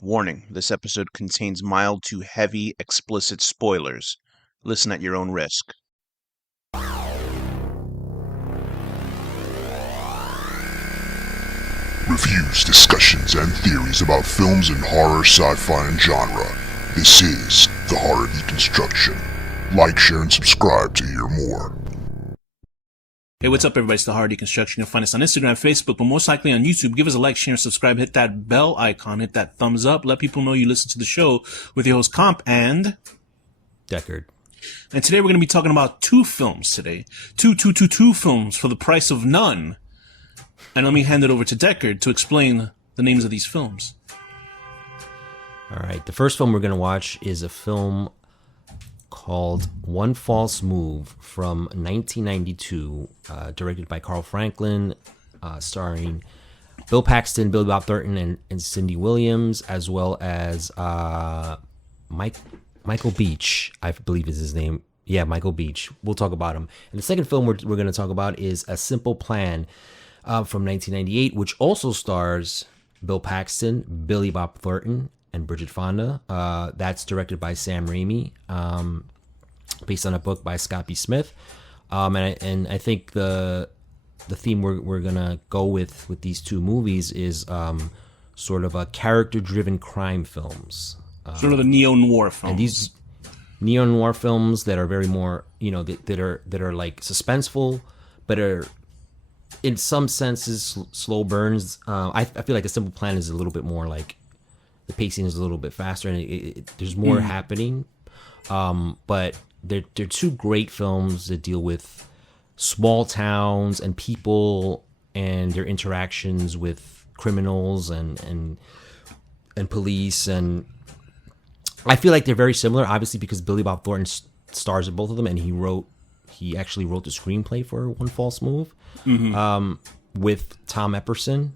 Warning, this episode contains mild to heavy explicit spoilers. Listen at your own risk. Reviews, discussions, and theories about films in horror, sci-fi, and genre. This is The Horror Deconstruction. Like, share, and subscribe to hear more. Hey, what's up, everybody? It's The Horror Deconstruction. You'll find us on Instagram, Facebook, but most likely on YouTube. Give us a like, share, and subscribe. Hit that bell icon. Hit that thumbs up. Let people know you listen to the show with your host, KOMP and DECKARD. And today we're going to be talking about two films today. Two films for the price of none. And let me hand it over to DECKARD to explain the names of these films. All right. The first film we're going to watch is a film called One False Move from 1992, directed by Carl Franklin, starring Bill Paxton, Billy Bob Thornton, and Cindy Williams, as well as Michael Beach, I believe is his name. Yeah, Michael Beach. We'll talk about him. And the second film we're going to talk about is A Simple Plan from 1998, which also stars Bill Paxton, Billy Bob Thornton, and Bridget Fonda. That's directed by Sam Raimi, based on a book by Scott B. Smith. And I think the theme we're gonna go with these two movies is sort of a character-driven crime films. Sort of the neo-noir films. And these neo-noir films that are very more, that are like suspenseful, but are in some senses slow burns. I feel like A Simple Plan is a little bit more like the pacing is a little bit faster and there's more happening. But they're two great films that deal with small towns and people and their interactions with criminals and police. And I feel like they're very similar, obviously, because Billy Bob Thornton stars in both of them, and he actually wrote the screenplay for One False Move with Tom Epperson.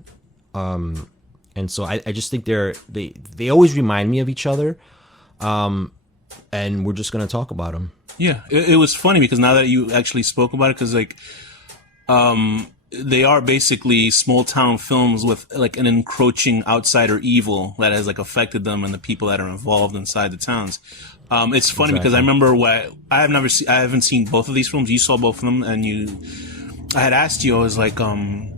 And so I just think they always remind me of each other. And we're just going to talk about them. Yeah, it was funny because now that you actually spoke about it, because they are basically small town films with like an encroaching outsider evil that has like affected them and the people that are involved inside the towns. It's funny because I remember I haven't seen both of these films. You saw both of them, and I had asked you. I was like, I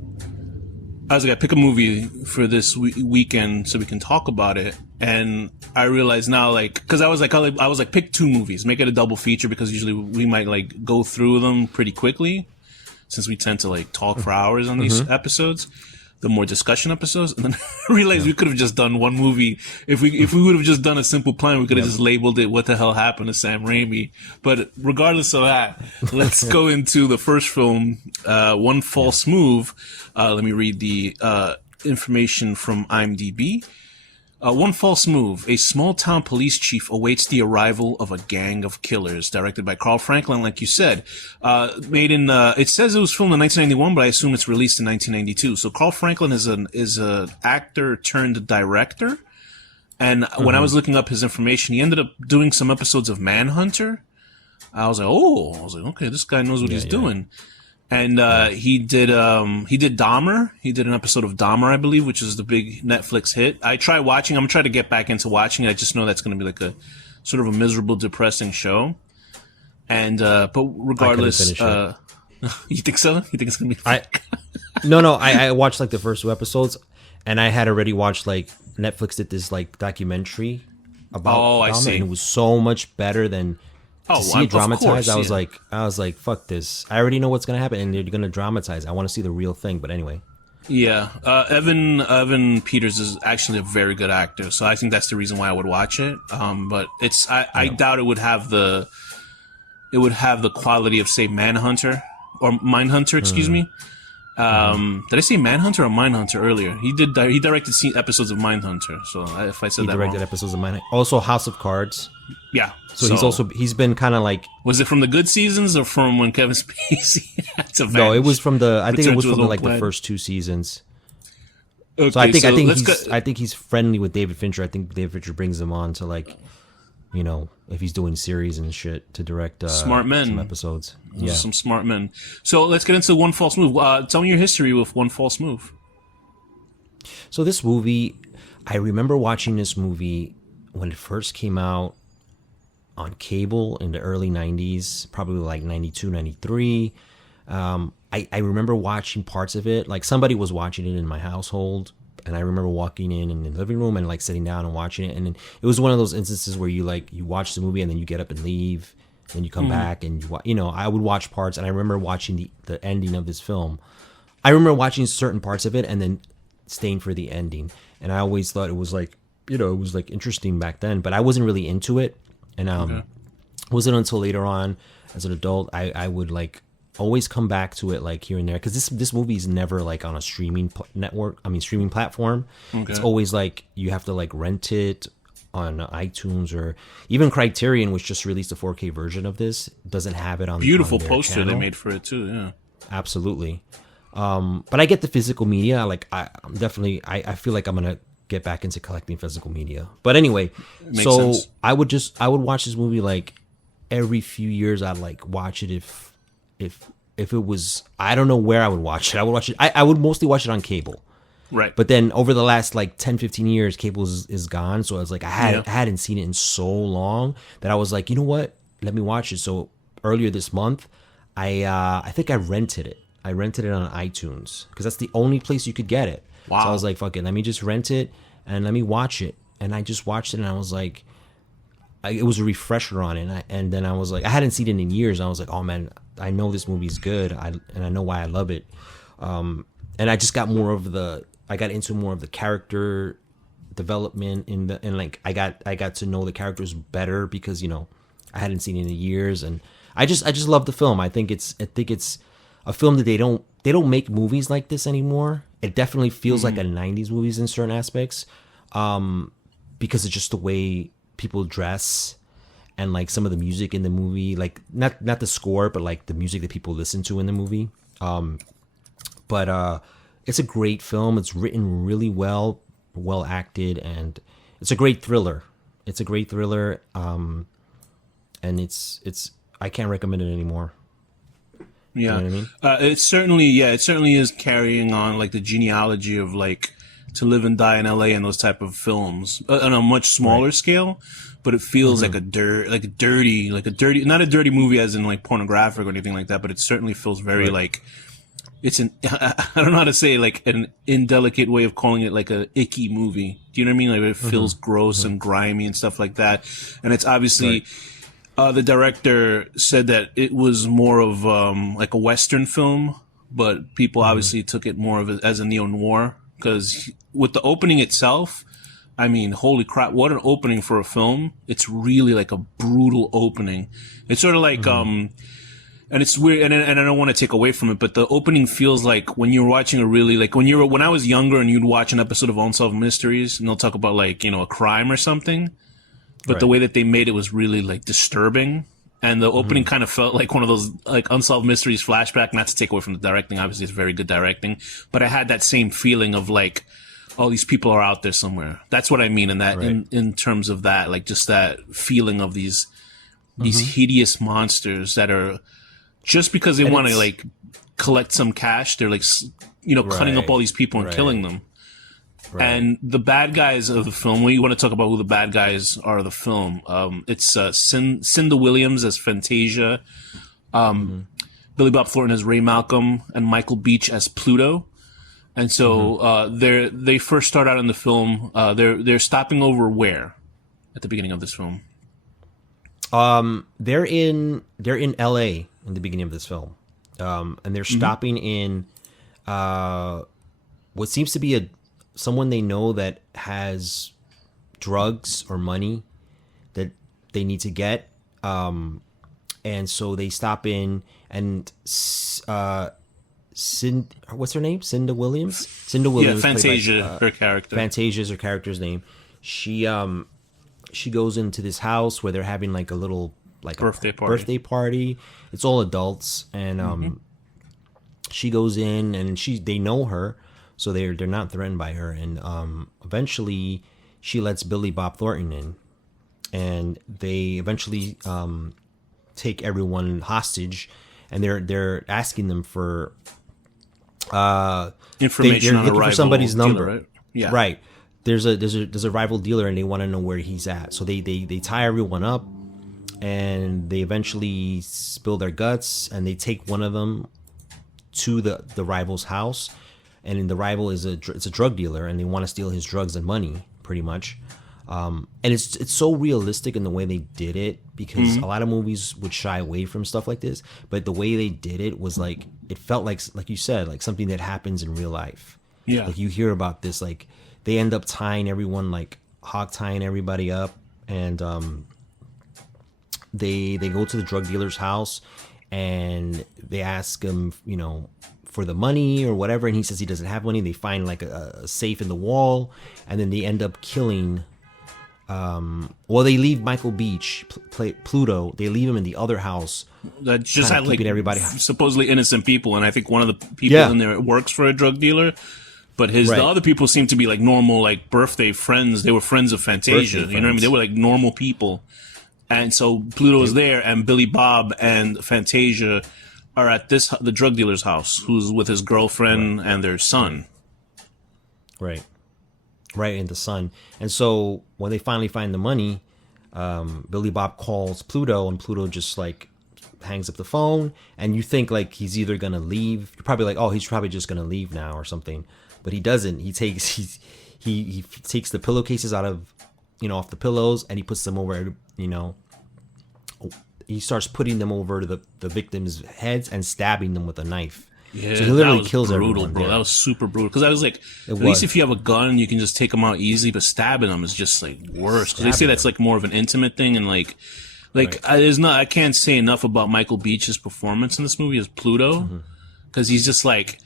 pick a movie for this weekend so we can talk about it. And I realize now, like, because I was like, pick two movies, make it a double feature, because usually we might like go through them pretty quickly, since we tend to like talk for hours on these episodes, the more discussion episodes. And then I realized we could have just done one movie. If we would have just done A Simple Plan, we could have just labeled it "What the Hell Happened to Sam Raimi." But regardless of that, let's go into the first film, One False Move. Let me read the information from IMDb. One False Move. A small-town police chief awaits the arrival of a gang of killers. Directed by Carl Franklin, like you said. Made in, it says it was filmed in 1991, but I assume it's released in 1992. So Carl Franklin is an actor turned director. And when I was looking up his information, he ended up doing some episodes of Manhunter. I was like, okay, this guy knows what he's doing. And he did Dahmer. He did an episode of Dahmer, I believe, which is the big Netflix hit. I tried watching. I'm trying to get back into watching it. I just know that's going to be like a sort of a miserable, depressing show. And but regardless, you think so? You think it's going to be? No. I watched like the first two episodes, and I had already watched like Netflix did this like documentary about Dahmer, I see. and it was so much better than. To see it dramatized, I was like, fuck this. I already know what's gonna happen, and they're gonna dramatize. I want to see the real thing. But anyway, yeah. Evan Peters is actually a very good actor, so I think that's the reason why I would watch it. But I doubt it would have the quality of, say, Manhunter or Mindhunter. Excuse me. Did I say Manhunter or Mindhunter earlier? He directed episodes of Mindhunter. So if I said that wrong. He directed episodes of Mindhunter. Also House of Cards. Yeah. So he's been kind of like. Was it from the good seasons or from when Kevin Spacey had to vanish? No, it was from the first two seasons. Okay, so I think he's friendly with David Fincher. I think David Fincher brings him on to like, if he's doing series and shit, to direct smart men some episodes. Yeah, some smart men. So let's get into One False Move. Tell me your history with One False Move. So this movie, I remember watching this movie when it first came out on cable in the early 90s, probably like 92, 93. I remember watching parts of it. Like somebody was watching it in my household, and I remember walking in the living room and like sitting down and watching it. And then it was one of those instances where you watch the movie and then you get up and leave, and you come back and I would watch parts. And I remember watching the ending of this film. I remember watching certain parts of it and then staying for the ending. And I always thought it was like, it was like interesting back then, but I wasn't really into it. And it wasn't until later on as an adult I would like always come back to it like here and there, because this movie is never like on a streaming platform. It's always like you have to like rent it on iTunes, or even Criterion, which just released a 4K version of this, doesn't have it on beautiful on their poster channel. they made for it too. Yeah, Absolutely. But I get the physical media. Like I'm definitely I feel like I'm gonna get back into collecting physical media. But anyway, Makes so sense. I would watch this movie like every few years. I'd like watch it if it was, I don't know where I would watch it. I would mostly watch it on cable. right. But then over the last like 10, 15 years, cable is gone. So I was like, I hadn't seen it in so long that I was like, you know what? Let me watch it. So earlier this month, I think I rented it. I rented it on iTunes because that's the only place you could get it. Wow. So I was like, fuck it, let me just rent it and let me watch it. And I just watched it and I was like, it was a refresher on it. And then I was like, I hadn't seen it in years. And I was like, oh man, I know this movie's good. And I know why I love it. And I just got I got into more of the character development and like I got to know the characters better because, I hadn't seen it in years. And I just love the film. I think it's a film that they don't make movies like this anymore. It definitely feels like a 90s movies in certain aspects, because it's just the way people dress and like some of the music in the movie, like not the score, but like the music that people listen to in the movie. But it's a great film. It's written really well acted, and it's a great thriller. And it's I can't recommend it anymore. Yeah, You know what I mean? it certainly is carrying on like the genealogy of like To Live and Die in L.A. and those type of films on a much smaller scale, but it feels like a dirty, not a dirty movie as in like pornographic or anything like that, but it certainly feels very like it's I don't know how to say, like an indelicate way of calling it, like a icky movie. Do you know what I mean? Like it feels gross and grimy and stuff like that, and it's obviously. The director said that it was more of like a Western film, but people obviously took it more of as a neo-noir, because with the opening itself, I mean, holy crap, what an opening for a film. It's really like a brutal opening. It's sort of like, and it's weird, and I don't want to take away from it, but the opening feels like when you're watching when I was younger and you'd watch an episode of Unsolved Mysteries and they'll talk about like, a crime or something. But the way that they made it was really like disturbing, and the opening kind of felt like one of those like Unsolved Mysteries flashback. Not to take away from the directing, obviously it's very good directing, but I had that same feeling of like, oh, these people are out there somewhere. That's what I mean in that in terms of that, like just that feeling of these hideous monsters that are just because they want to like collect some cash. They're like cutting up all these people and killing them. Right. And the bad guys of the film, when you want to talk about who the bad guys are of the film, it's Cinda Williams as Fantasia, Billy Bob Thornton as Ray Malcolm, and Michael Beach as Pluto. And so they first start out in the film. They're stopping over where at the beginning of this film? They're in L.A. in the beginning of this film, and they're stopping in what seems to be someone they know that has drugs or money that they need to get. And so they stop in, and what's her name? Cinda Williams? Cinda Williams. Yeah, Fantasia, her character. Fantasia's her character's name. She goes into this house where they're having like a little like birthday party. It's all adults, and she goes in, and they know her. So they're not threatened by her, and eventually she lets Billy Bob Thornton in, and they eventually take everyone hostage, and they're asking them for information on looking arrival for somebody's number, right? Yeah, right. there's a rival dealer and they want to know where he's at. So they tie everyone up, and they eventually spill their guts, and they take one of them to the rival's house. And then the rival is it's a drug dealer, and they want to steal his drugs and money, pretty much. And it's so realistic in the way they did it, because a lot of movies would shy away from stuff like this, but the way they did it was like, it felt like you said, like something that happens in real life. Yeah. Like you hear about this, like they end up tying everyone, like hog tying everybody up, and they go to the drug dealer's house and they ask him, you know, for the money or whatever, and he says he doesn't have money. They find like a safe in the wall, and then they end up killing. They leave Michael Beach, Pluto. They leave him in the other house. That just had like everybody supposedly innocent people, and I think one of the people in there works for a drug dealer. But the other people seem to be like normal, like birthday friends. They were friends of Fantasia. You know what I mean? They were like normal people. And so Pluto is there, and Billy Bob and Fantasia are at the drug dealer's house, who's with his girlfriend and their son. Right, and the son. And so when they finally find the money, Billy Bob calls Pluto, and Pluto just like hangs up the phone. And you think like he's either gonna leave. You're probably like, oh, he's probably just gonna leave now or something. But he doesn't. He takes the pillowcases out of, you know, off the pillows, and he puts them over, you know, he starts putting them over the victims' heads and stabbing them with a knife. Yeah, so he literally that was kills brutal, everyone. Bro. There. That was super brutal. Because I was like, at least if you have a gun, you can just take them out easy. But stabbing them is just like worse. Because they say that's like more of an intimate thing, and like I can't say enough about Michael Beach's performance in this movie as Pluto, because he's just like,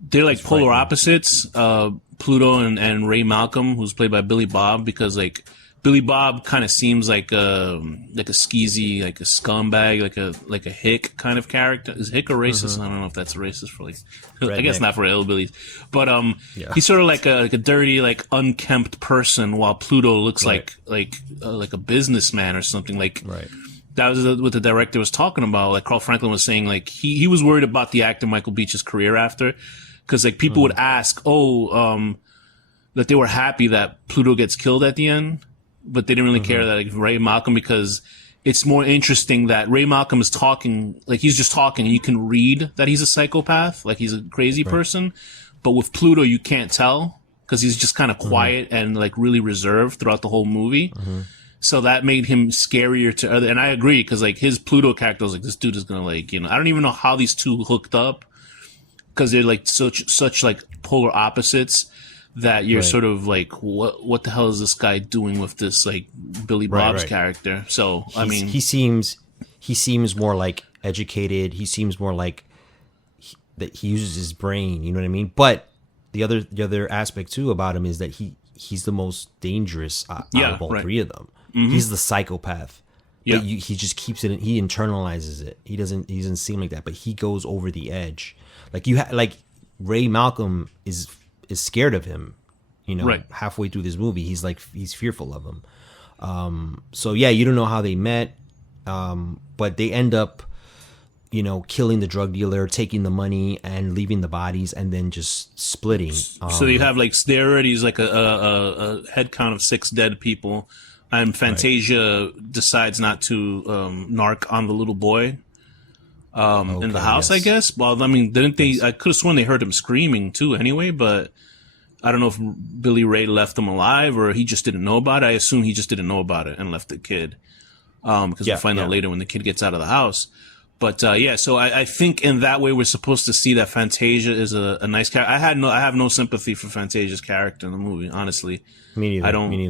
they're like polar opposites. Pluto and Ray Malcolm, who's played by Billy Bob, because like Billy Bob kind of seems like a skeezy, like a scumbag, like a hick kind of character. Is hick a racist? I don't know if that's racist for like. I guess not for hillbillies, but he's sort of like a dirty, like unkempt person, while Pluto looks like a businessman or something. Like that was what the director was talking about. Like Carl Franklin was saying, like he was worried about the actor Michael Beach's career after, because like people would ask, that they were happy that Pluto gets killed at the end. But they didn't really care that like Ray Malcolm, because it's more interesting that Ray Malcolm is talking, like he's just talking, and you can read that he's a psychopath, like he's a crazy person. But with Pluto, you can't tell, because he's just kind of quiet and like really reserved throughout the whole movie. So that made him scarier to other. And I agree, because like his Pluto character was like, this dude is gonna like, you know, I don't even know how these two hooked up, because they're like such like polar opposites. That you're sort of like, what the hell is this guy doing with this like Billy Bob's character? So I mean, he seems more like educated. He seems more like that he uses his brain. You know what I mean? But the other aspect too about him is that he's the most dangerous out of all three of them. He's the psychopath. But he just keeps it. He internalizes it. He doesn't seem like that, but he goes over the edge. Like like Ray Malcolm is scared of him, you know, halfway through this movie. He's fearful of him. So yeah, you don't know how they met, but they end up, you know, killing the drug dealer, taking the money and leaving the bodies, and then just splitting. So you have like, there already is like a head count of 6 dead people, and Fantasia decides not to narc on the little boy in the house, I guess. Well, I mean, didn't they? I could have sworn they heard him screaming too anyway, but I don't know if Billy Ray left him alive or he just didn't know about it. I assume he just didn't know about it and left the kid, because we'll find out later when the kid gets out of the house. But so I think in that way we're supposed to see that Fantasia is a nice character. I have no sympathy for Fantasia's character in the movie, honestly. Me neither.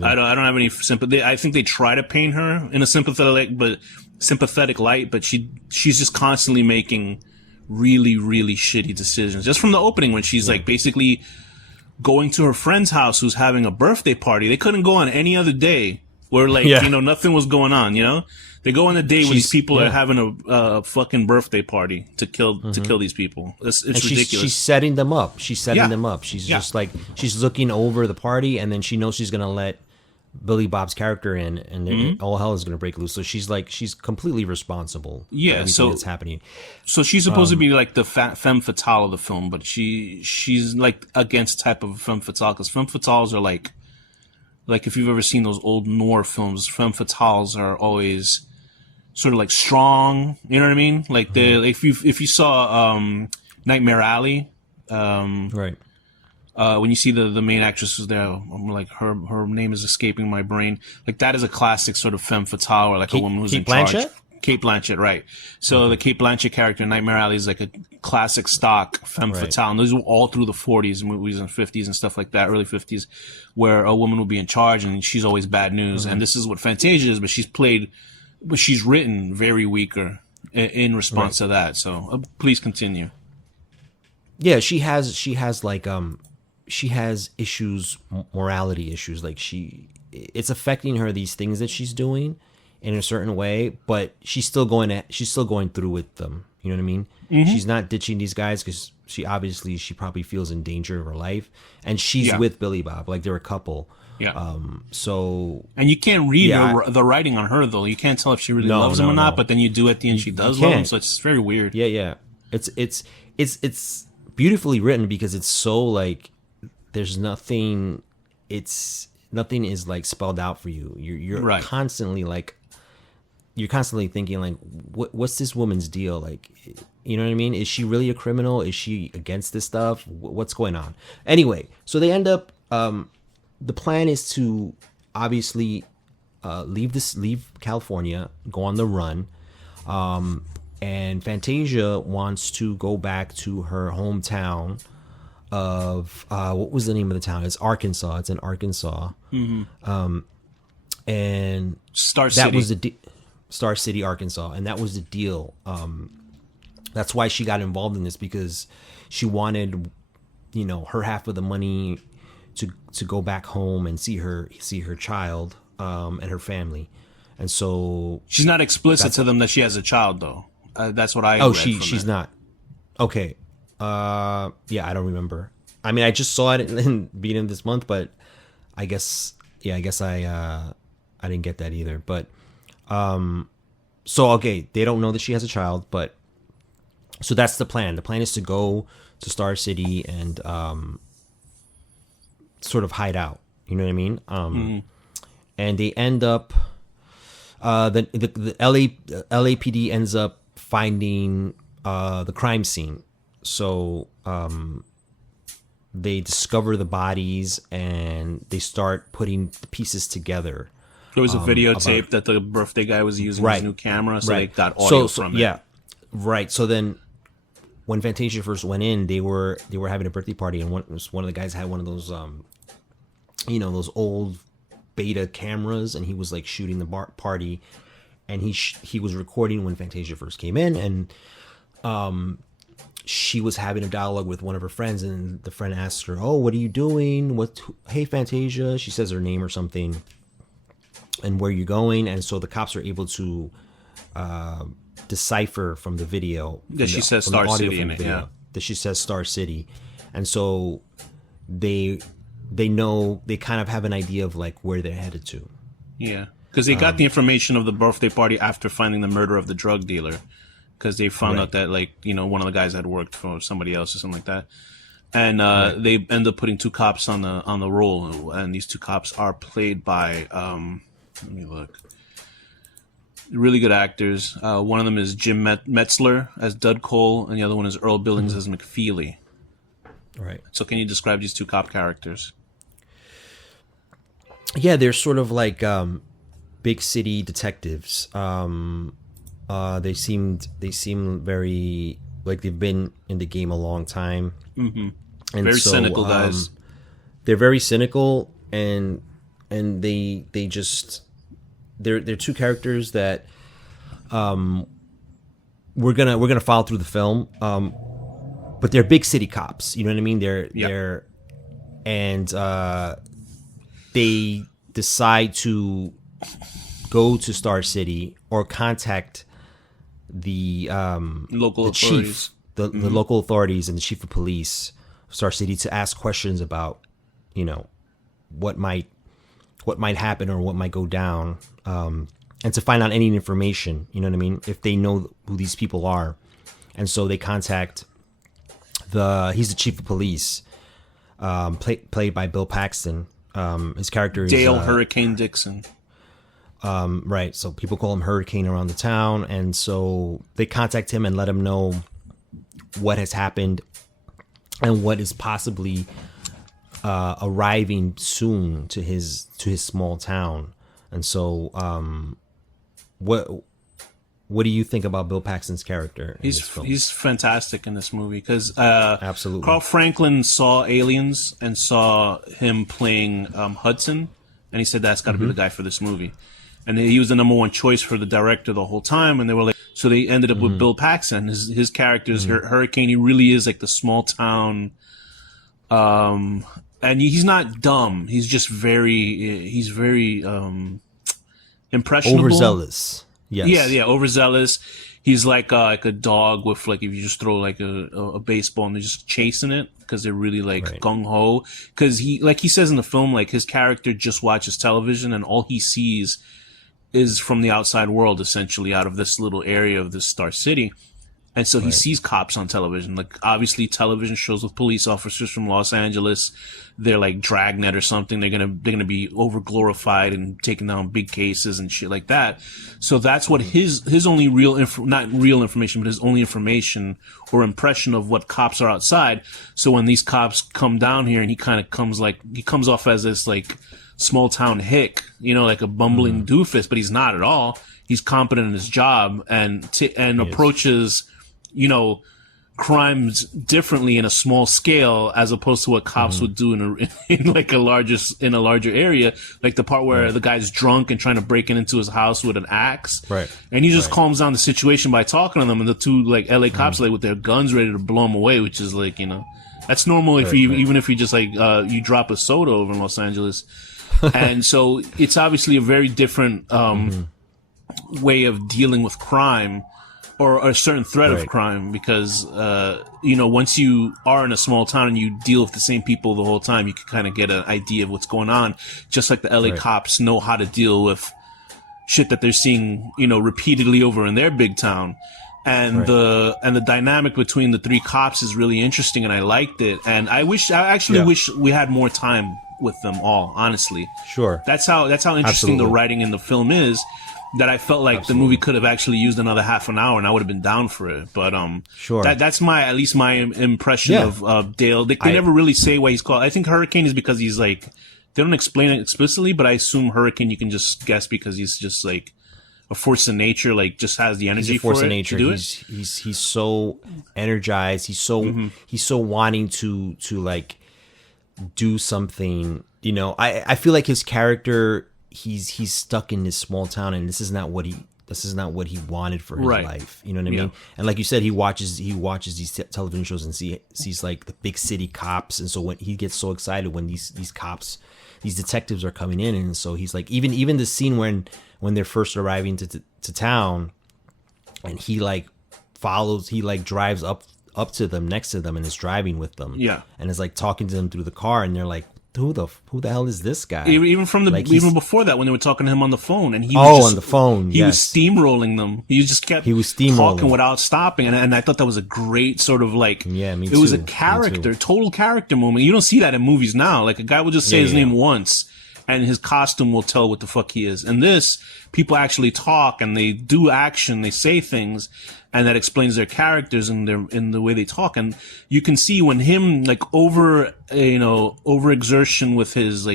I don't have any sympathy. I think they try to paint her in a sympathetic light, but she's just constantly making really, really shitty decisions. Just from the opening, when she's like basically going to her friend's house who's having a birthday party. They couldn't go on any other day where like, you know, nothing was going on, you know? They go on a day when these people are having a fucking birthday party to kill these people. It's ridiculous. She's setting them up. She's just like, she's looking over the party, and then she knows she's going to let Billy Bob's character in, and all hell is going to break loose. So she's completely responsible for everything that's happening. So she's supposed to be like the femme fatale of the film, but she's like against type of femme fatale, because femme fatales are like like if you've ever seen those old noir films, femme fatales are always sort of like strong. You know what I mean? Like if you saw Nightmare Alley, Right. when you see the main actress is there, I'm like her name is escaping my brain. Like that is a classic sort of femme fatale, or like a woman who's in charge. Kate Blanchett, right? So the Kate Blanchett character in Nightmare Alley is like a classic stock femme fatale, and those were all through the 40s movies and 50s and stuff like that, early 50s, where a woman will be in charge and she's always bad news. And this is what Fantasia is, but she's written very weaker in response to that. So please continue. Yeah, she has like she has issues, morality issues. Like it's affecting her, these things that she's doing in a certain way, but she's still going through with them. You know what I mean? Mm-hmm. She's not ditching these guys because she probably feels in danger of her life, and she's with Billy Bob. Like they're a couple. Yeah. And you can't read the writing on her though. You can't tell if she really loves him or not. But then you do at the end. She does love him, so it's very weird. Yeah, yeah. It's beautifully written because it's so like there's nothing. Nothing is like spelled out for you. You're constantly like. You're constantly thinking like, what's this woman's deal? Like, you know what I mean? Is she really a criminal? Is she against this stuff? What's going on? Anyway, so they end up. The plan is to obviously leave California, go on the run, and Fantasia wants to go back to her hometown of what was the name of the town? It's Arkansas. It's in Arkansas. Mm-hmm. And Star City. That was Star City, Arkansas, and that was the deal. That's why she got involved in this, because she wanted, her half of the money to go back home and see her child and her family. And so she's not explicit to them that she has a child, though. That's what I. She's not. Okay. Yeah, I don't remember. I mean, I just saw it in beginning of this month, but I guess I didn't get that either. But so okay, they don't know that she has a child, but so that's the plan. The plan is to go to Star City and sort of hide out. You know what I mean? And they end up the LAPD ends up finding the crime scene. So they discover the bodies and they start putting the pieces together. There was a videotape that the birthday guy was using his new camera, so they got audio from it. Yeah, right. So then, when Fantasia first went in, they were having a birthday party, and one of the guys had one of those, those old Beta cameras, and he was like shooting the party, and he was recording when Fantasia first came in, and she was having a dialogue with one of her friends, and the friend asked her, "Oh, what are you doing? Hey, Fantasia?" She says her name or something. And where you're going, and so the cops are able to decipher from the video that she says Star City in it, that she says Star City, and so they know, they kind of have an idea of like where they're headed to. Yeah, because they got the information of the birthday party after finding the murder of the drug dealer, because they found out that one of the guys had worked for somebody else or something like that. And they end up putting two cops on the roll, and these two cops are played by let me look. Really good actors. One of them is Jim Metzler as Dud Cole, and the other one is Earl Billings as McFeely. Right. So can you describe these two cop characters? Yeah, they're sort of like big city detectives. They seem very like they've been in the game a long time. Mm-hmm. And very cynical guys. They're very cynical, and they just they're two characters that we're gonna follow through the film, but they're big city cops. You know what I mean? They're they decide to go to Star City or contact the local authorities. The local authorities and the chief of police of Star City to ask questions about, what might happen or what might go down, and to find out any information, you know what I mean, if they know who these people are. And so they contact he's the chief of police, played by Bill Paxton, His character is Dale Hurricane Dixon. Right. So people call him Hurricane around the town, and so they contact him and let him know what has happened and what is possibly arriving soon to his small town. And so, what do you think about Bill Paxton's character in this film? He's fantastic in this movie because Absolutely. Carl Franklin saw Aliens and saw him playing Hudson, and he said that's got to be the guy for this movie. And he was the number one choice for the director the whole time. And they were like, so they ended up with Bill Paxton. His character's Hurricane. He really is like the small town. And he's not dumb. He's just he's very impressionable. Overzealous. Yes. Yeah, overzealous. He's like a dog with like, if you just throw like a baseball and they're just chasing it because they're really like gung ho. Because he says in the film, like his character just watches television and all he sees is from the outside world, essentially, out of this little area of this Star City. And so he sees cops on television, like obviously television shows with police officers from Los Angeles. They're like Dragnet or something. They're gonna be over glorified and taking down big cases and shit like that. So that's what his only not real information, but his only information or impression of what cops are outside. So when these cops come down here and he kind of comes off as this like small town hick, like a bumbling doofus, but he's not at all. He's competent in his job and approaches, crimes differently in a small scale as opposed to what cops would do in a larger area, like the part where the guy's drunk and trying to break into his house with an axe. Right. And he just calms down the situation by talking to them, and the two like LA cops like with their guns ready to blow him away, which is like, that's normal even if you just like you drop a soda over in Los Angeles. And so it's obviously a very different way of dealing with crime or a certain threat of crime because, once you are in a small town and you deal with the same people the whole time, you can kind of get an idea of what's going on. Just like the LA cops know how to deal with shit that they're seeing, repeatedly over in their big town. And the dynamic between the three cops is really interesting, and I liked it. And I actually wish we had more time with them all, honestly. Sure. That's how interesting the writing in the film is, that I felt like the movie could have actually used another half an hour and I would have been down for it. But that's at least my impression of Dale. They never really say why he's called. I think Hurricane is because he's like, they don't explain it explicitly, but I assume Hurricane you can just guess because he's just like a force of nature, like just has the energy for it to do it. He's so energized. He's so wanting to like do something. I feel like his character, he's stuck in this small town, and this is not what he wanted for his life. You know what I mean? And like you said, he watches these television shows and sees like the big city cops, and so when he gets so excited when these detectives are coming in, and so he's like, even the scene when they're first arriving to town, and he like drives up to them, next to them, and is driving with them, and is like talking to them through the car, and they're like, who the hell is this guy? Even before that, when they were talking to him on the phone, and he was on the phone, he was steamrolling them. He just kept talking without stopping, and I thought that was a great sort of like, me it was a total character moment. You don't see that in movies now. Like a guy will just say his name once, and his costume will tell what the fuck he is. And this, people actually talk and they do action, they say things, and that explains their characters and in the way they talk. And you can see when him like overexertion with his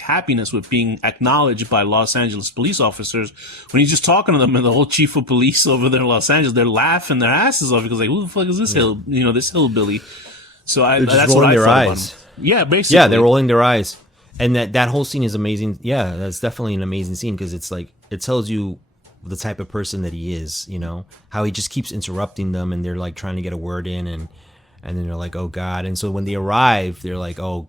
happiness with being acknowledged by Los Angeles police officers, when he's just talking to them and the whole chief of police over there in Los Angeles, they're laughing their asses off because like, who the fuck is this this hillbilly? So that's what I thought about him. Yeah, basically. Yeah, they're rolling their eyes. And that whole scene is amazing. Yeah, that's definitely an amazing scene because it's like, it tells you the type of person that he is, how he just keeps interrupting them and they're like trying to get a word in and then they're like, oh God. And so when they arrive, they're like, oh,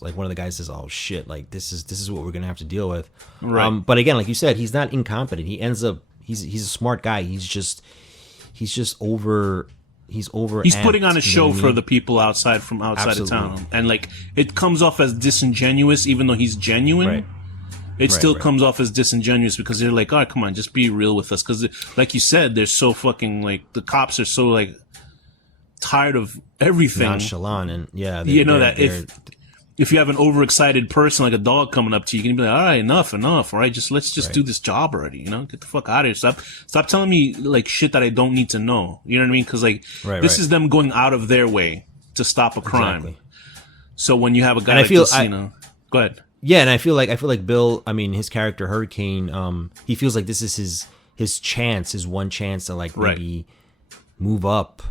like one of the guys says, oh shit, like this is what we're going to have to deal with. Right. But again, like you said, he's not incompetent. He ends up, he's a smart guy. He's putting on a show for the people outside of town, and like it comes off as disingenuous, even though he's genuine. Right. It still comes off as disingenuous because they're like, "All right, come on, just be real with us." Because, like you said, they're so fucking like the cops are so like tired of everything, nonchalant, and if you have an overexcited person like a dog coming up to you, you can be like, all right, enough, all right, let's just do this job already, you know, get the fuck out of here, stop telling me like shit that I don't need to know, you know what I mean? Because like this is them going out of their way to stop a crime. Exactly. So when you have a guy like this, you know, go ahead. Yeah, and I feel like Bill, I mean, his character Hurricane, he feels like this is his chance, his one chance to like maybe move up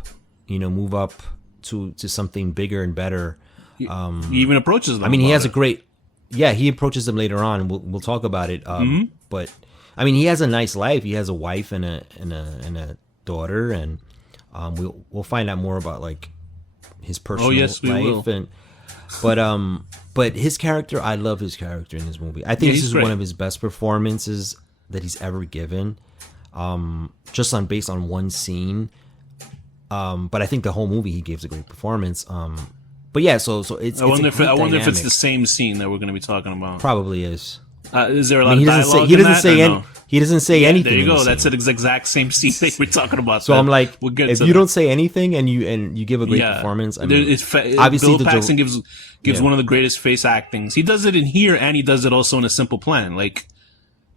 to something bigger and better. He even approaches them. I mean, he has he approaches them later on, and we'll talk about it. But I mean, he has a nice life. He has a wife and a daughter, and we'll find out more about like his personal life. Will. But his character, I love his character in this movie. I think this is great. One of his best performances that he's ever given. Just based on one scene. But I think the whole movie he gives a great performance. But yeah, so it's. I wonder if it's the same scene that we're going to be talking about. Probably is. Is there a lot of dialogue? He doesn't say anything. There you go. That's the exact same scene that we're talking about. So I'm like, if you don't say anything and you give a great performance, I mean, obviously Bill Paxton gives one of the greatest face actings. He does it in here, and he does it also in A Simple Plan. Like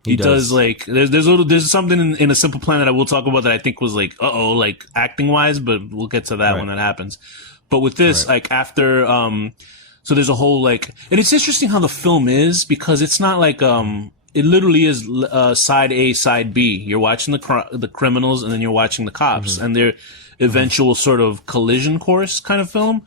he does like there's something in A Simple Plan that I will talk about that I think was like like acting wise, but we'll get to that when that happens. But with this, like after, so there's a whole like, and it's interesting how the film is because it's not like, it literally is, side A, side B. You're watching the criminals and then you're watching the cops and their eventual sort of collision course kind of film,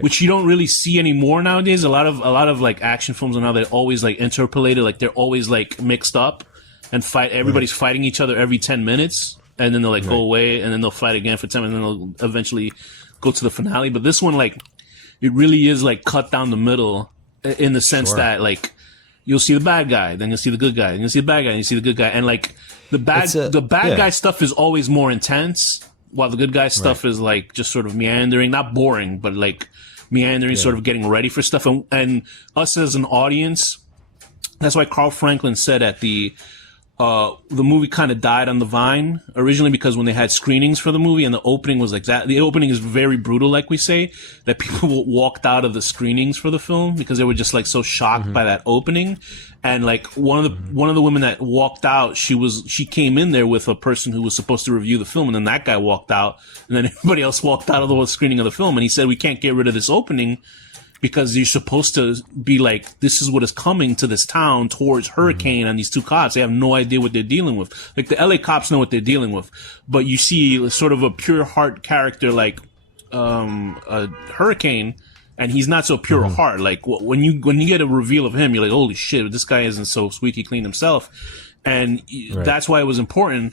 which you don't really see anymore nowadays. A lot of like action films and how they're always like interpolated, like they're always like mixed up and everybody's fighting each other every 10 minutes and then they'll like go away and then they'll fight again for 10 minutes and then they'll eventually go to the finale. But this one, like, it really is like cut down the middle in the sense that like you'll see the bad guy, then you'll see the good guy, then you'll see the bad guy, and you see the good guy, and like the bad guy stuff is always more intense, while the good guy stuff is like just sort of meandering, not boring, but like meandering, sort of getting ready for stuff. And us as an audience, that's why Carl Franklin said at the movie kind of died on the vine originally because when they had screenings for the movie and the opening was like that, the opening is very brutal, like we say, that people walked out of the screenings for the film because they were just like so shocked by that opening. And like one of the women that walked out, she came in there with a person who was supposed to review the film, and then that guy walked out, and then everybody else walked out of the screening of the film. And he said, we can't get rid of this opening because you're supposed to be like, this is what is coming to this town towards Hurricane and these two cops. They have no idea what they're dealing with. Like, the LA cops know what they're dealing with. But you see sort of a pure heart character like a Hurricane, and he's not so pure heart. Like, when you get a reveal of him, you're like, holy shit, this guy isn't so squeaky clean himself. And that's why it was important.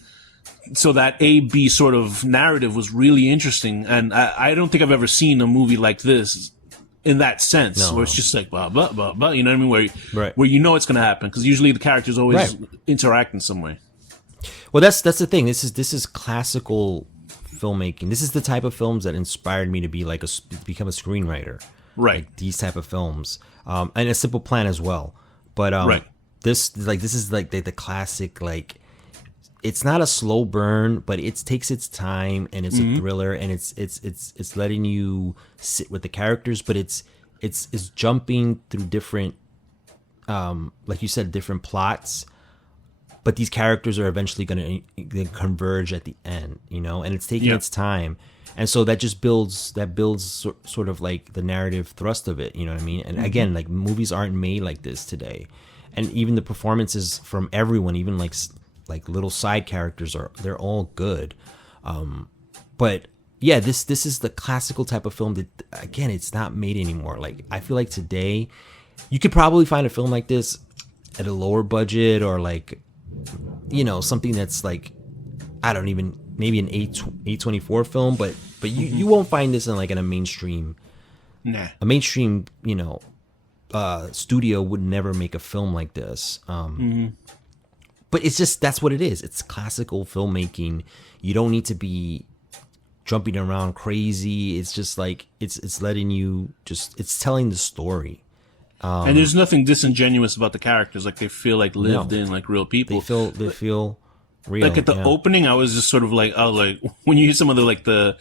So that A-B sort of narrative was really interesting. And I don't think I've ever seen a movie like this in that sense, where it's just like blah blah blah blah, you know what I mean? Where you know it's going to happen because usually the characters always interact in some way. Well, that's the thing. This is classical filmmaking. This is the type of films that inspired me to be like become a screenwriter. Right. Like these type of films, and A Simple Plan as well. But this is like the classic, like, it's not a slow burn, but it takes its time, and it's a thriller, and it's letting you sit with the characters, but it's jumping through different, like you said, different plots, but these characters are eventually going to converge at the end, you know, and it's taking its time, and so that just builds sort of like the narrative thrust of it, you know what I mean? And again, like, movies aren't made like this today, and even the performances from everyone, even like little side characters, they're all good. But yeah, this is the classical type of film that, again, it's not made anymore. Like, I feel like today you could probably find a film like this at a lower budget, or like, you know, something that's like, maybe an A24 film, but you won't find this in a mainstream. Nah. A mainstream, you know, studio would never make a film like this. But it's just, that's what it is. It's classical filmmaking. You don't need to be jumping around crazy. It's just like, it's letting you it's telling the story. And there's nothing disingenuous about the characters. Like, they feel like lived in, like, real people. They feel real. Like, at the opening, I was just sort of like, when you hear some of the, like, the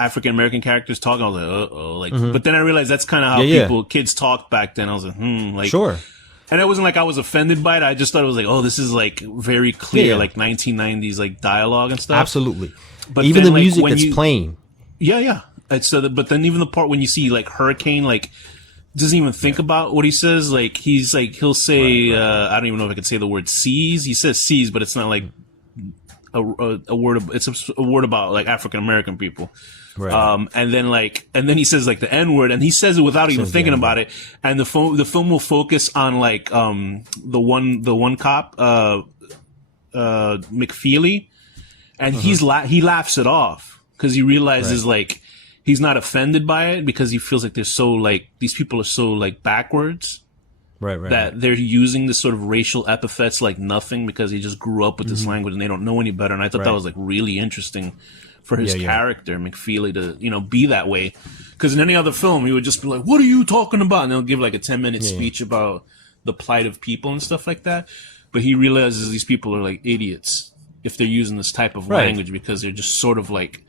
African American characters talking. I was like, uh-oh. Like, but then I realized that's kind of how kids talked back then. I was like, like, sure. And it wasn't like I was offended by it. I just thought it was like, oh, this is like very clear, like 1990s like dialogue and stuff. Absolutely. But even then, the music when that's playing. Yeah. It's but then even the part when you see like Hurricane, like doesn't even think about what he says. Like he'll say, I don't even know if I can say the word "seas." He says "seas," but it's not like a word. It's a word about like African American people. Right. And then he says like the N word, and he says it without even thinking about it. And the film will focus on like the one cop, McFeely, and he laughs it off because he realizes like he's not offended by it because he feels like they're so like these people are so like backwards. Right. That they're using this sort of racial epithets like nothing because he just grew up with this language and they don't know any better. And I thought that was like really interesting for his character, McFeely, to, be that way. Because in any other film, he would just be like, what are you talking about? And they'll give like a 10-minute speech about the plight of people and stuff like that. But he realizes these people are like idiots if they're using this type of language because they're just sort of like,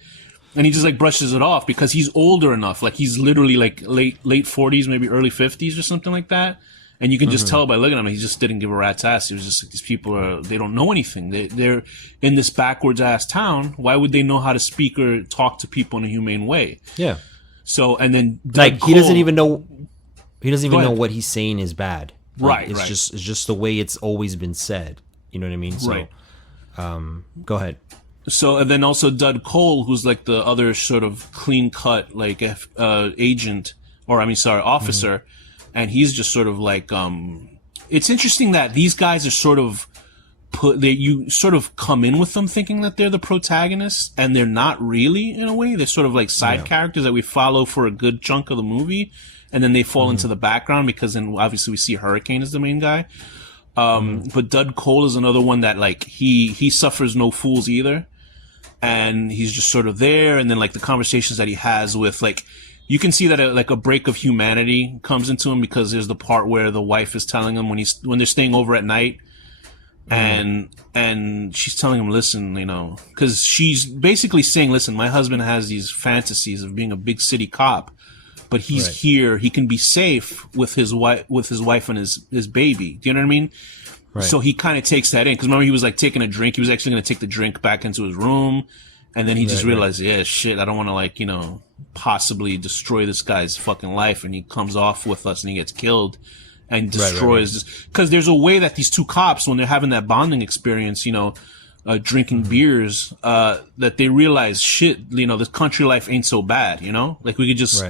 and he just like brushes it off because he's older enough. Like he's literally like late 40s, maybe early 50s or something like that. And you can just tell by looking at him, he just didn't give a rat's ass. He was just like, these people they don't know anything. They're in this backwards ass town. Why would they know how to speak or talk to people in a humane way? Yeah. So, and then like he doesn't even know know what he's saying is bad. Like, Right. It's just the way it's always been said. You know what I mean? So, go ahead. So, and then also Dud Cole, who's like the other sort of clean cut, like, agent, officer. And he's just sort of like, it's interesting that these guys are sort of you sort of come in with them thinking that they're the protagonists, and they're not really in a way. They're sort of like side characters that we follow for a good chunk of the movie, and then they fall into the background because then obviously we see Hurricane as the main guy. But Dud Cole is another one that like he suffers no fools either, and he's just sort of there. And then like the conversations that he has with like. You can see that a break of humanity comes into him because there's the part where the wife is telling him when they're staying over at night, and she's telling him, listen, because she's basically saying, listen, my husband has these fantasies of being a big city cop, but he's here, he can be safe with his wife and his baby. Do you know what I mean? Right. So he kind of takes that in because remember he was like taking a drink. He was actually going to take the drink back into his room. And then he just realized, yeah, shit, I don't want to like, possibly destroy this guy's fucking life. And he comes off with us and he gets killed and destroys this. Cause there's a way that these two cops, when they're having that bonding experience, drinking beers, that they realize shit, this country life ain't so bad, like we could just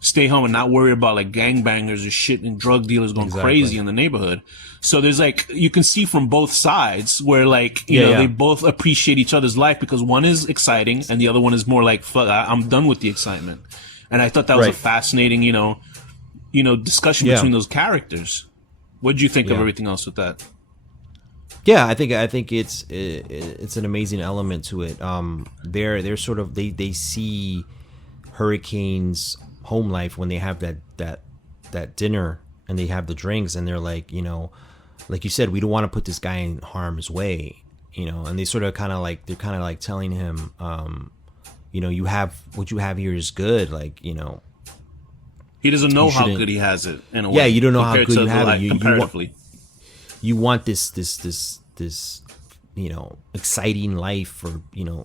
stay home and not worry about like gangbangers or shit and drug dealers going crazy in the neighborhood. So there's like, you can see from both sides where like, they both appreciate each other's life because one is exciting and the other one is more like, fuck, I'm done with the excitement. And I thought that was a fascinating, discussion between those characters. What did you think of everything else with that? Yeah, I think it's an amazing element to it. They're sort of, they see Hurricane's home life when they have that dinner and they have the drinks and they're like, like you said, we don't want to put this guy in harm's way, and they sort of kind of like, they're kind of like telling him, you have, what you have here is good. Like, he doesn't know how good he has it in a way. Yeah. You don't know how good you have it. Comparatively. You want this, exciting life for,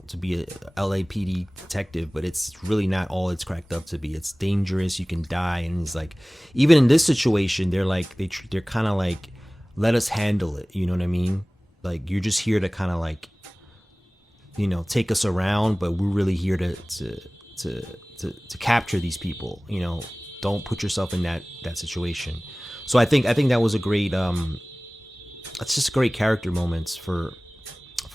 to be a LAPD detective, but it's really not all it's cracked up to be. It's dangerous. You can die. And it's like, even in this situation, they're like, they're kind of like, let us handle it. You know what I mean? Like, you're just here to kind of like, take us around, but we're really here to capture these people. Don't put yourself in that situation. So I think that was a great, that's just great character moments for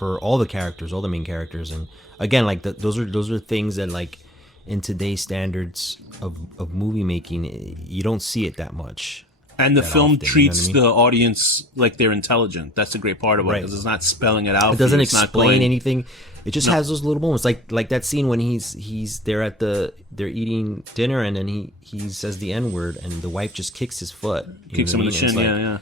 all the characters, all the main characters. And again, like those are things that like in today's standards of movie making, you don't see it that much. And the film treats the audience like they're intelligent. That's the great part about it, because it's not spelling it out. It doesn't explain anything. It just has those little moments, like that scene when they're eating dinner and then he says the N-word and the wife just kicks his foot. Kicks him in the shin, yeah.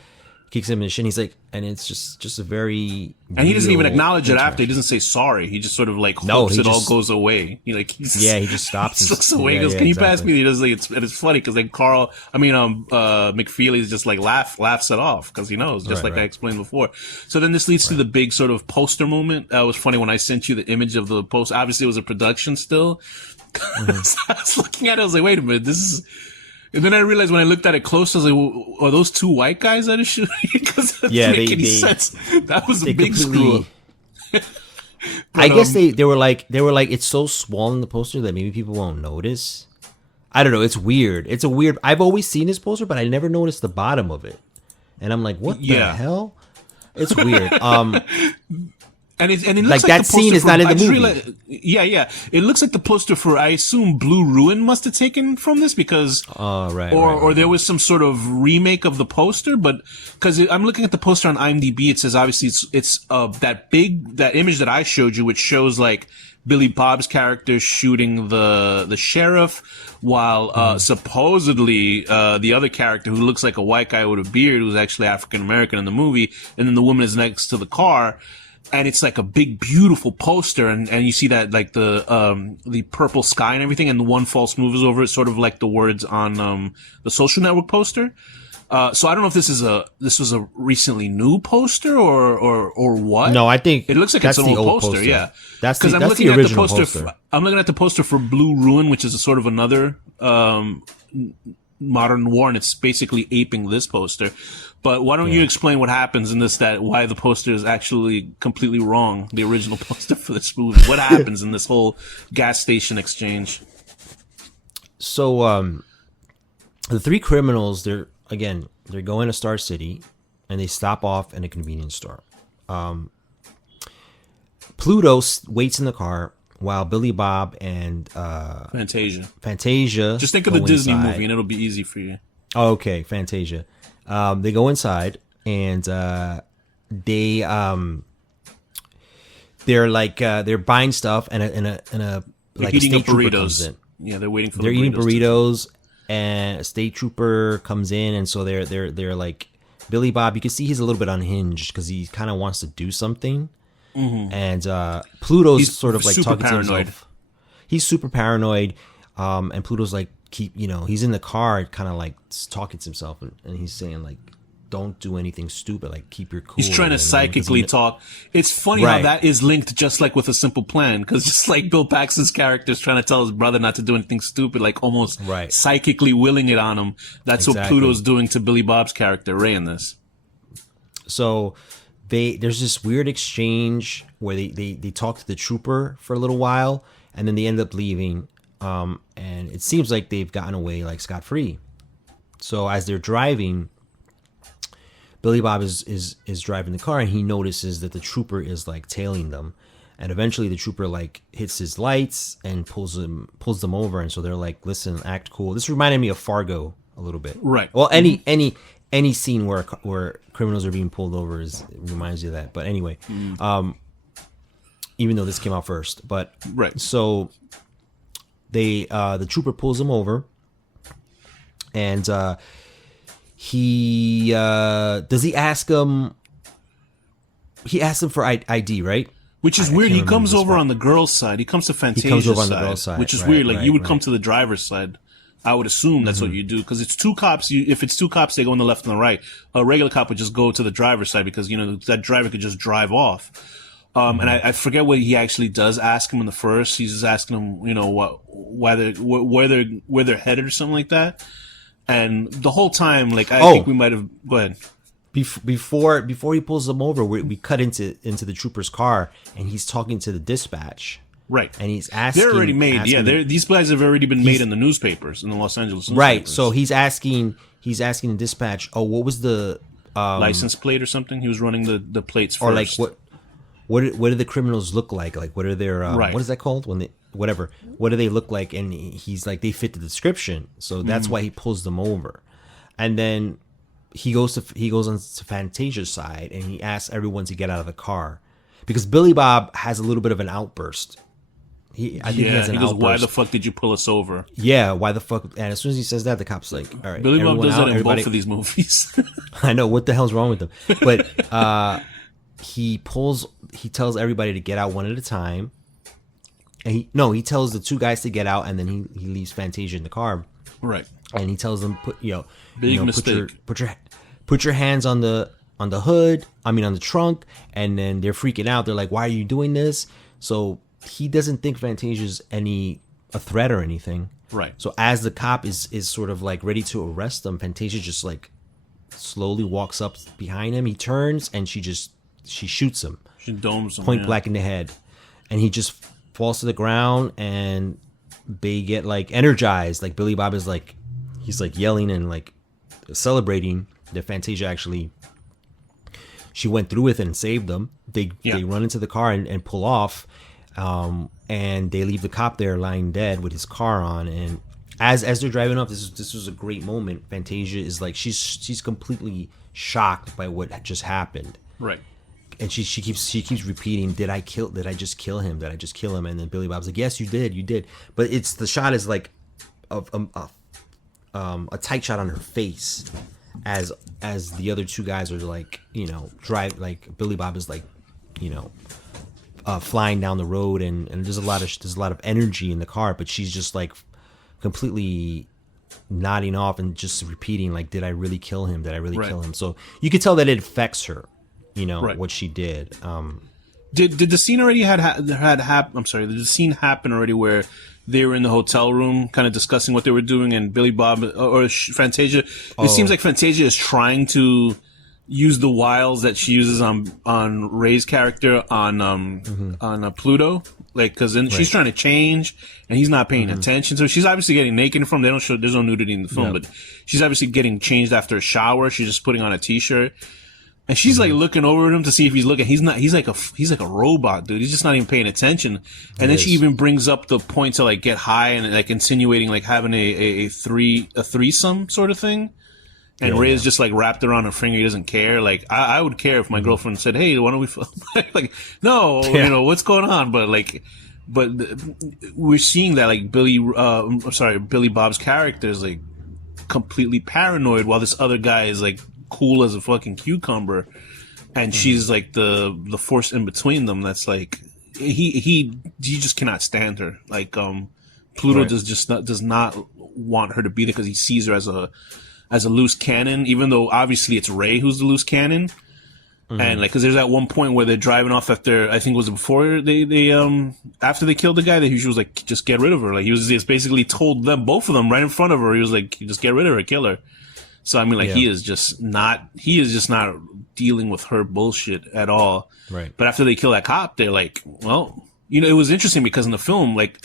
kicks him in the shin. He's like, and it's just a very and he doesn't even real acknowledge it after. He interaction. doesn't say sorry. He just sort of like No, hopes he it all just- goes away. He just stops and looks away. He goes, "Can you pass me?" He does like it's funny because then McFeely's just like laughs it off because he knows, just Right, like I right. explained before. So then this leads to the big sort of poster moment. That was funny when I sent you the image of the post. Obviously, it was a production still. So I was looking at it. I was like, "Wait a minute, this is." And then I realized when I looked at it close, I was like, well, "Are those two white guys that are shooting?" Because that Yeah, didn't make any they- sense. That was a They big screw up. I guess they were like it's so small in the poster that maybe people won't notice. I don't know. It's weird. It's a weird. I've always seen this poster, but I never noticed the bottom of it, and I'm like, what the Yeah. hell? It's weird. And it looks Like, like that the poster scene is for- not in the I just movie. realized- yeah. It looks like the poster for, I assume, Blue Ruin must have taken from this because, Right. or there was some sort of remake of the poster, but because I'm looking at the poster on IMDb, it says obviously it's that image that I showed you, which shows like Billy Bob's character shooting the sheriff, while supposedly the other character who looks like a white guy with a beard, who's actually African American in the movie, and then the woman is next to the car. And it's like a big, beautiful poster, and you see that like the purple sky and everything, and the one false move is over it, sort of like the words on the Social Network poster. So I don't know if this was a recently new poster or what. No, I think it looks like that's it's an the old old poster. poster. Yeah, That's because the- I'm that's looking the at the original poster. poster. I'm looking at the poster for Blue Ruin, which is a sort of another modern war, and it's basically aping this poster. But why don't you explain what happens in this, why the poster is actually completely wrong, the original poster for this movie? What happens in this whole gas station exchange? So, the three criminals, they're going to Star City, and they stop off in a convenience store. Pluto waits in the car while Billy Bob and Fantasia Just think of the go Disney inside. movie, and it'll be easy for you. Oh, okay, Fantasia. They go inside, and they're buying stuff, and a like a eating state up trooper burritos. comes in. Yeah, they're waiting for. They're the eating burritos. burritos, and a state trooper comes in, and so they're like Billy Bob. You can see he's a little bit unhinged because he kind of wants to do something, and Pluto's He's sort of like super talking paranoid. to himself. He's super paranoid, and Pluto's like he's in the car, kind of like talking to himself, and he's saying like, "Don't do anything stupid. Like keep your cool." He's trying to and, psychically talk. It's funny how Right. that is linked just like with A Simple Plan, because just like Bill Paxton's character is trying to tell his brother not to do anything stupid, like almost Right. psychically willing it on him. That's what Exactly. Pluto's doing to Billy Bob's character, Ray, in this. So there's this weird exchange where they talk to the trooper for a little while, and then they end up leaving. And it seems like they've gotten away like scot-free. So as they're driving, Billy Bob is driving the car, and he notices that the trooper is like tailing them, and eventually the trooper like hits his lights and pulls them over, and so they're like, "Listen, act cool." This reminded me of Fargo a little bit, Right. Well, any scene where criminals are being pulled over reminds you of that. But anyway, even though this came out first, but Right. so the trooper pulls him over, and he asks him for ID, right? Which is I weird. can't He remember comes this over part. on the girl's side. He comes to Fantasia's comes over on side, the girl's side. which is Right, weird. Like you would right. come to the driver's side. I would assume that's what you do, because it's two cops. If it's two cops, they go on the left and the right. A regular cop would just go to the driver's side because that driver could just drive off. And I forget what he actually does ask him in the first. He's just asking him, where they're headed or something like that. And the whole time, like I think we might have. Go ahead. Before he pulls them over, we cut into the trooper's car, and he's talking to the dispatch. Right. And he's asking. They're already made. asking Yeah, these guys have already been made in the newspapers, in the Los Angeles newspapers. right. So he's asking the dispatch. Oh, what was the license plate or something? He was running the plates first. or like what do the criminals look like? Like what are their Right. what is that called when they whatever? What do they look like? And he's like, they fit the description, so that's why he pulls them over. And then he goes on to Fantasia's side, and he asks everyone to get out of the car because Billy Bob has a little bit of an outburst I think he has an he goes, outburst. "Why the fuck did you pull us over?" Yeah, why the fuck? And as soon as he says that, the cop's like, "All right." Billy Bob everyone does out, that in everybody- both of these movies. I know what the hell's wrong with him, but he tells everybody to get out one at a time, and he tells the two guys to get out, and then he leaves Fantasia in the car, Right. and he tells them Big mistake. Put your hands on the hood, on the trunk, and then they're freaking out. They're like, "Why are you doing this?" So he doesn't think Fantasia's a threat or anything. Right. So as the cop is sort of like ready to arrest them, Fantasia just like slowly walks up behind him. He turns and she shoots him. She domes him. Point blank in the head. And he just falls to the ground and they get like energized. Like Billy Bob is like, he's like yelling and like celebrating that Fantasia actually, she went through with it and saved them. They run into the car and pull off. And they leave the cop there lying dead with his car on. And as they're driving up, this was a great moment. Fantasia is like, she's completely shocked by what just happened. Right. And she keeps repeating, did I just kill him? Did I just kill him? And then Billy Bob's like, yes, you did. But the shot is like a tight shot on her face as the other two guys are like, drive, like Billy Bob is like, flying down the road and there's a lot of energy in the car, but she's just like completely nodding off and just repeating like, did I really kill him? Did I really kill him? So you could tell that it affects her, what she did. Did the scene already had happened? I'm sorry. Did the scene happen already where they were in the hotel room, kind of discussing what they were doing, and Billy Bob or Fantasia? It seems like Fantasia is trying to use the wiles that she uses on Ray's character on Pluto, like because then she's trying to change and he's not paying attention. So she's obviously getting naked from. They don't show. There's no nudity in the film, but she's obviously getting changed after a shower. She's just putting on a t-shirt. And she's like looking over at him to see if he's looking. He's not. He's like a robot, dude. He's just not even paying attention. And then she even brings up the point to like get high and like insinuating like having a threesome sort of thing. And Ray's just like wrapped around her finger. He doesn't care. Like I would care if my girlfriend said, "Hey, why don't we?" Like, no, what's going on? But we're seeing that like Billy Bob's character is like completely paranoid, while this other guy is like cool as a fucking cucumber, and she's like the force in between them. That's like he just cannot stand her. Like Pluto does not want her to be there because he sees her as a loose cannon, even though obviously it's Ray who's the loose cannon. And like, cause there's that one point where they're driving off after, I think it was before they after they killed the guy, that he was like, just get rid of her. Like he was just basically told them, both of them right in front of her. He was like, just get rid of her, kill her. So I mean, like he is just not dealing with her bullshit at all. Right. But after they kill that cop, they're like, well, it was interesting because in the film, like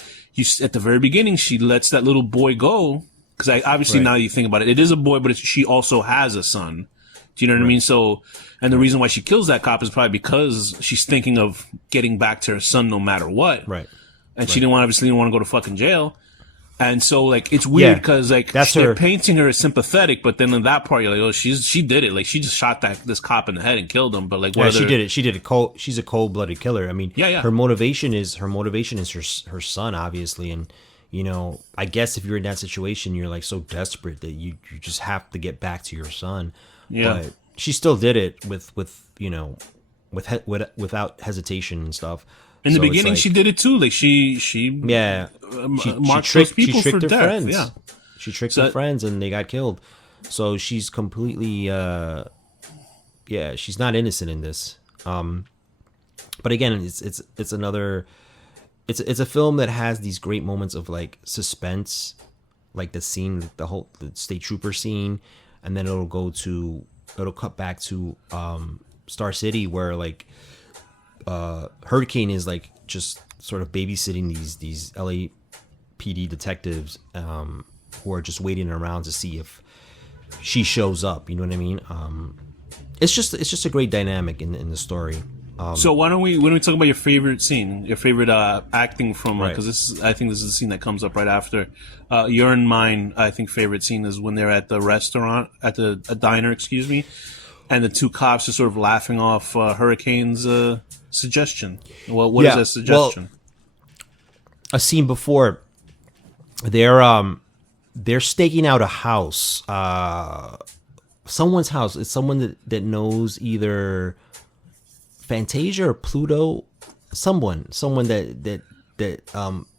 at the very beginning, she lets that little boy go. Because obviously now you think about it, it is a boy, but she also has a son. Do you know what I mean? So, and the reason why she kills that cop is probably because she's thinking of getting back to her son no matter what. Right. And she didn't want to go to fucking jail. And so, like, it's weird because, like, they're painting her as sympathetic, but then in that part, you're like, oh, she did it. Like, she just shot this cop in the head and killed him. But, like, she did it. She did it. She's a cold-blooded killer. I mean, her motivation is her son, obviously. And, I guess if you're in that situation, you're, like, so desperate that you just have to get back to your son. Yeah. But she still did it without hesitation and stuff. In the beginning, she did it too. Like she marked those people for death. Friends. Yeah, she tricked her friends, and they got killed. So she's completely, she's not innocent in this. But again, it's another, it's a film that has these great moments of like suspense, like the scene, the state trooper scene, and then it'll cut back to Star City, where like Hurricane is like just sort of babysitting these LAPD detectives who are just waiting around to see if she shows up. You know what I mean? It's just a great dynamic in the story. So when we talk about your favorite scene, your favorite acting from, because I think this is the scene that comes up right after. Your and mine, I think, favorite scene is when they're at the restaurant, at a diner, excuse me, and the two cops are sort of laughing off Hurricane's suggestion. Well, what is that suggestion? a scene before. They're staking out a house, someone's house. It's someone that knows either Fantasia or Pluto, someone that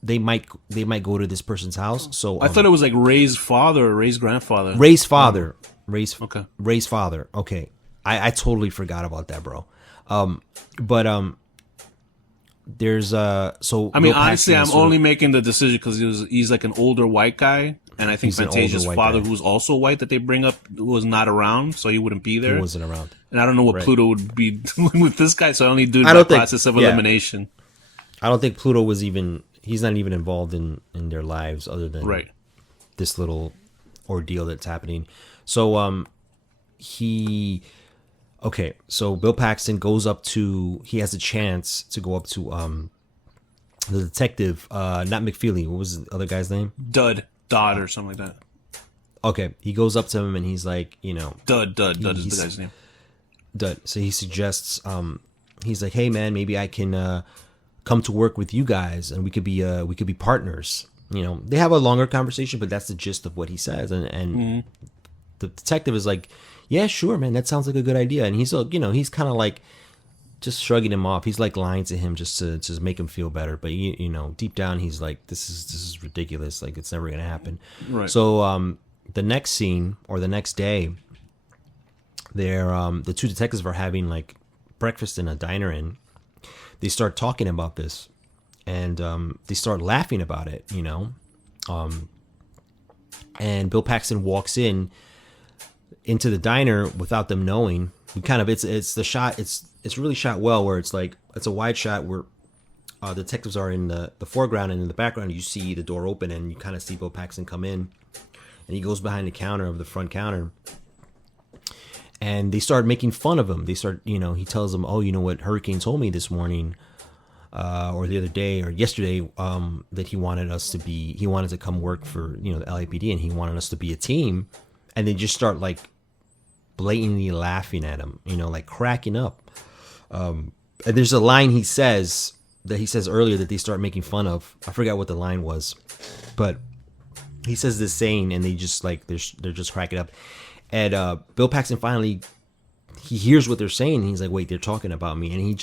they might go to this person's house. So I thought it was like Ray's father or Ray's grandfather. Ray's father. Ray's Okay. father. Okay. I totally forgot about that, bro. There's so I mean, Bill honestly, Paxton I'm only making the decision because he's like an older white guy, and I think He's an Fantasia's older white father, guy. who's also white, that they bring up was not around, so he wouldn't be there. He wasn't around. And I don't know what Right. Pluto would be doing with this guy, so I only do I the don't think- process of yeah. elimination. I don't think Pluto was even. He's not even involved in their lives other than Right. this little ordeal that's happening. So so Bill Paxton goes up to. He has a chance to go up to the detective, not McFeely. What was the other guy's name? Dodd, or something like that. Okay, he goes up to him and he's like, Dud is he's- the guy's name. Dud. So he suggests, he's like, hey man, maybe I can come to work with you guys and we could be partners. They have a longer conversation, but that's the gist of what he says. And the detective is like, yeah, sure, man, that sounds like a good idea. And he's he's kind of like just shrugging him off. He's like lying to him just to make him feel better. But deep down, he's like, this is ridiculous. Like it's never gonna happen. Right. So the next scene or the next day, they're the two detectives are having like breakfast in a diner, and they start talking about this, and they start laughing about it. And Bill Paxton walks into the diner without them knowing. We kind of it's the shot. It's really shot well, where it's like it's a wide shot where detectives are in the foreground, and in the background you see the door open, and you kind of see Bill Paxton come in, and he goes behind the counter of the front counter, and they start making fun of him. They start, he tells them, oh, you know what Hurricane told me this morning, or the other day or yesterday, that he wanted to come work for the LAPD, and he wanted us to be a team, and they just start like blatantly laughing at him, like cracking up. And there's a line he says earlier that they start making fun of. I forgot what the line was, but he says this saying, and they just like they're just cracking up. And Bill Paxton finally he hears what they're saying, and he's like, wait, they're talking about me. And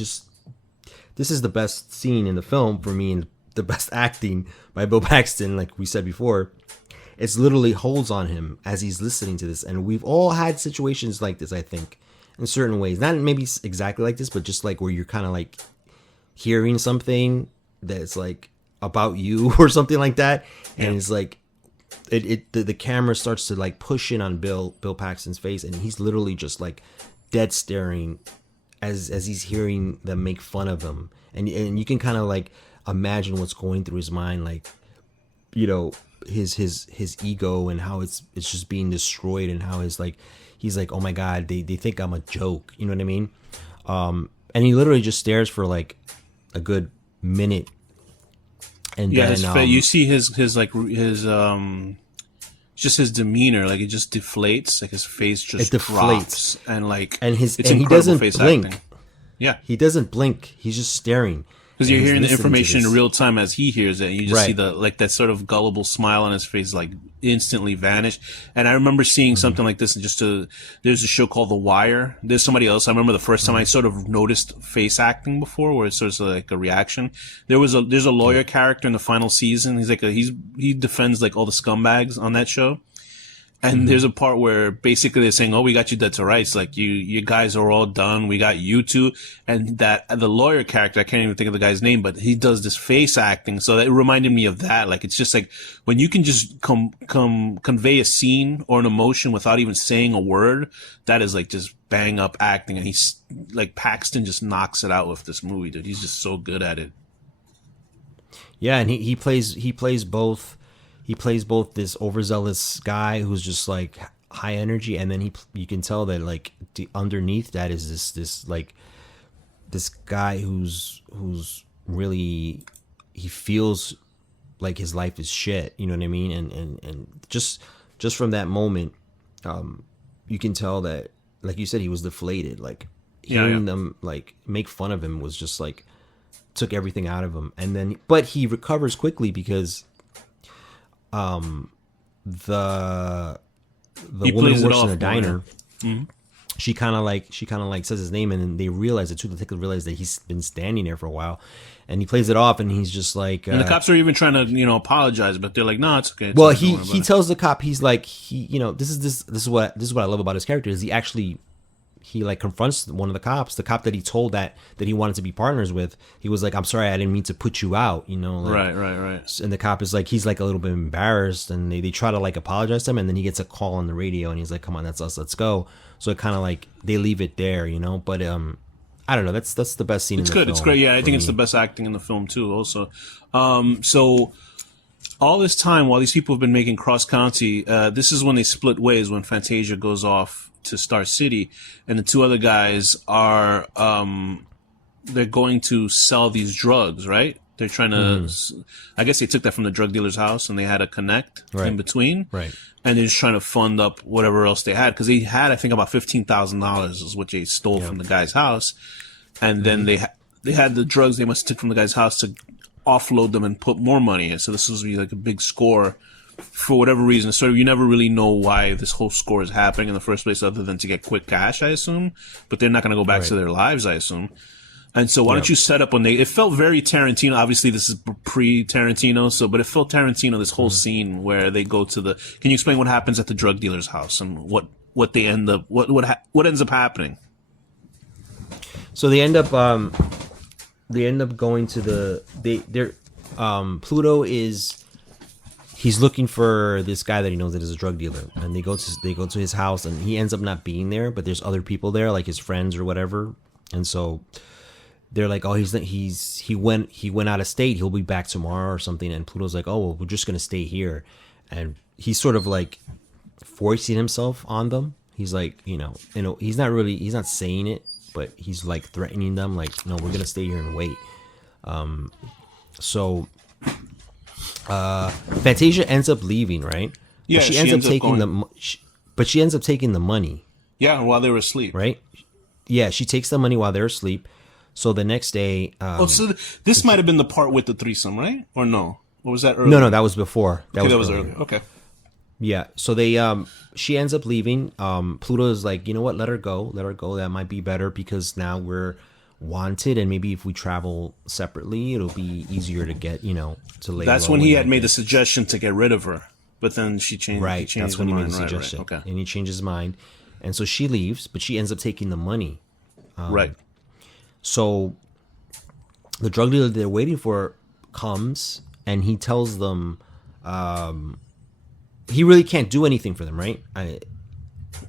this is the best scene in the film for me, and the best acting by Bill Paxton, like we said before. It's literally holds on him as he's listening to this. And we've all had situations like this, I think, in certain ways. Not maybe exactly like this, but just like where you're kind of like hearing something that's like about you or something like that. And it's like, the camera starts to like push in on Bill Paxton's face, and he's literally just like dead staring as he's hearing them make fun of him. And you can kind of like imagine what's going through his mind, like, his ego and how it's just being destroyed, and how he's like, oh my god, they think I'm a joke, you know what I mean? And he literally just stares for like a good minute, and then you see his just his demeanor, like it just deflates, like his face just drops, and like it's he doesn't face blink. acting. Yeah, he doesn't blink. He's just staring. because you're And he's hearing the listening to information this. in real time as he hears it, and you just see Right. that sort of gullible smile on his face, like instantly vanish. And I remember seeing something like this, and there's a show called The Wire. There's somebody else. I remember the first time I sort of noticed face acting before, where it's sort of like a reaction. There's a lawyer character in the final season. He's like he defends like all the scumbags on that show. And there's a part where basically they're saying, "Oh, we got you dead to rights. Like you guys are all done. We got you two." And that the lawyer character, I can't even think of the guy's name, but he does this face acting. So that reminded me of that. Like it's just like when you can just convey a scene or an emotion without even saying a word. That is like just bang up acting. And he's like Paxton just knocks it out with this movie, dude. He's just so good at it. Yeah, and he plays both. He plays both this overzealous guy who's just like high energy, and then you can tell that like underneath that is this guy who's really, he feels like his life is shit. You know what I mean? And just from that moment, you can tell that, like you said, he was deflated. Like hearing them like make fun of him was just like took everything out of him, and then but he recovers quickly because the woman who works in the diner, she kind of like says his name, and then they realize, the two detectives realize that he's been standing there for a while, and he plays it off, and he's just like, and the cops are even trying to apologize, but they're like, no, it's okay. Well, he tells the cop, he's like, this is what I love about his character, is he like confronts one of the cops that he told that he wanted to be partners with. He was like, I'm sorry, I didn't mean to put you out, like, right. And the cop is like, he's like a little bit embarrassed, and they try to like apologize to him, and then he gets a call on the radio, and he's like, come on, that's us, let's go. So it kind of like, they leave it there, but I don't know, that's the best scene. It's in the good. film. It's great. Yeah, I think it's the best acting in the film too. Also, so all this time while these people have been making cross county, this is when they split ways, when Fantasia goes off to Star City, and the two other guys are they're going to sell these drugs, right? They're trying to I guess they took that from the drug dealer's house, and they had a connect in between, right? And they're just trying to fund up whatever else they had, because they had, I think, about $15,000 is what they stole from the guy's house, and then they had the drugs they must have took from the guy's house to offload them and put more money in. So this was like a big score for whatever reason. So you never really know why this whole score is happening in the first place, other than to get quick cash, I assume. But they're not going to go back to their lives, I assume. And so why don't you set up when it felt very Tarantino. Obviously this is pre-Tarantino, but it felt Tarantino, this whole scene where they go to can you explain what happens at the drug dealer's house and what they end up, what ends up happening? So they end up going to Pluto he's looking for this guy that he knows that is a drug dealer, and they go to his house, and he ends up not being there, but there's other people there, like his friends or whatever, and so they're like, oh, he went out of state, he'll be back tomorrow or something, and Pluto's like, oh, well, we're just gonna stay here, and he's sort of like forcing himself on them. He's like, he's not saying it, but he's like threatening them, like, no, we're gonna stay here and wait. So Fantasia ends up leaving, right? Yeah, but she ends up taking she ends up taking the money. Yeah, while they were asleep. Right? Yeah, she takes the money while they're asleep. So the next day, so this might have been the part with the threesome, right? Or no? Or was that earlier? No, that was before. That was earlier. Okay. Yeah. So she ends up leaving. Pluto is like, you know what? Let her go. That might be better, because now we're wanted, and maybe if we travel separately, it'll be easier to get, to lay. That's when he had made the suggestion to get rid of her, but then she changed. Right. That's when he made the suggestion. Right. Okay. And he changed his mind, and so she leaves, but she ends up taking the money. Right. So the drug dealer they're waiting for comes, and he tells them he really can't do anything for them, right?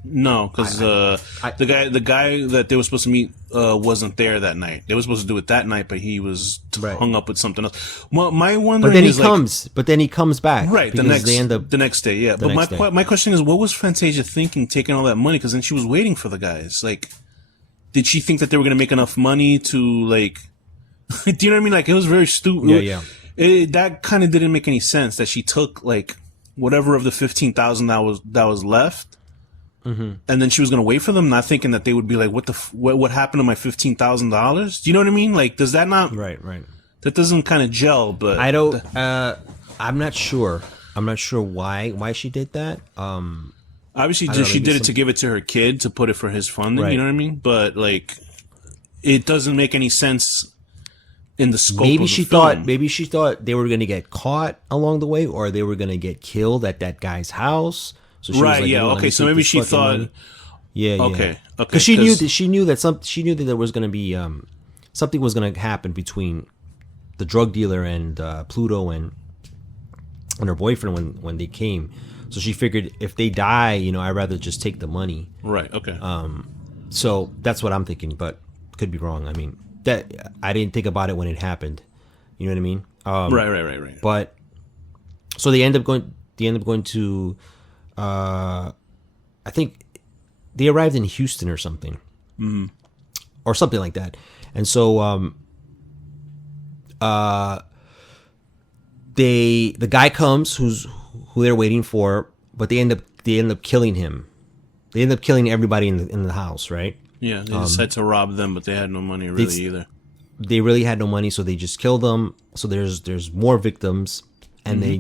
No, because the guy that they were supposed to meet wasn't there that night. They were supposed to do it that night, but he was hung up with something else. Well, my wondering is but then he comes back, right? The next day, yeah. But my question is, what was Fantasia thinking, taking all that money? Because then she was waiting for the guys. Like, did she think that they were going to make enough money to, like, do you know what I mean? Like, it was very stupid. Yeah. That kind of didn't make any sense, that she took, like, whatever of the $15,000 that was left, and then she was going to wait for them, not thinking that they would be like, what happened to my $15,000? Do you know what I mean? Like, does that not... Right. That doesn't kind of gel, but... I don't... I'm not sure. I'm not sure why she did that. Obviously, she did it to give it to her kid, to put it for his funding, you know what I mean? But, like, it doesn't make any sense in the scope of the film. Maybe she thought they were going to get caught along the way, or they were going to get killed at that guy's house. So she was like, okay, so maybe she thought... money. Yeah. Okay. Because she knew that there was going to be... something was going to happen between the drug dealer and Pluto and her boyfriend when they came. So she figured, if they die, I'd rather just take the money. Right. Okay. So that's what I'm thinking, but could be wrong. I mean, that I didn't think about it when it happened. You know what I mean? Right. But so they end up going to, I think they arrived in Houston or something, or something like that. And so, the guy comes who they're waiting for, but they end up killing him. They end up killing everybody in the house, right? Yeah, they decided to rob them, but they had no money really either. they really had no money, so they just killed them. So there's more victims, and they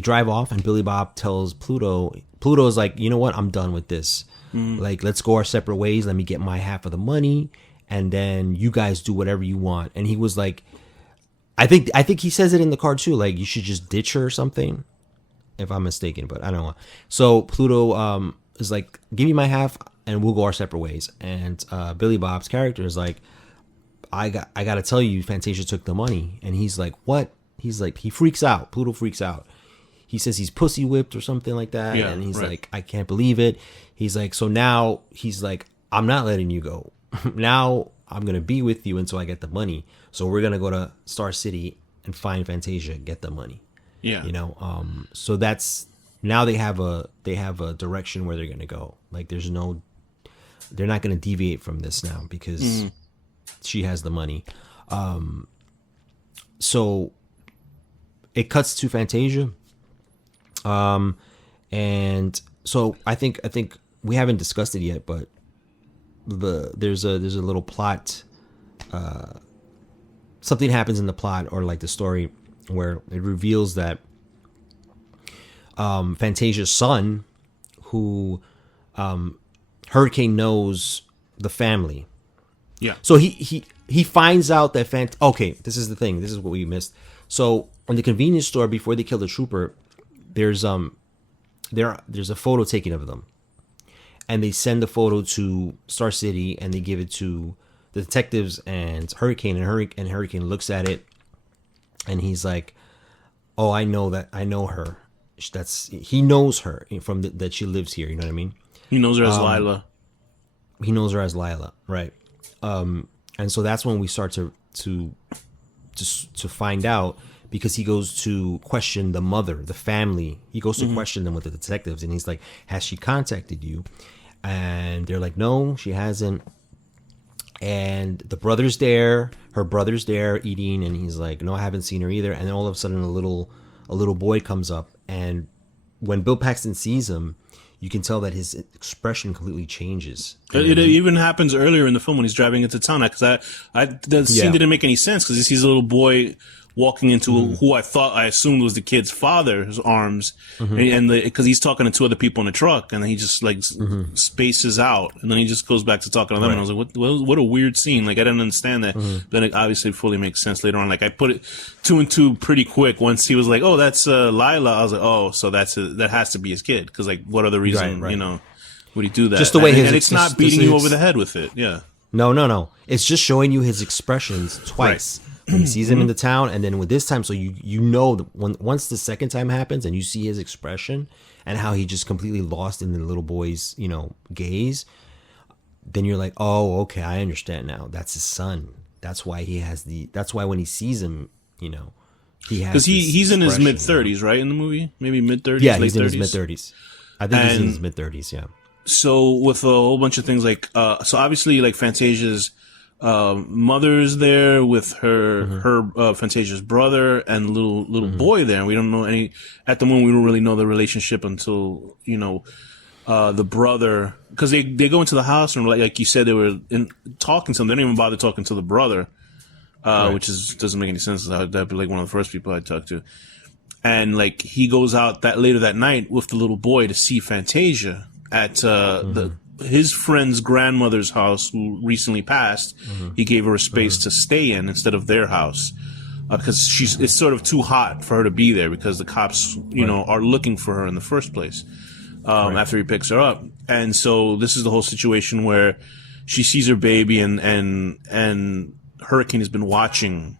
drive off, and Billy Bob tells Pluto's like, you know what, I'm done with this. Like, let's go our separate ways. Let me get my half of the money, and then you guys do whatever you want. And he was like, I think he says it in the card too, like, you should just ditch her or something, if I'm mistaken, but I don't know. So Pluto is like, give me my half and we'll go our separate ways. And Billy Bob's character is like, I gotta tell you, Fantasia took the money. And he's like, what? He's like, he freaks out. Pluto freaks out. He says he's pussy whipped or something like that. Yeah, and he's right. like, I can't believe it. He's like, so now he's like, I'm not letting you go. Now I'm gonna be with you until I get the money. So we're gonna go to Star City and find Fantasia, get the money. Yeah. You know, so that's, now they have a direction where they're gonna go. Like, they're not gonna deviate from this now because she has the money. So it cuts to Fantasia. And so I think we haven't discussed it yet, but there's a little plot, something happens in the plot, or like the story, where it reveals that Fantasia's son, who Hurricane knows the family. Yeah. So he finds out that okay, this is the thing. This is what we missed. So in the convenience store, before they kill the trooper, there's a photo taken of them, and they send the photo to Star City, and they give it to the detectives and Hurricane, and Hurricane looks at it, and he's like, "Oh, I know her. He knows her from that she lives here. You know what I mean? He knows her as Lila. He knows her as Lila, right? And so that's when we start to find out, because he goes to question the mother, the family. He goes to question them with the detectives, and he's like, "Has she contacted you?" And they're like, "No, she hasn't." And the brother's there, her brother's there eating, and he's like, "No, I haven't seen her either." And then all of a sudden, a little boy comes up, and when Bill Paxton sees him, you can tell that his expression completely changes. It even happens earlier in the film when he's driving into town. Because the scene didn't make any sense, because he sees a little boy walking into who I assumed was the kid's father's arms, and because he's talking to two other people in the truck, and then he just like spaces out, and then he just goes back to talking to them. And I was like, what a weird scene. Like, I didn't understand that, but it obviously fully makes sense later on. Like, I put it 2 and 2 pretty quick once he was like, "Oh, that's Lila." I was like, "Oh, so that has to be his kid." Because like, what other reason, right. you know, would he do that? Just the way and it's not beating you over the head with it. Yeah. No. It's just showing you his expressions twice. Right. When he sees him in the town, and then with this time, so you know that once the second time happens and you see his expression and how he just completely lost in the little boy's, gaze, then you're like, oh, okay, I understand now. That's his son. That's why when he sees him, he has, because he's in his mid-30s, right, in the movie? Maybe mid-30s, yeah, late he's in 30s? his mid-30s. I think he's in his mid-30s, yeah. So with a whole bunch of things, like, so obviously, like, Fantasia's mother's there with her Fantasia's brother and little boy there. And we don't know at the moment, we don't really know the relationship until, the brother, because they go into the house, and like you said, they were talking to him. They didn't even bother talking to the brother, which doesn't make any sense. That'd be like one of the first people I'd talk to. And like, he goes out later that night with the little boy to see Fantasia at his friend's grandmother's house, who recently passed. He gave her a space to stay in instead of their house, because it's sort of too hot for her to be there, because the cops, are looking for her in the first place, after he picks her up. And so this is the whole situation where she sees her baby, and Hurricane has been watching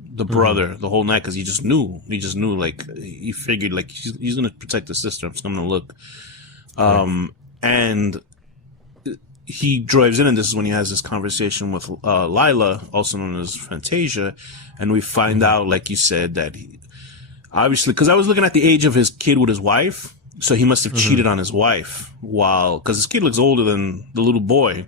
the brother the whole night, because he just knew, like, he figured, like, he's going to protect the sister. I'm just going to look. And he drives in, and this is when he has this conversation with Lila, also known as Fantasia, and we find out, like you said, that he obviously, because I was looking at the age of his kid with his wife, so he must have cheated on his wife because his kid looks older than the little boy.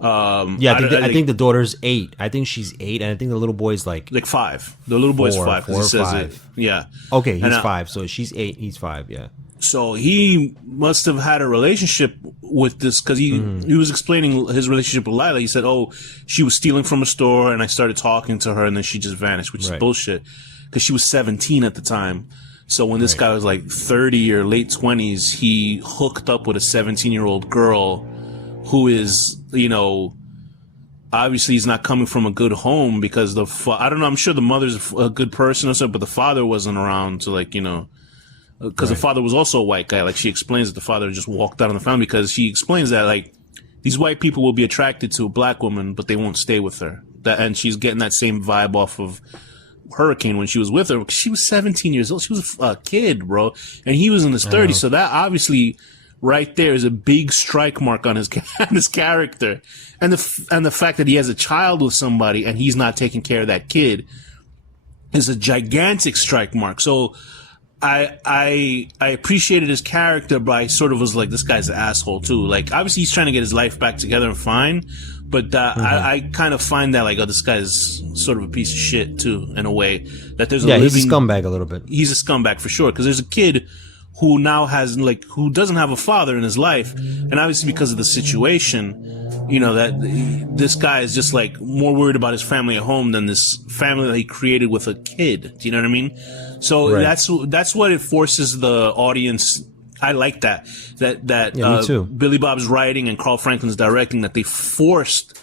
I think the daughter's 8. I think she's 8, and I think the little boy's like 5. The little boy's 5. 4 or 5. Yeah. Okay, he's 5, so she's 8, he's 5. Yeah. So he must have had a relationship with this, because he was explaining his relationship with Lila. He said, "Oh, she was stealing from a store, and I started talking to her, and then she just vanished," which is bullshit, because she was 17 at the time. So when this guy was like 30 or late 20s, he hooked up with a 17-year-old girl who is, you know, obviously he's not coming from a good home, because I don't know, I'm sure the mother's a good person or something, but the father wasn't around to, like, you know, because the father was also a white guy. Like, she explains that the father just walked out on the family, because she explains that, like, these white people will be attracted to a black woman, but they won't stay with her. And she's getting that same vibe off of Hurricane when she was with her. She was 17 years old. She was a kid, bro. And he was in his 30s. So that obviously right there is a big strike mark on his character. And the fact that he has a child with somebody and he's not taking care of that kid is a gigantic strike mark. So I appreciated his character, but I sort of was like, this guy's an asshole too. Like, obviously he's trying to get his life back together and fine, but I kind of find that, like, oh, this guy's sort of a piece of shit too, in a way. That there's he's a scumbag a little bit. He's a scumbag for sure, because there's a kid who now has, like, who doesn't have a father in his life, and obviously because of the situation, you know, that this guy is just, like, more worried about his family at home than this family that he created with a kid. Do you know what I mean? So that's what it forces the audience. I like that me too. Billy Bob's writing and Carl Franklin's directing, that they forced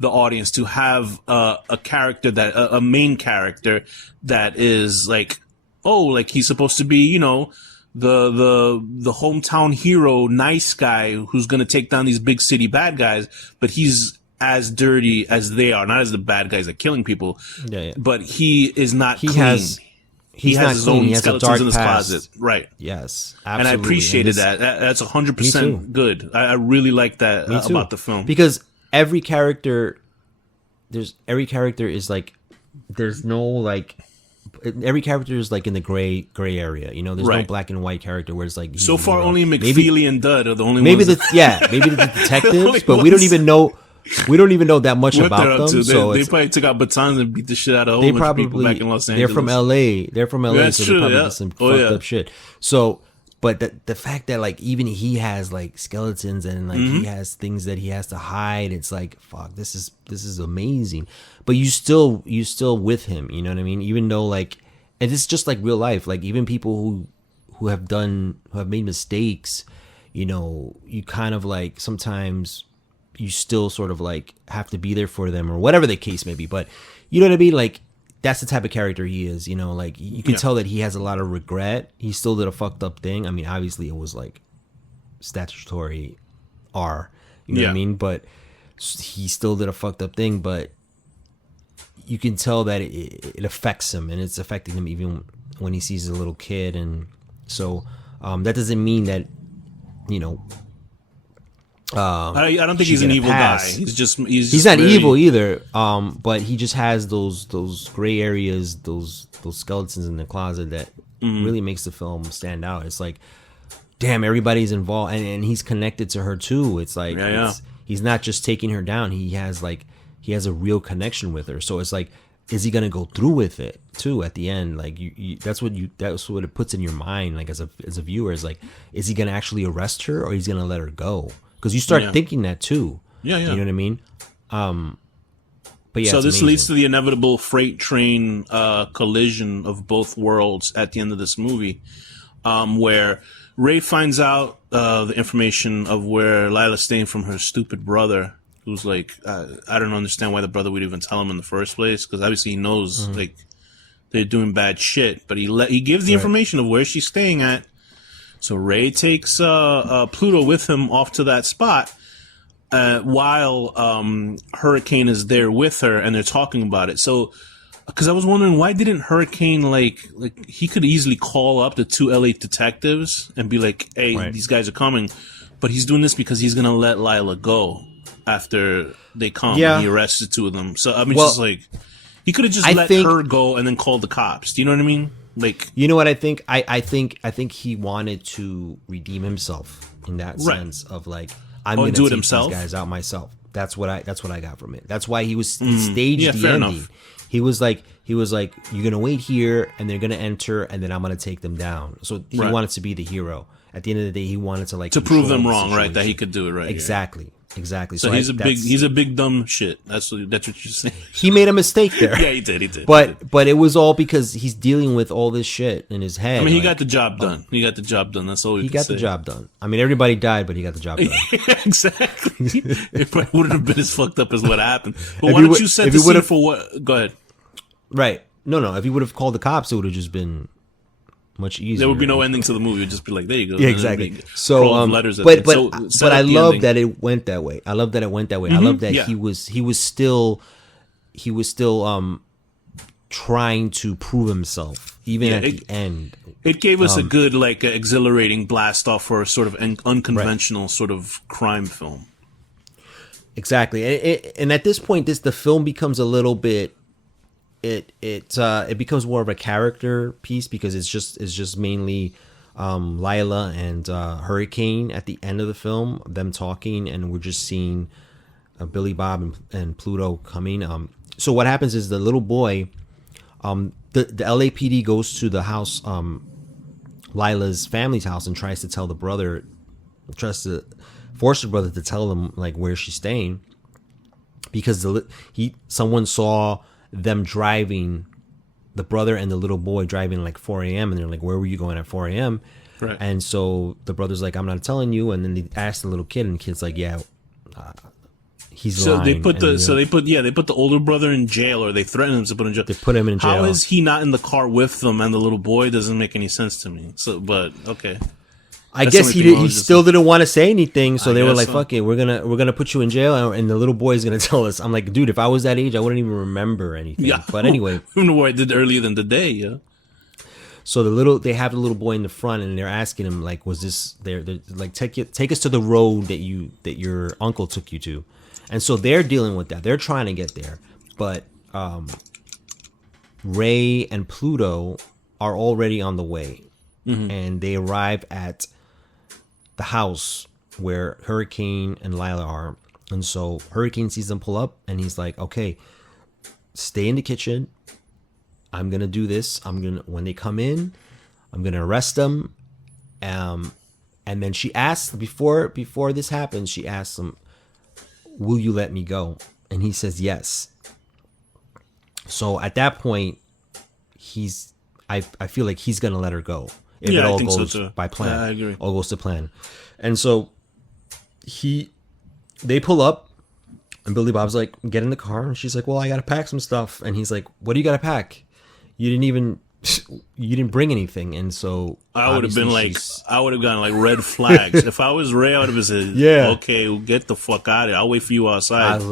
the audience to have a character, that a main character that is like, oh, like, he's supposed to be, you know, the hometown hero, nice guy who's going to take down these big city bad guys, but he's as dirty as they are, not as the bad guys that are killing people. But he is not clean. He has his own skeletons in his closet. Right. Yes. Absolutely. And I appreciated that. That's 100% good. I really like that about the film. Because every character is like, there's no, like, every character is like in the gray area. You know, there's no black and white character where it's like, so far only McFeely and Dud are the only maybe ones. Maybe the detectives, but we don't even know that much about them. So they probably took out batons and beat the shit out of a whole bunch of people back in Los Angeles. They're from LA. That's so true, they probably did some fucked up shit. So, but the fact that, like, even he has, like, skeletons and, like, he has things that he has to hide, it's like, fuck, this is amazing. But you still with him, you know what I mean? Even though, like, and it's just like real life, like, even people who have made mistakes, you know, you kind of, like, sometimes you still sort of, like, have to be there for them, or whatever the case may be. But you know what I mean? Like, that's the type of character he is, you know, like, you can tell that he has a lot of regret. He still did a fucked up thing. I mean, obviously it was, like, statutory R, you know what I mean? But he still did a fucked up thing, but you can tell that it affects him, and it's affecting him even when he sees a little kid. And so that doesn't mean that, you know, I don't think he's an evil guy. He's not evil either. But he just has those gray areas, those skeletons in the closet that really makes the film stand out. It's like, damn, everybody's involved, and he's connected to her too. It's like, he's not just taking her down. He has a real connection with her. So it's like, is he gonna go through with it too at the end? Like, that's what it puts in your mind, like, as a viewer, is like, is he gonna actually arrest her, or he's gonna let her go? Because you start thinking that too. You know what I mean? But yeah. So this amazing. leads to the inevitable freight train collision of both worlds at the end of this movie, where Ray finds out the information of where Lila's staying from her stupid brother, who's like, I don't understand why the brother would even tell him in the first place, because obviously he knows like they're doing bad shit, but he gives the information of where she's staying at. So Ray takes Pluto with him off to that spot, while Hurricane is there with her, and they're talking about it. So, because I was wondering, why didn't Hurricane, like he could easily call up the two LA detectives and be like, hey, these guys are coming, but he's doing this because he's gonna let Lila go after they come. And he arrests the two of them. So I mean, just like, he could have just let her go and then called the cops. Do you know what I mean? Like, you know what I think? I think he wanted to redeem himself in that sense of, like, I'm gonna do it take himself. these guys out myself. That's what I got from it. That's why he staged the fair ending. enough. He was like, you're gonna wait here, and they're gonna enter, and then I'm gonna take them down. So he wanted to be the hero. At the end of the day, he wanted to to prove them wrong, right? That he could do it, right? Exactly. So he's a big dumb shit. That's what you're saying. He made a mistake there. Yeah, he did. But it was all because he's dealing with all this shit in his head. I mean, he got the job done. He got the job done. That's all he got the job done. I mean, everybody died, but he got the job done. Exactly. It probably wouldn't have been as fucked up as what happened. But why don't you set the scene for what? Go ahead. Right. No. If he would have called the cops, it would have just been much easier. There would be no ending to the movie. It would just be like, there you go. Yeah, exactly. So, but I love that it went that way. I love that he was still trying to prove himself, even at the end. It gave us a good, like, exhilarating blast off for a sort of unconventional sort of crime film. Exactly. And at this point, the film becomes a little bit. It becomes more of a character piece because it's just mainly Lila and Hurricane at the end of the film, them talking, and we're just seeing Billy Bob and Pluto coming. So what happens is the little boy, the LAPD goes to the house, Lila's family's house, and tries to force the brother to tell them like where she's staying, because someone saw them driving, the brother and the little boy driving like 4 a.m. and they're like, where were you going at 4 a.m.? Right. And so the brother's like, I'm not telling you. And then they ask the little kid, and the kid's like, yeah, he's lying. They put the older brother in jail, or they threatened him to put him in jail. They put him in jail. How is he not in the car with them and the little boy? Doesn't make any sense to me. So, but okay. I guess he still didn't want to say anything, so they were like, "Fuck it, we're gonna put you in jail," and the little boy's gonna tell us. I'm like, dude, if I was that age, I wouldn't even remember anything. Yeah. But anyway, I don't know what I did earlier than today. Yeah. So they have the little boy in the front, and they're asking him like, "Was this they're like take us to the road that your uncle took you to?" And so they're dealing with that. They're trying to get there, but Ray and Pluto are already on the way, and they arrive at the house where Hurricane and Lila are. And so Hurricane sees them pull up, and he's like, okay, stay in the kitchen. I'm going to do this. When they come in, I'm going to arrest them. And then she asks, before this happens, she asks him, will you let me go? And he says, yes. So at that point, I feel like he's going to let her go. If it all goes by plan. Yeah, I agree. All goes to plan. And so they pull up, and Billy Bob's like, get in the car. And she's like, well, I got to pack some stuff. And he's like, what do you got to pack? You didn't bring anything. And so I would have been like, I would have gotten like red flags. If I was Ray, I would have said, yeah, okay, well, get the fuck out of here. I'll wait for you outside.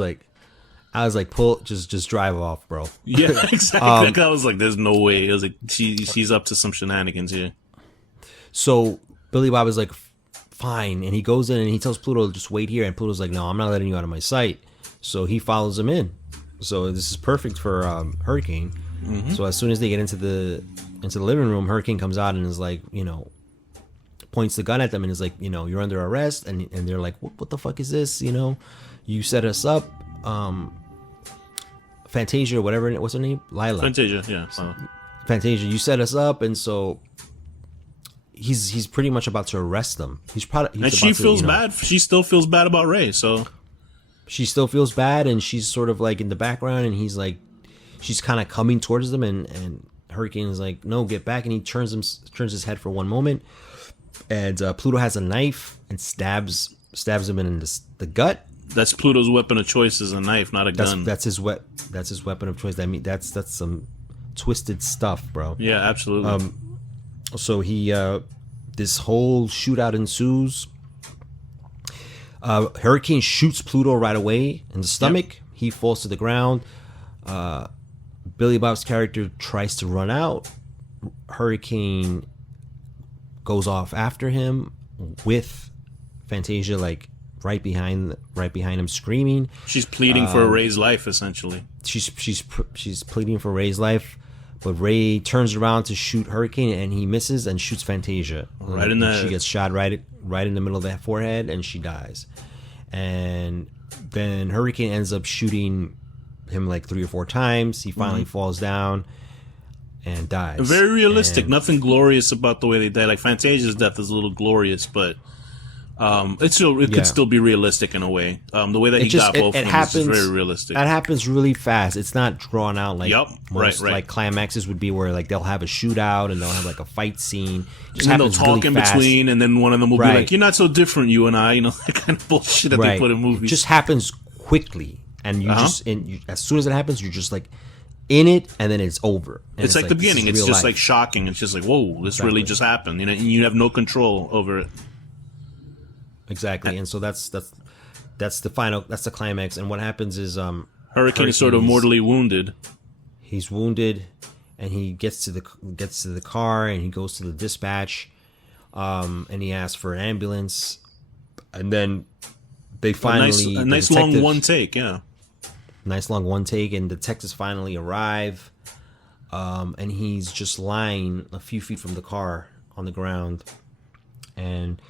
I was like, pull, just drive off, bro. Yeah, exactly. I was like, there's no way. I was like, she's up to some shenanigans here. So Billy Bob is like, fine. And he goes in and he tells Pluto, just wait here. And Pluto's like, no, I'm not letting you out of my sight. So he follows him in. So this is perfect for Hurricane. Mm-hmm. So as soon as they get into the living room, Hurricane comes out and is like, points the gun at them and is like, you're under arrest. And they're like, what the fuck is this? You set us up. Fantasia, whatever, what's her name? Lila. Fantasia, yeah. Fantasia, you set us up. And so he's pretty much about to arrest them. And she feels bad. She still feels bad about Ray. So she still feels bad, and she's sort of like in the background, and he's like, she's kind of coming towards them, and Hurricane is like, no, get back, and he turns his head for one moment, and Pluto has a knife and stabs him in the gut. That's Pluto's weapon of choice, is a knife, not a gun. That's his weapon of choice. I mean, that's some twisted stuff, bro. Yeah, absolutely. So he, this whole shootout ensues. Hurricane shoots Pluto right away in the stomach. Yep. He falls to the ground. Billy Bob's character tries to run out. Hurricane goes off after him with Fantasia like right behind him, screaming. She's pleading for Ray's life, essentially. She's pleading for Ray's life. But Ray turns around to shoot Hurricane, and he misses and shoots Fantasia. Right in the head. She gets shot right in the middle of the forehead, and she dies. And then Hurricane ends up shooting him like 3 or 4 times. He finally falls down and dies. Very realistic. And Nothing glorious about the way they die. Like Fantasia's death is a little glorious, but it could still be realistic in a way. The way that he got both of them is just very realistic. That happens really fast. It's not drawn out like most right. like climaxes would be, where like they'll have a shootout and they'll have like a fight scene. And then they'll talk in between, and then one of them will be like, "You're not so different, you and I," that kind of bullshit that they put in movies. It just happens quickly, and you as soon as it happens, you're just like in it, and then it's over. And it's like the beginning. It's just like shocking. It's just like, whoa, this really just happened. And you have no control over it. Exactly, and so that's the final. That's the climax. And what happens is Hurricane is sort of mortally wounded. He's wounded, and he gets to the car, and he goes to the dispatch, and he asks for an ambulance, and then they finally a nice long one take, nice long one take, and detectives finally arrive, and he's just lying a few feet from the car on the ground, and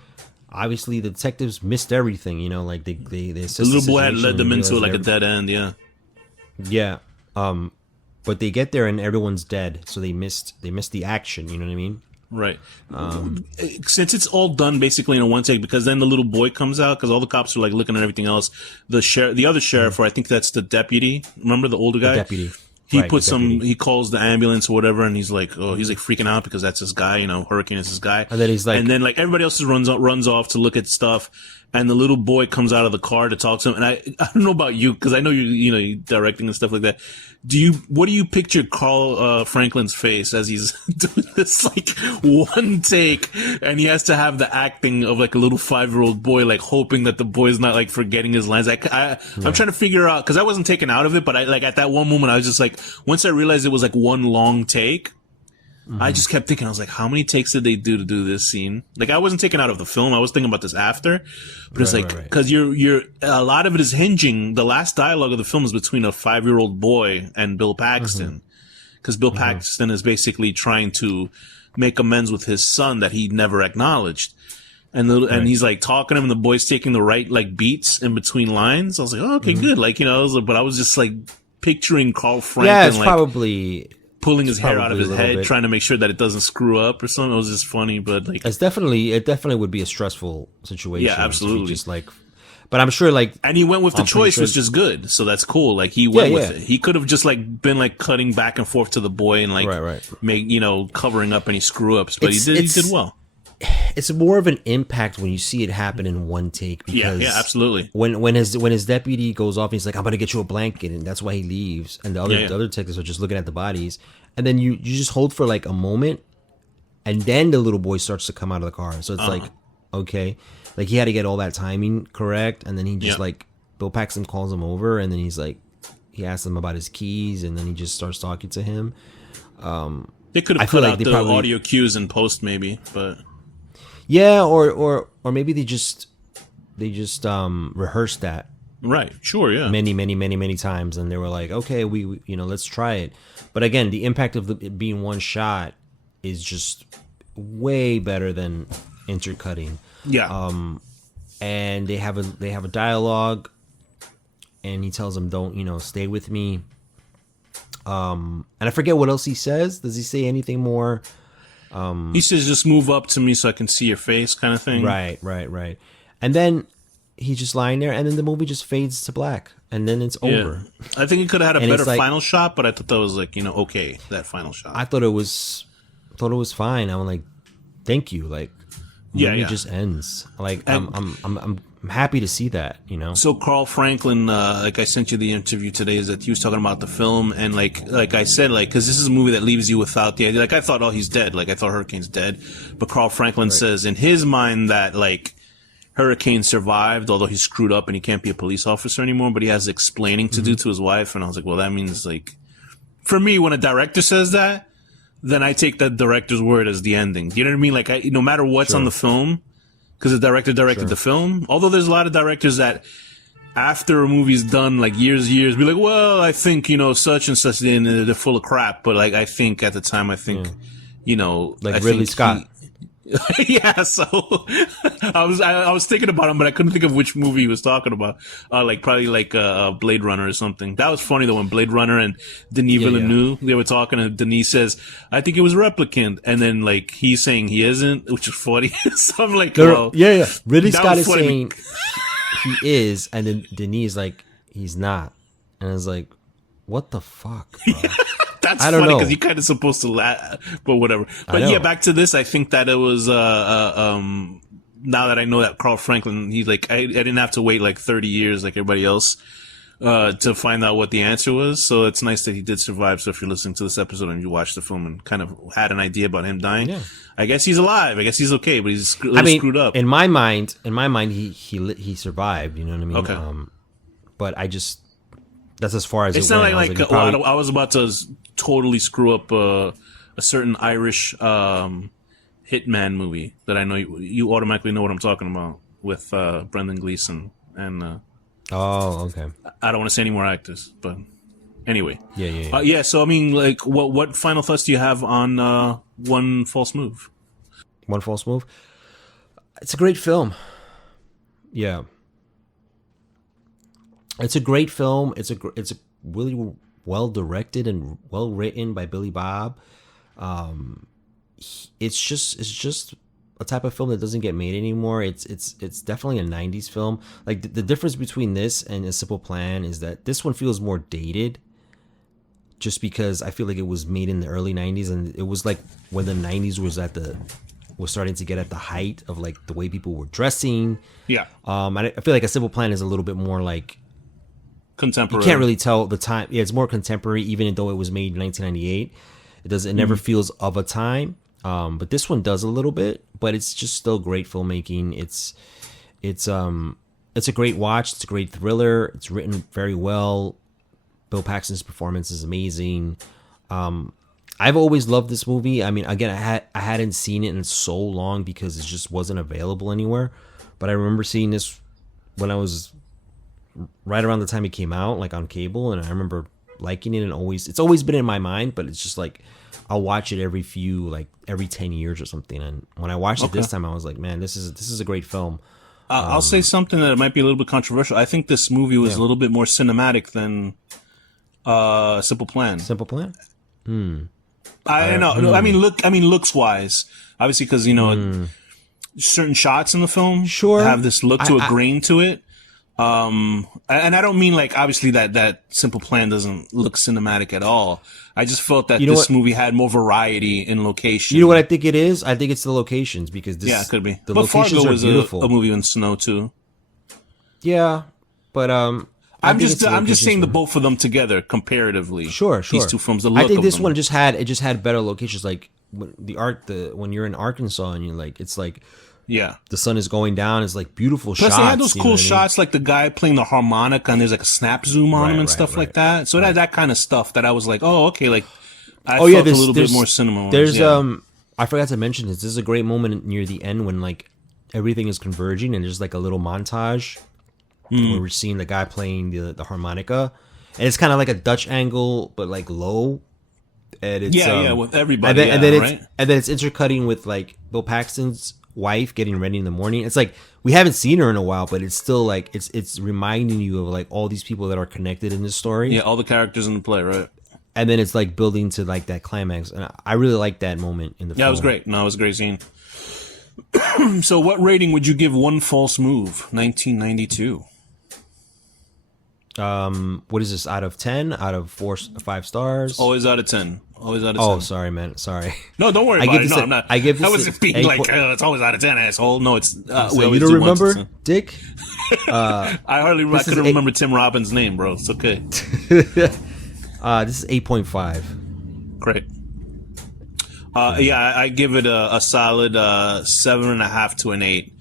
obviously the detectives missed everything, like they assessed the little boy had led them into like a dead end. But they get there and everyone's dead, so they missed the action. You know what I mean? Right. Since it's all done basically in a one take, because then the little boy comes out, because all the cops are like looking at everything else. The other sheriff, or I think that's the deputy. Remember the older guy? The deputy. He calls the ambulance or whatever, and he's like freaking out because that's his guy, Hurricane is his guy. And then he's like, and then like everybody else runs off to look at stuff, and the little boy comes out of the car to talk to him. And I don't know about you, because I know you're directing and stuff like that. What do you picture Carl Franklin's face as he's doing this like one take, and he has to have the acting of like a little 5-year-old boy, like hoping that the boy's not like forgetting his lines. I'm trying to figure out, because I wasn't taken out of it, but I like at that one moment I was just like, once I realized it was like one long take, I just kept thinking, I was like, how many takes did they do to do this scene? Like, I wasn't taken out of the film. I was thinking about this after, but it's like, because you're a lot of it is hinging. The last dialogue of the film is between a 5-year-old boy and Bill Paxton, because Bill Paxton is basically trying to make amends with his son that he never acknowledged. And and he's like talking to him, and the boy's taking the right like beats in between lines. I was like, oh, okay, good. Like, but I was just like picturing Carl Franklin, it's probably pulling his hair out of his head, trying to make sure that it doesn't screw up or something. It was just funny, but like, it definitely would be a stressful situation. Yeah, absolutely. Just like, but I'm sure like, and he went with the choice, which is good. So that's cool. Like he went with it. He could have just like been like cutting back and forth to the boy and like make covering up any screw ups, but he did well. It's more of an impact when you see it happen in one take. Because yeah, absolutely. When his deputy goes off, and he's like, "I'm gonna get you a blanket," and that's why he leaves. And the other detectives are just looking at the bodies, and then you just hold for like a moment, and then the little boy starts to come out of the car. So it's like, okay, like he had to get all that timing correct, and then he just like Bill Paxton calls him over, and then he's like, he asks him about his keys, and then he just starts talking to him. They could have cut out the audio cues in post, maybe, but. Yeah, or maybe they just rehearsed that. Right. Sure. Yeah. Many times, and they were like, okay, we let's try it. But again, the impact of it being one shot is just way better than intercutting. Yeah. And they have a dialogue, and he tells him, "Don't stay with me." And I forget what else he says. Does he say anything more? He says, "Just move up to me so I can see your face," kind of thing. Right. And then he's just lying there, and then the movie just fades to black, and then it's over. I think he could have had a better final shot, but I thought that was like okay, that final shot. I thought it was fine. I'm like, thank you. Like, the movie just ends. Like, I'm happy to see that. So Carl Franklin, like I sent you the interview today, is that he was talking about the film, and like I said, like, because this is a movie that leaves you without the idea. Like, I thought, oh, he's dead. Like, I thought Hurricane's dead, but Carl Franklin says in his mind that like Hurricane survived, although he's screwed up and he can't be a police officer anymore. But he has explaining to do to his wife, and I was like, well, that means like, for me, when a director says that, then I take that director's word as the ending. You know what I mean? Like, no matter what's on the film. Because the director directed the film. Although there's a lot of directors that, after a movie's done, like years, be like, well, I think, such and such, they're full of crap. But like, I think at the time, like Ridley Scott. Yeah, so I was thinking about him, but I couldn't think of which movie he was talking about. Probably Blade Runner or something. That was funny though, when Blade Runner and Denis Villeneuve, they were talking, and Denis says, "I think it was Replicant," and then like he's saying he isn't, which is funny. So I'm like, well, yeah. Ridley Scott is funny. saying he is, and then Denis is like, he's not, and I was like, what the fuck, bro? That's funny because you're kind of supposed to laugh, but whatever. But yeah, back to this. I think that it was now that I know that Carl Franklin, he's like, I didn't have to wait like 30 years like everybody else to find out what the answer was. So it's nice that he did survive. So if you're listening to this episode and you watched the film and kind of had an idea about him dying, I guess he's alive. I guess he's okay, but he's screwed up. In my mind, he survived. You know what I mean? Okay. But I just, that's as far as it's it not went. I was about to totally screw up a certain Irish hitman movie that I know you automatically know what I'm talking about, with Brendan Gleeson and oh, okay. I don't want to say any more actors, but anyway. Yeah. So I mean, like, what final thoughts do you have on One False Move? One False Move. It's a great film. Yeah. It's a great film. It's a really well directed and well written by Billy Bob. It's just a type of film that doesn't get made anymore. It's definitely a 90s film. Like the difference between this and A Simple Plan is that this one feels more dated, just because I feel like it was made in the early 90s, and it was like when the 90s was starting to get at the height of like the way people were dressing. Yeah. I feel like A Simple Plan is a little bit more like contemporary. You can't really tell the time. Yeah, it's more contemporary, even though it was made in 1998. It never feels of a time. But this one does a little bit, but it's just still great filmmaking. It's a great watch. It's a great thriller. It's written very well. Bill Paxton's performance is amazing. I've always loved this movie. I mean, again, I hadn't seen it in so long because it just wasn't available anywhere. But I remember seeing this when I was right around the time it came out, like on cable, and I remember liking it, and it's always been in my mind, but it's just like I'll watch it every 10 years or something. And when I watched it this time, I was like, man, this is a great film. I'll say something that might be a little bit controversial. I think this movie was a little bit more cinematic than Simple Plan. Simple Plan? I know. I mean, looks wise, obviously, because certain shots in the film have this look to a grain to it. And I don't mean like obviously that Simple Plan doesn't look cinematic at all. I just felt that this movie had more variety in location. You know what I think it is? I think it's the locations, because it could be. The but locations Fargo are was beautiful. a movie in snow too. Yeah, but I'm just saying the both of them together comparatively. Sure. These two films. The look I think this of them. one just had better locations. Like when you're in Arkansas and you're like, it's like. Yeah, the sun is going down. It's like beautiful Plus shots. they had those cool shots, like the guy playing the harmonica, and there's like a snap zoom on him and stuff like that. So it had that kind of stuff that I was like, oh, okay, like I felt a little bit more cinema. There's I forgot to mention this. This is a great moment near the end when like everything is converging, and there's like a little montage where we're seeing the guy playing the harmonica, and it's kind of like a Dutch angle, but like low. And it's with everybody, and then it's intercutting with like Bill Paxton's wife getting ready in the morning. It's like we haven't seen her in a while, but it's still like it's reminding you of like all these people that are connected in this story. Yeah, all the characters in the play, right? And then it's like building to like that climax, and I really like that moment in the film. Yeah, it was great. No, it was a great scene. So, what rating would you give One False Move, 1992? What is this, out of 10? Out of 5 stars? Always out of 10. Always out of 10. Oh, sorry, man. Sorry. No, don't worry about it. No, I'm not. I wasn't being like, it's always out of 10, asshole. No, it's. You don't remember, Dick? I couldn't remember Tim Robbins' name, bro. It's okay. This is 8.5. Great. I give it a solid 7.5 to an 8.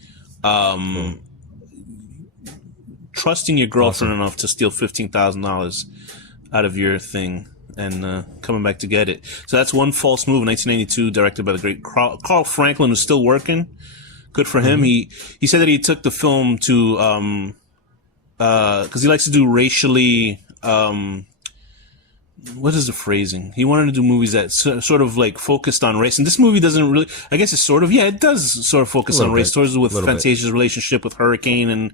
Trusting your girlfriend enough to steal $15,000 out of your thing and coming back to get it. So that's One False Move, 1992, directed by the great Carl Franklin, who's still working. Good for him. He said that he took the film to because he likes to do racially what is the phrasing? He wanted to do movies that sort of like focused on race, and this movie doesn't really. I guess it's sort of, yeah, it does sort of focus on race, towards with Fantasia's relationship with Hurricane and,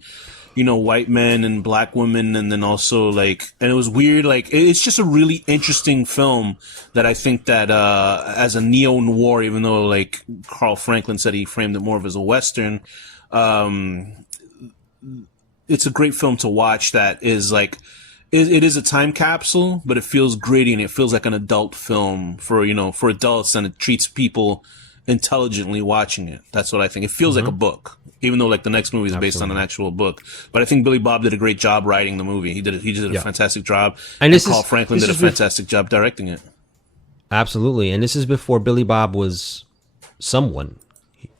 you know, white men and black women, and then also like, and it was weird. Like, it's just a really interesting film that I think that as a neo-noir, even though like Carl Franklin said he framed it more of as a Western, it's a great film to watch that is like, it is a time capsule, but it feels gritty and it feels like an adult film for, you know, for adults, and it treats people intelligently watching it. That's what I think. It feels like a book, even though like the next movie is based on an actual book. But I think Billy Bob did a great job writing the movie. He did a fantastic job. And Carl Franklin did a fantastic job directing it. Absolutely. And this is before Billy Bob was someone.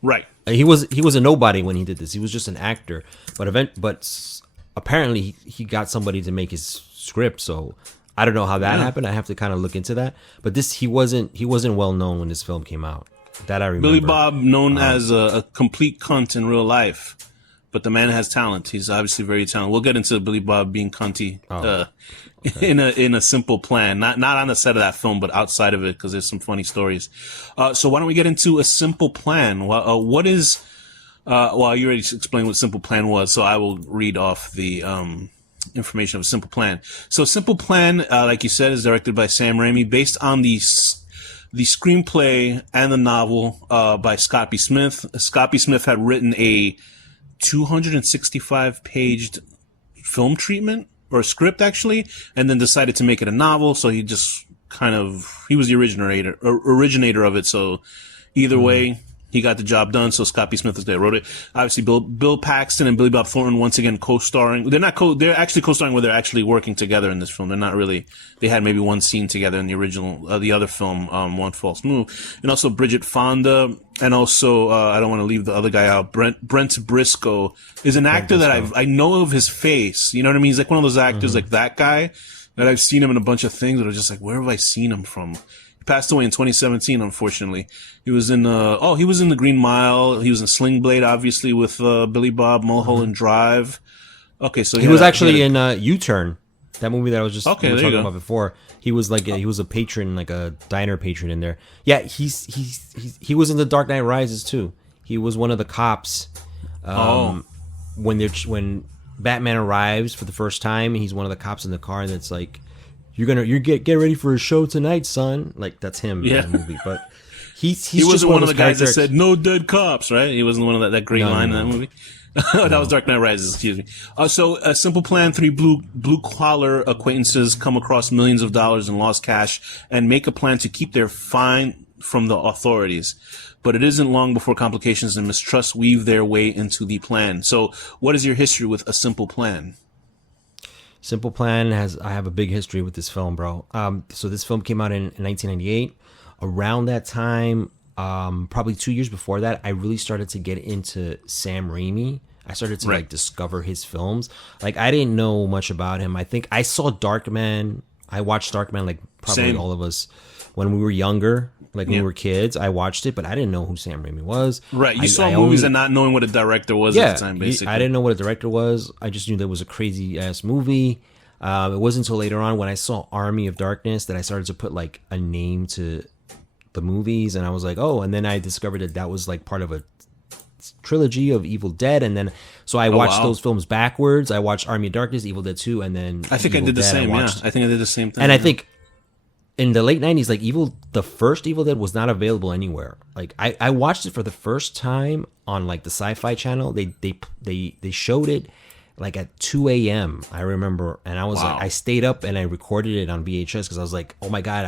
Right. He was a nobody when he did this. He was just an actor. But apparently he got somebody to make his script. So I don't know how that happened. I have to kind of look into that. But he wasn't well known when this film came out. That I remember. Billy Bob, known as a complete cunt in real life, but the man has talent. He's obviously very talented. We'll get into Billy Bob being cunty in a Simple Plan, not on the set of that film, but outside of it, because there's some funny stories. So why don't we get into A Simple Plan? What is? Well, you already explained what Simple Plan was, so I will read off the information of A Simple Plan. So Simple Plan, like you said, is directed by Sam Raimi, based on the screenplay and the novel by Scott B. Smith. Scott B. Smith had written a 265-paged film treatment, or a script actually, and then decided to make it a novel. So he just he was the originator of it. So either way, he got the job done. So Scott B. Smith is there, wrote it. Obviously, Bill Paxton and Billy Bob Thornton once again co-starring. They're actually co-starring where they're actually working together in this film. They're not really. They had maybe one scene together in the original, the other film, One False Move, and also Bridget Fonda, and also I don't want to leave the other guy out. Brent Briscoe is an actor that I know of his face. You know what I mean? He's like one of those actors like that guy that I've seen him in a bunch of things that are just like, where have I seen him from? Passed away in 2017, unfortunately. He was in The Green Mile. He was in Sling Blade, obviously, with Billy Bob, Mulholland Drive. Okay, so he was actually in U-Turn, that movie that I was just talking about before. He was like he was a patron, like a diner patron in there. Yeah, he was in The Dark Knight Rises too. He was one of the cops. When Batman arrives for the first time, he's one of the cops in the car that's like, You get ready for a show tonight, son. Like, that's him in the movie. But he wasn't one of the guys that said no dead cops, right? He wasn't one of that great line in that movie. That was Dark Knight Rises, excuse me. So A Simple Plan, three blue collar acquaintances come across millions of dollars in lost cash and make a plan to keep their fine from the authorities. But it isn't long before complications and mistrust weave their way into the plan. So what is your history with A Simple Plan? Simple Plan I have a big history with this film, bro. So this film came out in 1998. Around that time, probably 2 years before that, I really started to get into Sam Raimi. I started to like discover his films. Like, I didn't know much about him. I think I saw Darkman. I watched Darkman like probably all of us when we were younger. Like when we were kids, I watched it, but I didn't know who Sam Raimi was. Right, you saw movies and not knowing what a director was at the time, basically. I didn't know what a director was. I just knew that it was a crazy-ass movie. It wasn't until later on when I saw Army of Darkness that I started to put like a name to the movies, and I was like, oh, and then I discovered that was like part of a trilogy of Evil Dead, and then so I watched those films backwards. I watched Army of Darkness, Evil Dead 2, and then I think I did the same. I think I did the same thing. And I think in the late 90s, like the first Evil Dead was not available anywhere. Like I watched it for the first time on like the Sci-Fi Channel. They showed it like at 2 a.m. I remember, and I was like, I stayed up and I recorded it on VHS because I was like, oh my god,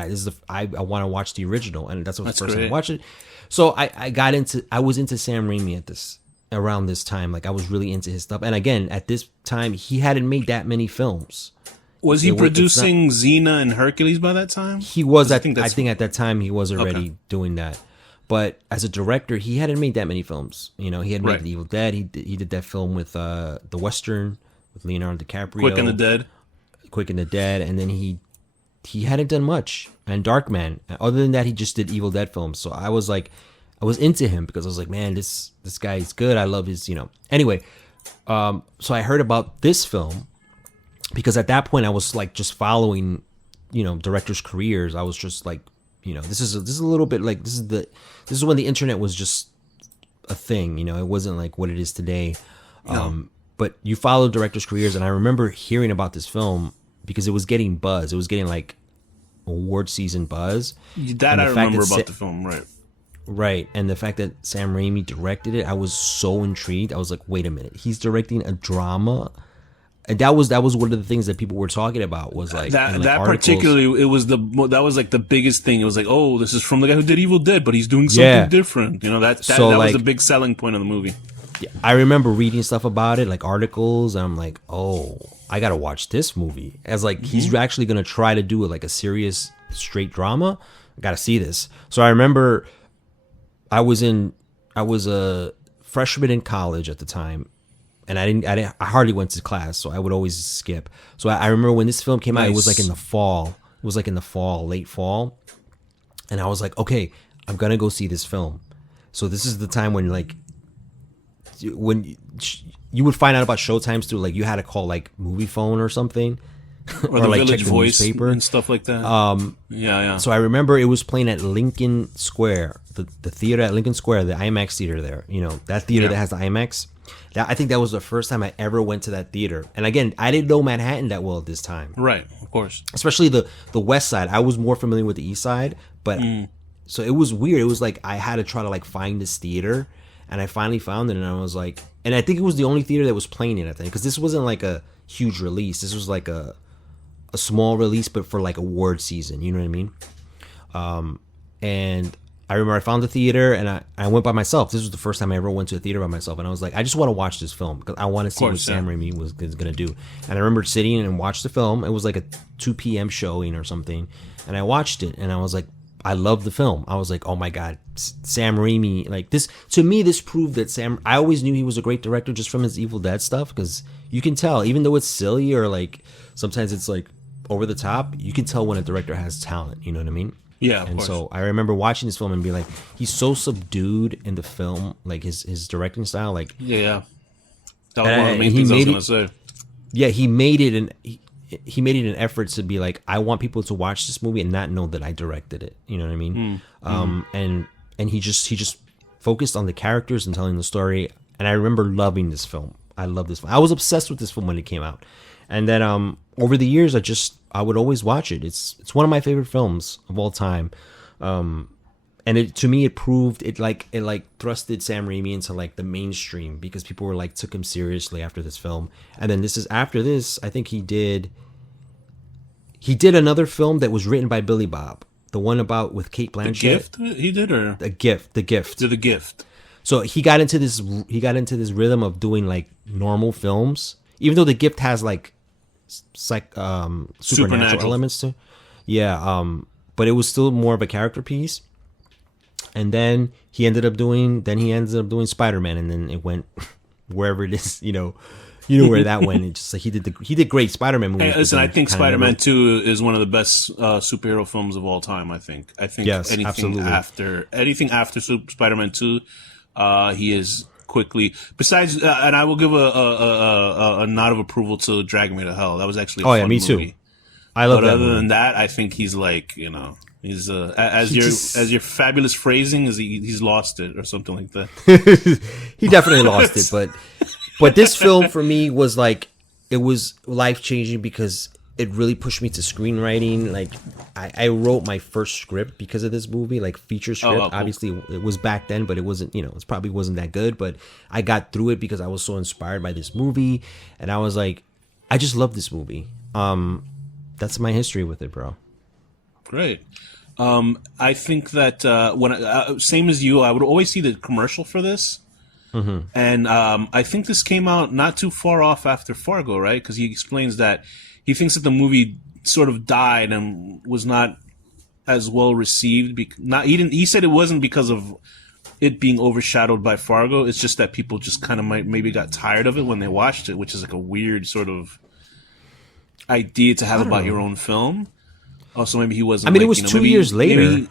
I want to watch the original, and that's the first time I watched it. So I was into Sam Raimi around this time. Like I was really into his stuff, and again at this time he hadn't made that many films. Was he producing Xena and Hercules by that time? He was. I think at that time he was already doing that. But as a director, he hadn't made that many films. You know, he had made The Evil Dead. He did that film with the Western with Leonardo DiCaprio. Quick and the Dead. And then he hadn't done much. And Darkman. Other than that, he just did Evil Dead films. So I was into him because I was like, man, this guy is good. I love his, Anyway, so I heard about this film because at that point I was like just following directors' careers, I was just like, this is a little bit like this is when the internet was just a thing. It wasn't like what it is today. No. But you follow directors' careers, and I remember hearing about this film because it was getting buzz. It was getting like award season buzz. That I remember about the film, right? Right, and the fact that Sam Raimi directed it, I was so intrigued. I was like, wait a minute, he's directing a drama. And that was one of the things that people were talking about was like that particularly that was like the biggest thing. It was like, oh, this is from the guy who did Evil Dead, but he's doing something different. That was the big selling point of the movie. Yeah, I remember reading stuff about it, like articles, and I'm like, oh, I gotta watch this movie. As like he's actually gonna try to do it like a serious straight drama. I gotta see this. So I remember I was a freshman in college at the time. And I hardly went to class, so I would always skip. So I remember when this film came out, it was like in the fall. It was like in the fall, late fall. And I was like, okay, I'm going to go see this film. So this is the time when you would find out about showtimes too. Like you had to call like Movie Phone or something. Or the like Village check the Voice newspaper and stuff like that. Yeah. So I remember it was playing at Lincoln Square, the theater at Lincoln Square, the IMAX theater there. That theater that has the IMAX. I think that was the first time I ever went to that theater. And again, I didn't know Manhattan that well at this time. Right, of course. Especially the west side. I was more familiar with the east side. But so it was weird. It was like I had to try to like find this theater. And I finally found it. And I was like, and I think it was the only theater that was playing it, I think. Because this wasn't like a huge release. This was like a small release, but for like award season. You know what I mean? And I remember I found the theater and I went by myself. This was the first time I ever went to a theater by myself. And I was like, I just want to watch this film because I want to see what Sam Raimi was going to do. And I remember sitting and watched the film. It was like a 2 p.m. showing or something. And I watched it and I was like, I love the film. I was like, oh my God, Sam Raimi. Like this, to me, this proved that I always knew he was a great director just from his Evil Dead stuff. Because you can tell, even though it's silly or like sometimes it's like over the top, you can tell when a director has talent. You know what I mean? Yeah, of and course. So I remember watching this film and be like, he's so subdued in the film, like his directing style, like yeah. That was one of the main things I was gonna say. Yeah, he made it he made it an effort to be like, I want people to watch this movie and not know that I directed it. You know what I mean? And he just focused on the characters and telling the story. And I remember loving this film. I love this film. I was obsessed with this film when it came out. And then over the years, I would always watch it. It's one of my favorite films of all time. And to me, it proved it thrusted Sam Raimi into like the mainstream because people were like took him seriously after this film. And then after this, I think he did another film that was written by Billy Bob, the one about with Kate Blanchett. The Gift, he did, or The Gift. The Gift. So he got into this rhythm of doing like normal films, even though The Gift has like supernatural elements to. Yeah, but it was still more of a character piece. And then he ended up doing Spider-Man, and then it went wherever it is, you know where that went. It just like he did great Spider-Man movies. Hey, listen, I think Spider-Man 2 is one of the best superhero films of all time. I think yes, anything absolutely. after Spider-Man 2, he is quickly. Besides, and I will give a nod of approval to Drag Me to Hell. That was actually a fun me movie. Too. I love but that other movie. than that, I think he's like, he's as your fabulous phrasing is he's lost it or something like that. He definitely lost it, but this film for me was like, it was life changing because it really pushed me to screenwriting. Like I wrote my first script because of this movie, like feature script. Cool. Obviously it was back then, but it wasn't, it probably wasn't that good, but I got through it because I was so inspired by this movie. And I was like, I just love this movie. That's my history with it, bro. Great. I think that when same as you, I would always see the commercial for this. Mm-hmm. And I think this came out not too far off after Fargo, right? Because he explains that he thinks that the movie sort of died and was not as well received. He said it wasn't because of it being overshadowed by Fargo. It's just that people just kind of maybe got tired of it when they watched it, which is like a weird sort of idea to have about your own film. Also, maybe he wasn't. I mean, it was 2 years later.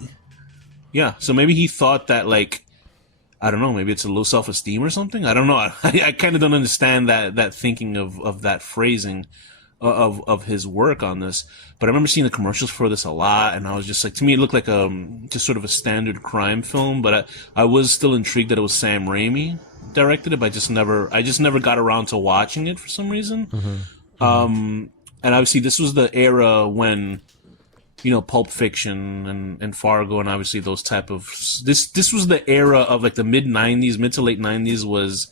Yeah, so maybe he thought that, like, I don't know, maybe it's a low self-esteem or something. I don't know. I kind of don't understand that thinking of that phrasing. of his work on this. But I remember seeing the commercials for this a lot, and I was just like, to me, it looked like just sort of a standard crime film. But I was still intrigued that it was Sam Raimi directed it, but I just never got around to watching it for some reason. And obviously, this was the era when, Pulp Fiction and Fargo, and obviously those type of this was the era of like the mid to late 90s was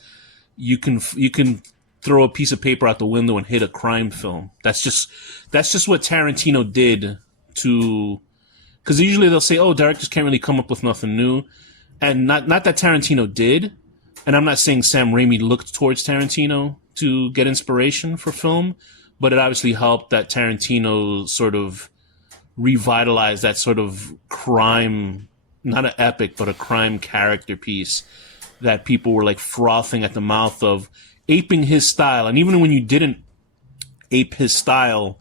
you can throw a piece of paper out the window and hit a crime film. That's just what Tarantino did to, because usually they'll say, oh, directors can't really come up with nothing new, and not that Tarantino did, and I'm not saying Sam Raimi looked towards Tarantino to get inspiration for film, but it obviously helped that Tarantino sort of revitalized that sort of crime, not an epic, but a crime character piece that people were like frothing at the mouth of, aping his style. And even when you didn't ape his style,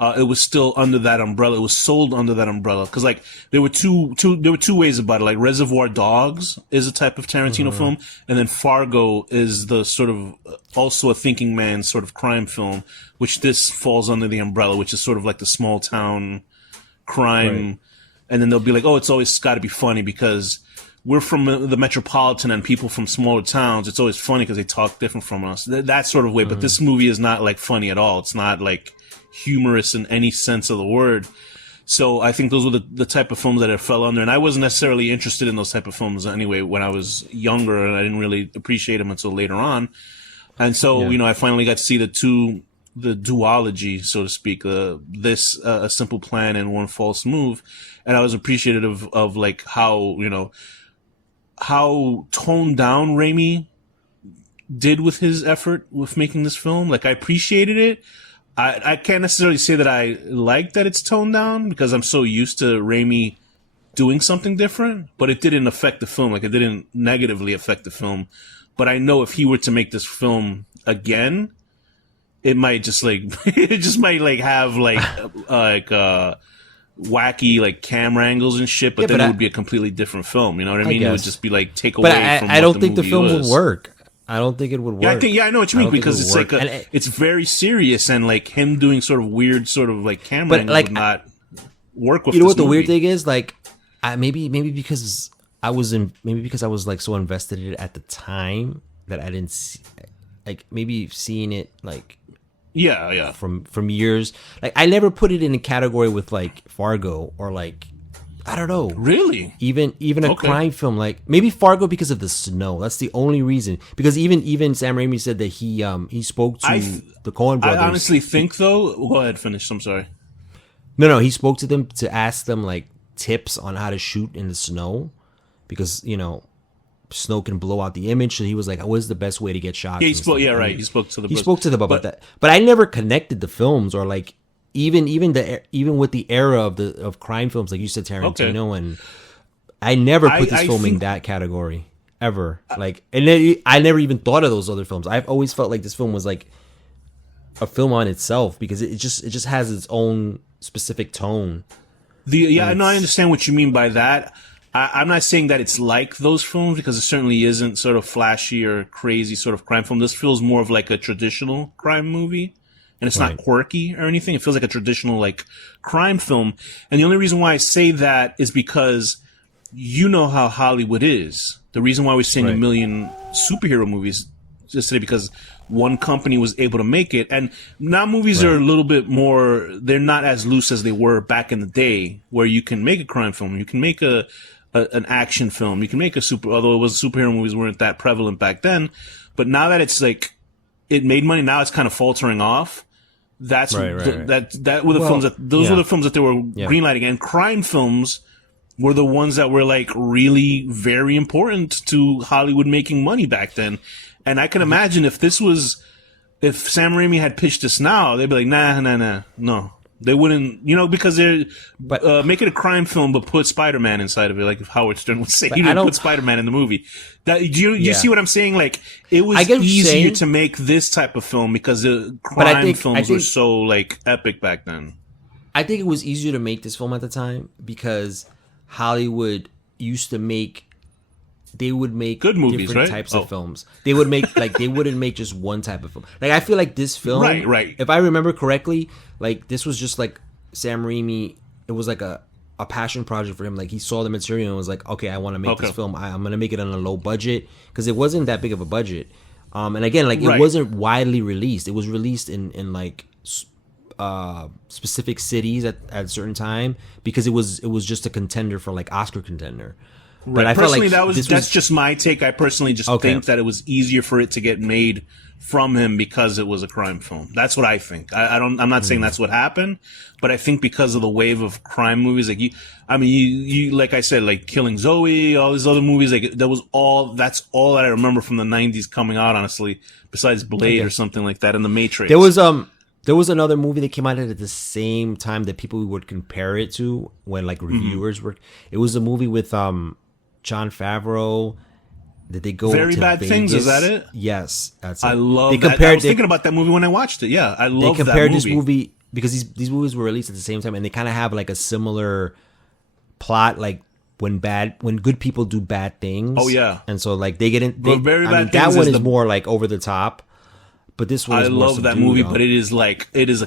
it was still under that umbrella. It was sold under that umbrella. Cause like there were two ways about it. Like Reservoir Dogs is a type of Tarantino film. And then Fargo is the sort of also a thinking man sort of crime film, which this falls under the umbrella, which is sort of like the small town crime. Right. And then they'll be like, oh, it's always got to be funny because we're from the metropolitan and people from smaller towns. It's always funny because they talk different from us. That sort of way. But this movie is not like funny at all. It's not like humorous in any sense of the word. So I think those were the type of films that it fell under. And I wasn't necessarily interested in those type of films anyway when I was younger, and I didn't really appreciate them until later on. And so, I finally got to see the duology, so to speak, A Simple Plan and One False Move. And I was appreciative of like how toned down Raimi did with his effort with making this film. Like, I appreciated it. I can't necessarily say that I like that it's toned down because I'm so used to Raimi doing something different, but it didn't affect the film. Like, it didn't negatively affect the film. But I know if he were to make this film again, it might just like, it just might like have like wacky like camera angles and shit, but then it would be a completely different film. You know what I mean? It would just be like take away from. I don't think the film would work. I don't think it would work. Yeah, I know what you mean, because it's like it's very serious, and like him doing sort of weird sort of like camera angles would not work with. You know what the weird thing is? Like, maybe because I was like so invested in it at the time that I didn't see, like, maybe seeing it like from years. Like, I never put it in a category with like Fargo or like, I don't know. Really? Even a crime film, like maybe Fargo because of the snow. That's the only reason. Because even Sam Raimi said that he spoke to the Coen brothers. I honestly think though. Go ahead, finish. I'm sorry. No, he spoke to them to ask them like tips on how to shoot in the snow, because snow can blow out the image. So he was like, "What is the best way to get shots?" Yeah, he spoke. Yeah, right. He spoke to them about that. But I never connected the films or like. Even with the era of crime films, like you said, Tarantino, and I never put this film in that category ever. Like, and then I never even thought of those other films. I've always felt like this film was like a film on itself because it just has its own specific tone. I understand what you mean by that. I'm not saying that it's like those films, because it certainly isn't sort of flashy or crazy sort of crime film. This feels more of like a traditional crime movie. And it's not quirky or anything. It feels like a traditional, like, crime film. And the only reason why I say that is because you know how Hollywood is. The reason why we're seeing a million superhero movies just today, because one company was able to make it. And now movies are a little bit more, they're not as loose as they were back in the day, where you can make a crime film, you can make an action film, you can make although superhero movies weren't that prevalent back then. But now that it's like, it made money, now it's kind of faltering off. That's that were the films that were the films that they were greenlighting, and crime films were the ones that were like really very important to Hollywood making money back then. And I can imagine if Sam Raimi had pitched this now, they'd be like, nah, no. They wouldn't, because they're make it a crime film, but put Spider-Man inside of it, like Howard Stern would say. Put Spider-Man in the movie. Do you see what I'm saying? Like, it was easier to make this type of film because the crime films were so like epic back then. I think it was easier to make this film at the time because Hollywood used to make they would make good movies, different right? types of films. They would make they wouldn't make just one type of film. Like I feel like this film, right. If I remember correctly, like this was just like Sam Raimi. It was like a passion project for him. Like he saw the material and was like, okay, I want to make this film. I'm gonna make it on a low budget because it wasn't that big of a budget. And again, like it wasn't widely released. It was released in like specific cities at a certain time because it was just a contender for like Oscar contender. But I felt like that's just my take. I personally just think that it was easier for it to get made from him because it was a crime film. That's what I think. I'm not saying that's what happened, but I think because of the wave of crime movies, like you like I said, like Killing Zoe, all these other movies, like that's all that I remember from the 90s coming out, honestly, besides Blade or something like that, and The Matrix. There was another movie that came out at the same time that people would compare it to when like reviewers were. It was a movie with Jon Favreau. Did they go Very to Bad Vegas? Things? Is that it? Yes, that's it. I love that. I was thinking about that movie when I watched it. Yeah, I love that movie. They compared this movie because these movies were released at the same time, and they kind of have like a similar plot, like when good people do bad things. Oh yeah, and so like they get in. Very Bad Things. That one is more like over the top. But this one, I love that movie, but it is a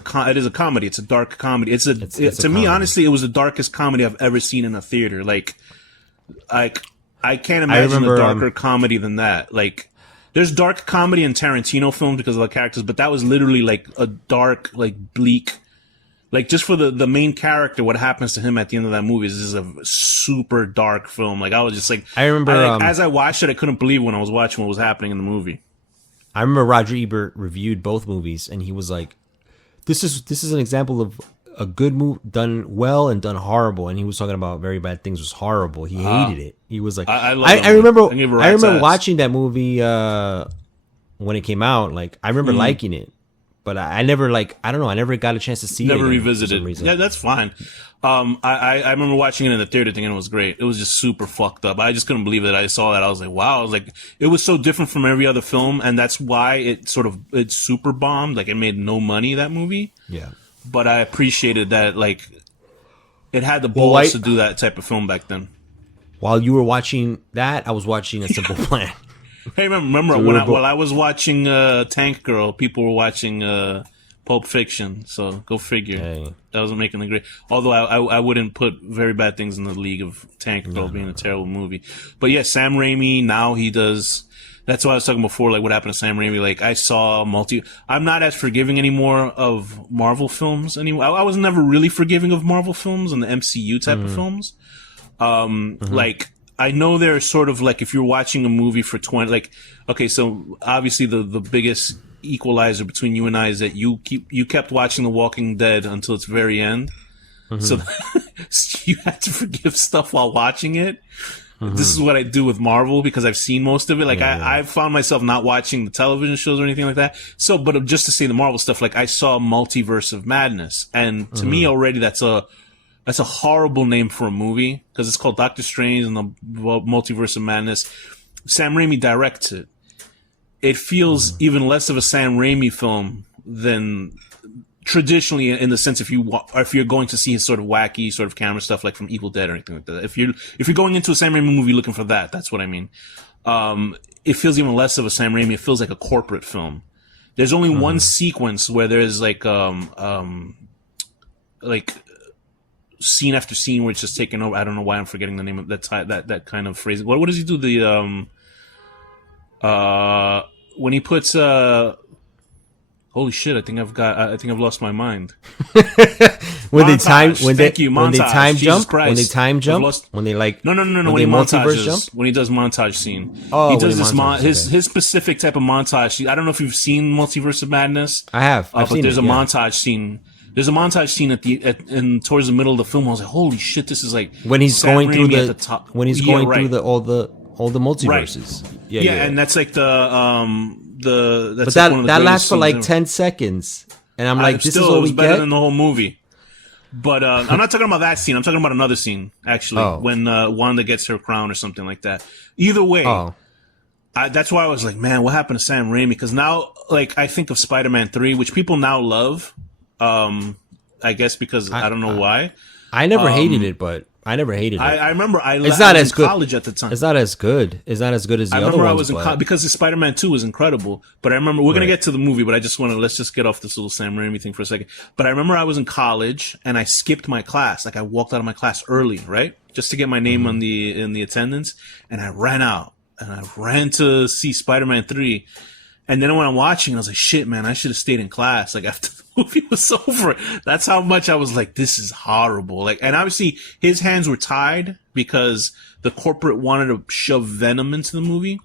comedy. It's a dark comedy. To me, honestly, it was the darkest comedy I've ever seen in a theater. Like I can't imagine a darker comedy than that. Like, there's dark comedy in Tarantino films because of the characters, but that was literally like a dark, like bleak, like just for the main character, what happens to him at the end of that movie is a super dark film. Like I was just like, I remember as I watched it, I couldn't believe when I was watching what was happening in the movie. I remember Roger Ebert reviewed both movies, and he was like, "This is an example of a good movie done well and done horrible." And he was talking about Very Bad Things was horrible. He hated it. He was like, I remember watching that movie when it came out. Like I remember liking it, but I never I don't know. I never got a chance to see it. Never revisited. Yeah, that's fine. I remember watching it in the theater thing, and it was great. It was just super fucked up. I just couldn't believe that I saw that. I was like, wow. I was like, it was so different from every other film, and that's why it super bombed. Like, it made no money, that movie. Yeah. But I appreciated that, like, it had the balls to do that type of film back then. While you were watching that, I was watching A Simple Plan. Hey, remember while I was watching Tank Girl, people were watching Pulp Fiction, so go figure. Hey. That wasn't making the grade. Although I wouldn't put Very Bad Things in the league of Tank Girl being a terrible movie. But yeah, Sam Raimi, now he does... That's what I was talking before, like what happened to Sam Raimi. Like I saw I'm not as forgiving anymore of Marvel films anymore. I was never really forgiving of Marvel films and the MCU type of films. Like I know they're sort of like if you're watching a movie for 20, like, okay, so obviously the biggest equalizer between you and I is that you kept watching The Walking Dead until its very end. So you had to forgive stuff while watching it. This is what I do with Marvel because I've seen most of it. Like I found myself not watching the television shows or anything like that. So, but just to see the Marvel stuff, like I saw Multiverse of Madness, and to me already that's a horrible name for a movie because it's called Doctor Strange and the Multiverse of Madness. Sam Raimi directs it. It feels even less of a Sam Raimi film than traditionally, in the sense if you're going to see his sort of wacky sort of camera stuff like from Evil Dead or anything like that. If you're going into a Sam Raimi movie looking for that's what I mean. It feels even less of a Sam Raimi. It feels like a corporate film. There's only one sequence where there's like scene after scene where it's just taken over. I don't know why I'm forgetting the name of that kind of phrase. What does he do? When he puts holy shit! I think I've lost my mind. when they time jump, when they like no. When he montages, when he does montage scene, he does this his specific type of montage. I don't know if you've seen Multiverse of Madness. I have. But there's a montage scene. There's a montage scene towards the middle of the film. I was like, holy shit! This is like when he's going through through all the multiverses. Right. Yeah, and that's like that's but like that lasts for like 10 seconds, and I'm like, this is all we get. Better than the whole movie. But I'm not talking about that scene. I'm talking about another scene actually, when Wanda gets her crown or something like that. Either way, that's why I was like, man, what happened to Sam Raimi? Because now, like, I think of Spider-Man 3, which people now love. I guess because I don't know why. I never hated it, but I never hated it. I remember It's not was as in good. college at the time. It's not as good. It's not as good as the I other remember ones. I was in college because the Spider-Man 2 was incredible. But I remember we're gonna Right. get to the movie, but let's just get off this little Sam Raimi thing for a second. But I remember I was in college and I skipped my class. Like I walked out of my class early, right, just to get my name on in the attendance, and I ran out and I ran to see Spider-Man 3. And then when I'm watching, I was like, shit, man, I should have stayed in class. Like after the movie was over, that's how much I was like, this is horrible. Like, and obviously his hands were tied because the corporate wanted to shove Venom into the movie,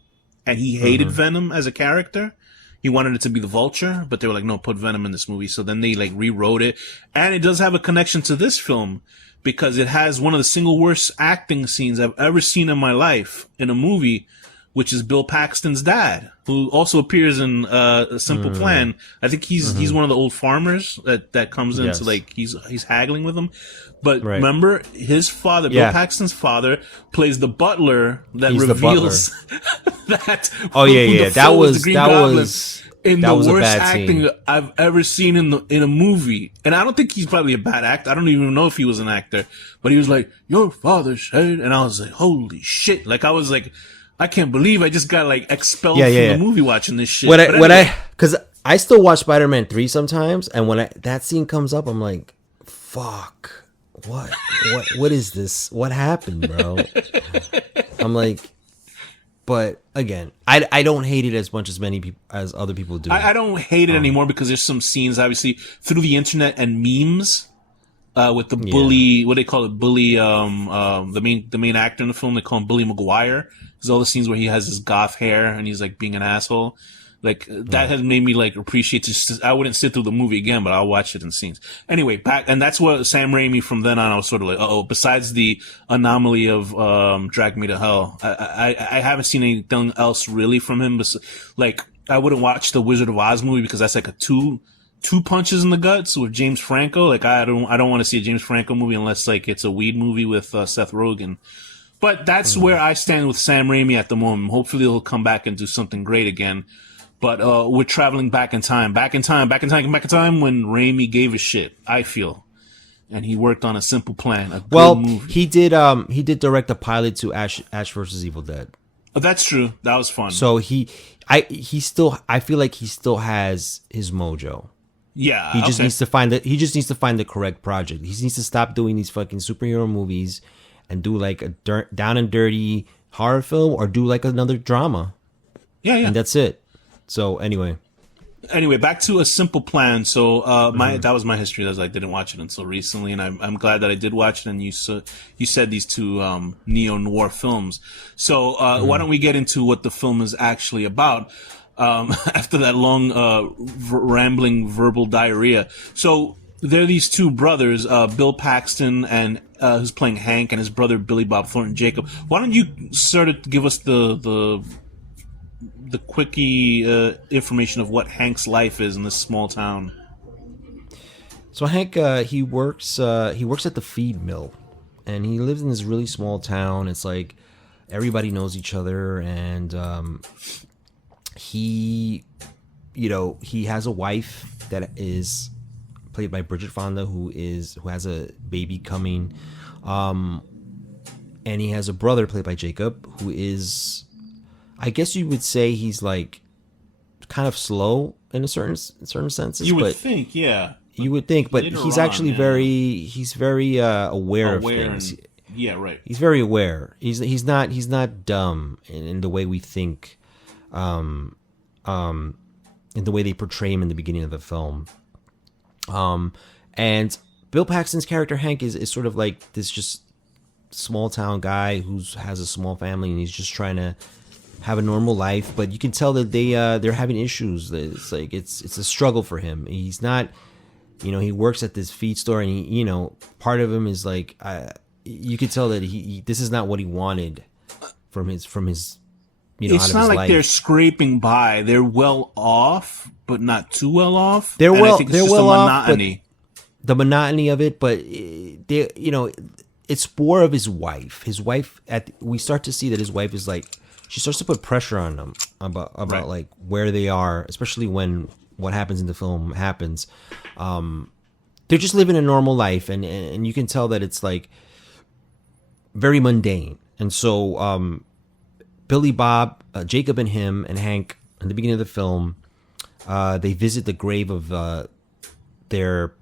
and he hated Venom as a character. He wanted it to be the Vulture, but they were like, no, put Venom in this movie. So then they like rewrote it, and it does have a connection to this film because it has one of the single worst acting scenes I've ever seen in my life in a movie, which is Bill Paxton's dad, who also appears in A Simple Plan. I think he's one of the old farmers that comes in to like he's haggling with him. But remember, his father, Bill Paxton's father, plays the butler that reveals that. Oh yeah. That was in that the was worst a bad acting scene. I've ever seen in a movie. And I don't think he's probably a bad actor. I don't even know if he was an actor. But he was like, "Your father said," and I was like, "Holy shit!" Like I was like, I can't believe I just got like expelled from the movie watching this shit. Because I still watch Spider-Man 3 sometimes, and when that scene comes up, I'm like, fuck, what is this? What happened, bro? I'm like, but again, I don't hate it as much as many people as other people do. I don't hate it anymore because there's some scenes obviously through the internet and memes. With the bully, what do they call it? Bully, the main actor in the film, they call him Bully McGuire. There's all the scenes where he has his goth hair and he's like being an asshole. Like that has made me like appreciate just, I wouldn't sit through the movie again, but I'll watch it in scenes. Anyway, and that's what Sam Raimi from then on, I was sort of like, besides the anomaly of, Drag Me to Hell, I haven't seen anything else really from him. Like, I wouldn't watch the Wizard of Oz movie because that's like a two punches in the guts with James Franco. Like I don't want to see a James Franco movie unless like it's a weed movie with Seth Rogen. But that's where I stand with Sam Raimi at the moment. Hopefully he'll come back and do something great again. But we're traveling back in time when Raimi gave a shit, I feel. And he worked on A Simple Plan, a good movie. he did direct a pilot to Ash vs. Evil Dead. Oh, that's true. That was fun. So I feel like he still has his mojo. Yeah, he just needs to find the correct project. He needs to stop doing these fucking superhero movies and do like a down and dirty horror film or do like another drama. Yeah. And that's it. So anyway, back to A Simple Plan. So that was my history. I didn't watch it until recently, and I'm glad that I did watch it. And you said these two neo-noir films. So why don't we get into what the film is actually about? After that long rambling verbal diarrhea. So there are these two brothers, Bill Paxton and who's playing Hank, and his brother Billy Bob Thornton Jacob. Why don't you sort of give us the quickie information of what Hank's life is in this small town? So Hank he works at the feed mill, and he lives in this really small town. It's like everybody knows each other, and he has a wife that is played by Bridget Fonda, who has a baby coming, and he has a brother played by Jacob, who is, I guess you would say, he's like kind of slow in a certain senses. You would think, yeah. You would think, but Later he's on, actually very aware of things. Yeah, right. He's very aware. He's not dumb in the way we think. In the way they portray him in the beginning of the film. And Bill Paxton's character Hank is sort of like this just small town guy who has a small family, and he's just trying to have a normal life, but you can tell that they're having issues. It's like it's a struggle for him. He's not, he works at this feed store, and he, part of him is like, you can tell that he this is not what he wanted from his it's not like they're scraping by. They're well off, but not too well off. They're well off. The monotony of it, but it's more of his wife. His wife, we start to see that his wife is like, she starts to put pressure on them about right. Like where they are, especially when what happens in the film happens. They're just living a normal life, and you can tell that it's like very mundane. And so Billy Bob, Jacob and him and Hank, in the beginning of the film, they visit the grave of their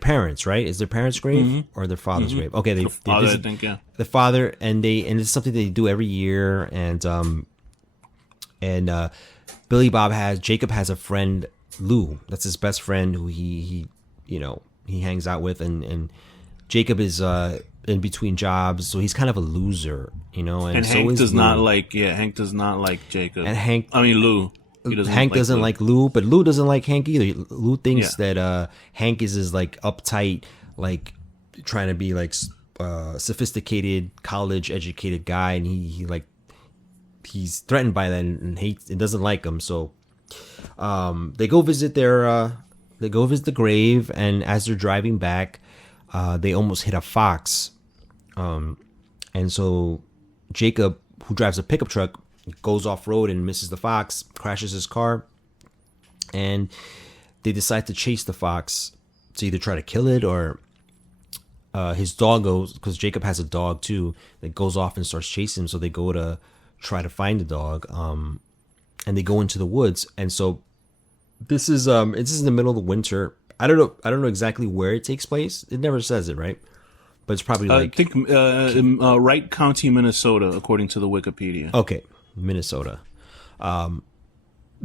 parents, right? Is their parents' grave or their father's grave? Okay, they father, visit I think, yeah. the father, and it's something they do every year. And Jacob has a friend, Lou. That's his best friend who he hangs out with, and Jacob is in between jobs, so he's kind of a loser, and so Hank does Lou. Hank does not like Jacob. And Lou. Hank doesn't like Lou, but Lou doesn't like Hank either. Lou thinks that Hank is his like uptight, like trying to be like sophisticated, college educated guy, and he's threatened by that and hates and doesn't like him. So they go visit the grave, and as they're driving back, they almost hit a fox, and so Jacob, who drives a pickup truck, goes off road and misses the fox, crashes his car, and they decide to chase the fox to either try to kill it or his dog goes, because Jacob has a dog too, that goes off and starts chasing him. So they go to try to find the dog, and they go into the woods. And so this is in the middle of the winter. I don't know exactly where it takes place. It never says it, right? But it's probably I think in Wright County, Minnesota, according to the Wikipedia. Okay, Minnesota.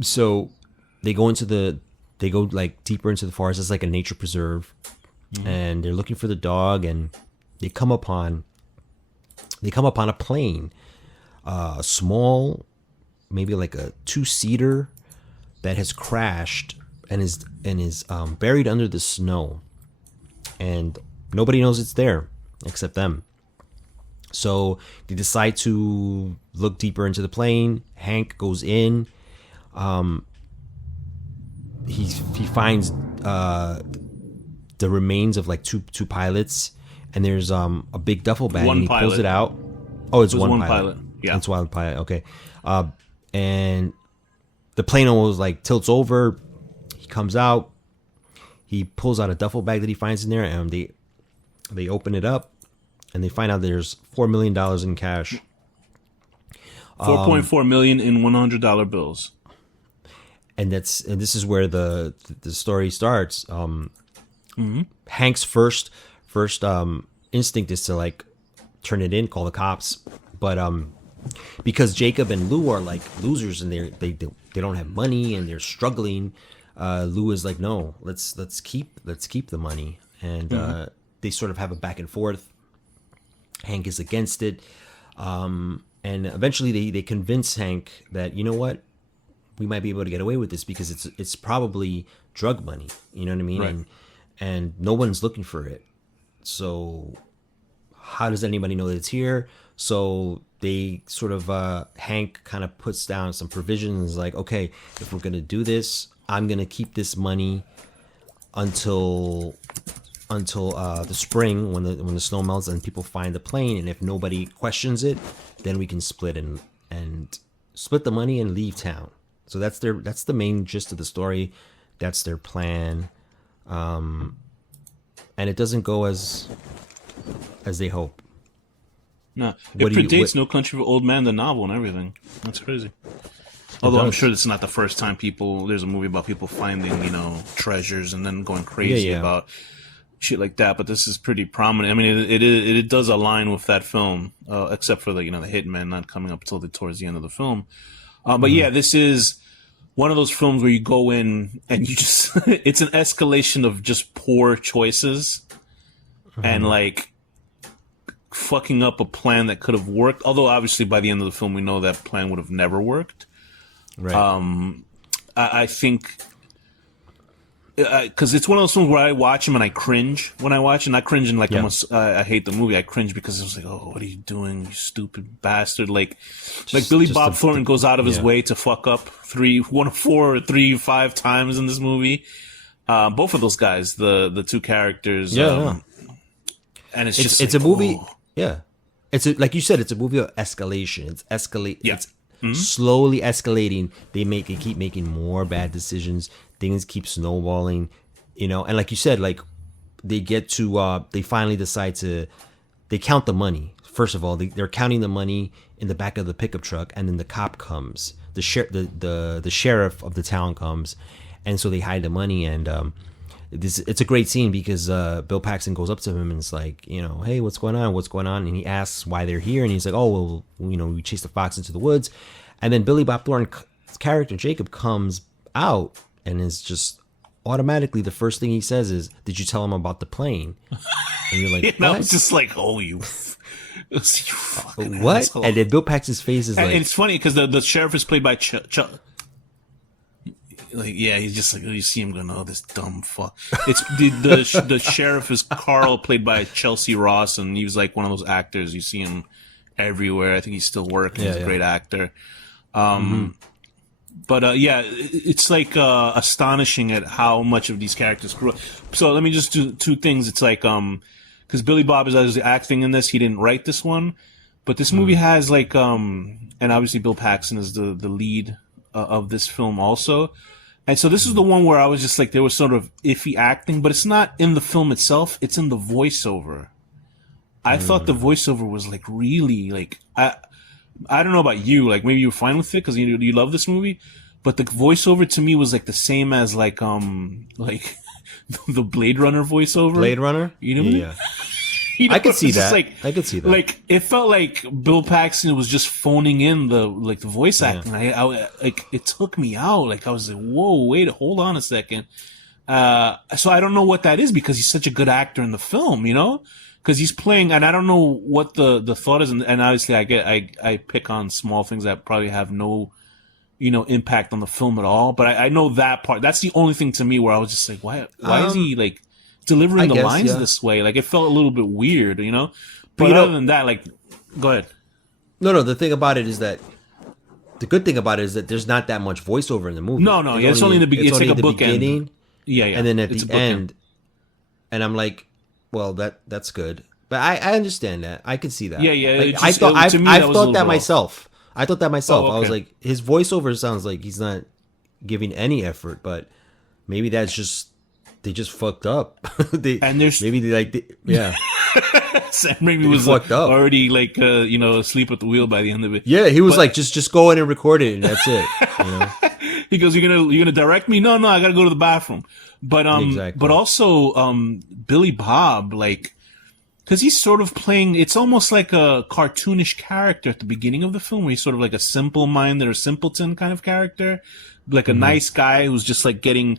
So they go like deeper into the forest. It's like a nature preserve, and they're looking for the dog, and they come upon a plane, a small, maybe like a 2-seater that has crashed and is buried under the snow, and nobody knows it's there except them. So they decide to look deeper into the plane. Hank goes in. He finds the remains of like two pilots, and there's a big duffel bag, and he pulls it out. Oh, it's one pilot. Yeah, it's one pilot. Okay, and the plane almost like tilts over. He comes out. He pulls out a duffel bag that he finds in there, and they open it up, and they find out there's $4 million in cash. 4.4 million in $100 bills. And this is where the story starts. Hank's first instinct is to like turn it in, call the cops, but because Jacob and Lou are like losers and they don't have money and they're struggling, Lou is like, no, let's keep the money, and they sort of have a back and forth. Hank is against it, and eventually they convince Hank that, you know what, we might be able to get away with this because it's probably drug money, you know what I mean, right. and no one's looking for it. So how does anybody know that it's here? So they sort of Hank kind of puts down some provisions, like, okay, if we're gonna do this, I'm gonna keep this money until the spring when the snow melts and people find the plane, and if nobody questions it, then we can split and split the money and leave town. So that's the main gist of the story. That's their plan, and it doesn't go as they hope. No, it predates No Country for Old Men, the novel, and everything. That's crazy. Although I'm sure it's not the first time there's a movie about people finding, treasures and then going crazy about shit like that. But this is pretty prominent. I mean, it does align with that film, except for the hitman not coming up until towards the end of the film. But yeah, this is one of those films where you go in and you just it's an escalation of just poor choices and like fucking up a plan that could have worked. Although obviously by the end of the film we know that plan would have never worked. Right. I think because it's one of those films where I watch him and I cringe when I watch it. Not cringing like I hate the movie. I cringe because I was like, oh, what are you doing, you stupid bastard? Like Billy Bob Thornton goes out of his way to fuck up 4 or 5 times in this movie. Both of those guys, the two characters. And it's a movie. Yeah, like you said, it's a movie of escalation. It's escalate. Yeah. It's slowly escalating. They keep making more bad decisions. Things keep snowballing, and like you said, like they get to they finally decide to they count the money first of all, they're counting the money in the back of the pickup truck, and then the cop comes, the sheriff of the town comes, and so they hide the money. And it's a great scene because Bill Paxton goes up to him and it's like, hey, what's going on? And he asks why they're here, and he's like, oh, well, we chased the fox into the woods. And then Billy Bob Thornton's character Jacob comes out and is just automatically, the first thing he says is, did you tell him about the plane? And you're like, I was just like, oh, you what? Asshole. And then Bill Paxton's face is and it's funny because the sheriff is played by he's just like, you see him going, oh, this dumb fuck. It's the sheriff is Carl, played by Chelsea Ross, and he was like one of those actors you see him everywhere. I think he's still working. He's a great actor. But it's like astonishing at how much of these characters grew up. So let me just do two things. It's like because Billy Bob is acting in this. He didn't write this one, but this movie has like and obviously Bill Paxton is the lead of this film also. And so this is the one where I was just like, there was sort of iffy acting, but it's not in the film itself. It's in the voiceover. I thought the voiceover was like really like, I don't know about you, like maybe you were fine with it because you love this movie, but the voiceover to me was like the same as like the Blade Runner voiceover. Blade Runner? You know what I mean? I could see that. I could see that. Like it felt like Bill Paxton was just phoning in the voice acting. I like it took me out. Like I was like, whoa, wait, hold on a second. So I don't know what that is because he's such a good actor in the film, because he's playing, and I don't know what the thought is. And obviously I pick on small things that probably have no, impact on the film at all. But I know that part. That's the only thing to me where I was just like, why is he like delivering the lines this way? Like it felt a little bit weird, But other than that, like, go ahead. No. The thing about it is that the good thing about it is that there's not that much voiceover in the movie. No. It's only in the beginning. It's like a bookend. Yeah. And then at the end, and I'm like, well, that's good. But I understand that. I could see that. Yeah. Like, I thought that myself. I thought that myself. Oh, okay. I was like, his voiceover sounds like he's not giving any effort, but maybe that's just they just fucked up. Sam Raimi was fucked up. Already like asleep at the wheel by the end of it. Yeah, he was like, just go in and record it, and that's it. He goes, you're gonna direct me? No, I gotta go to the bathroom. But exactly. But also Billy Bob, like, because he's sort of playing, it's almost like a cartoonish character at the beginning of the film, where he's sort of like a simple-minded or simpleton kind of character, like a nice guy who's just like getting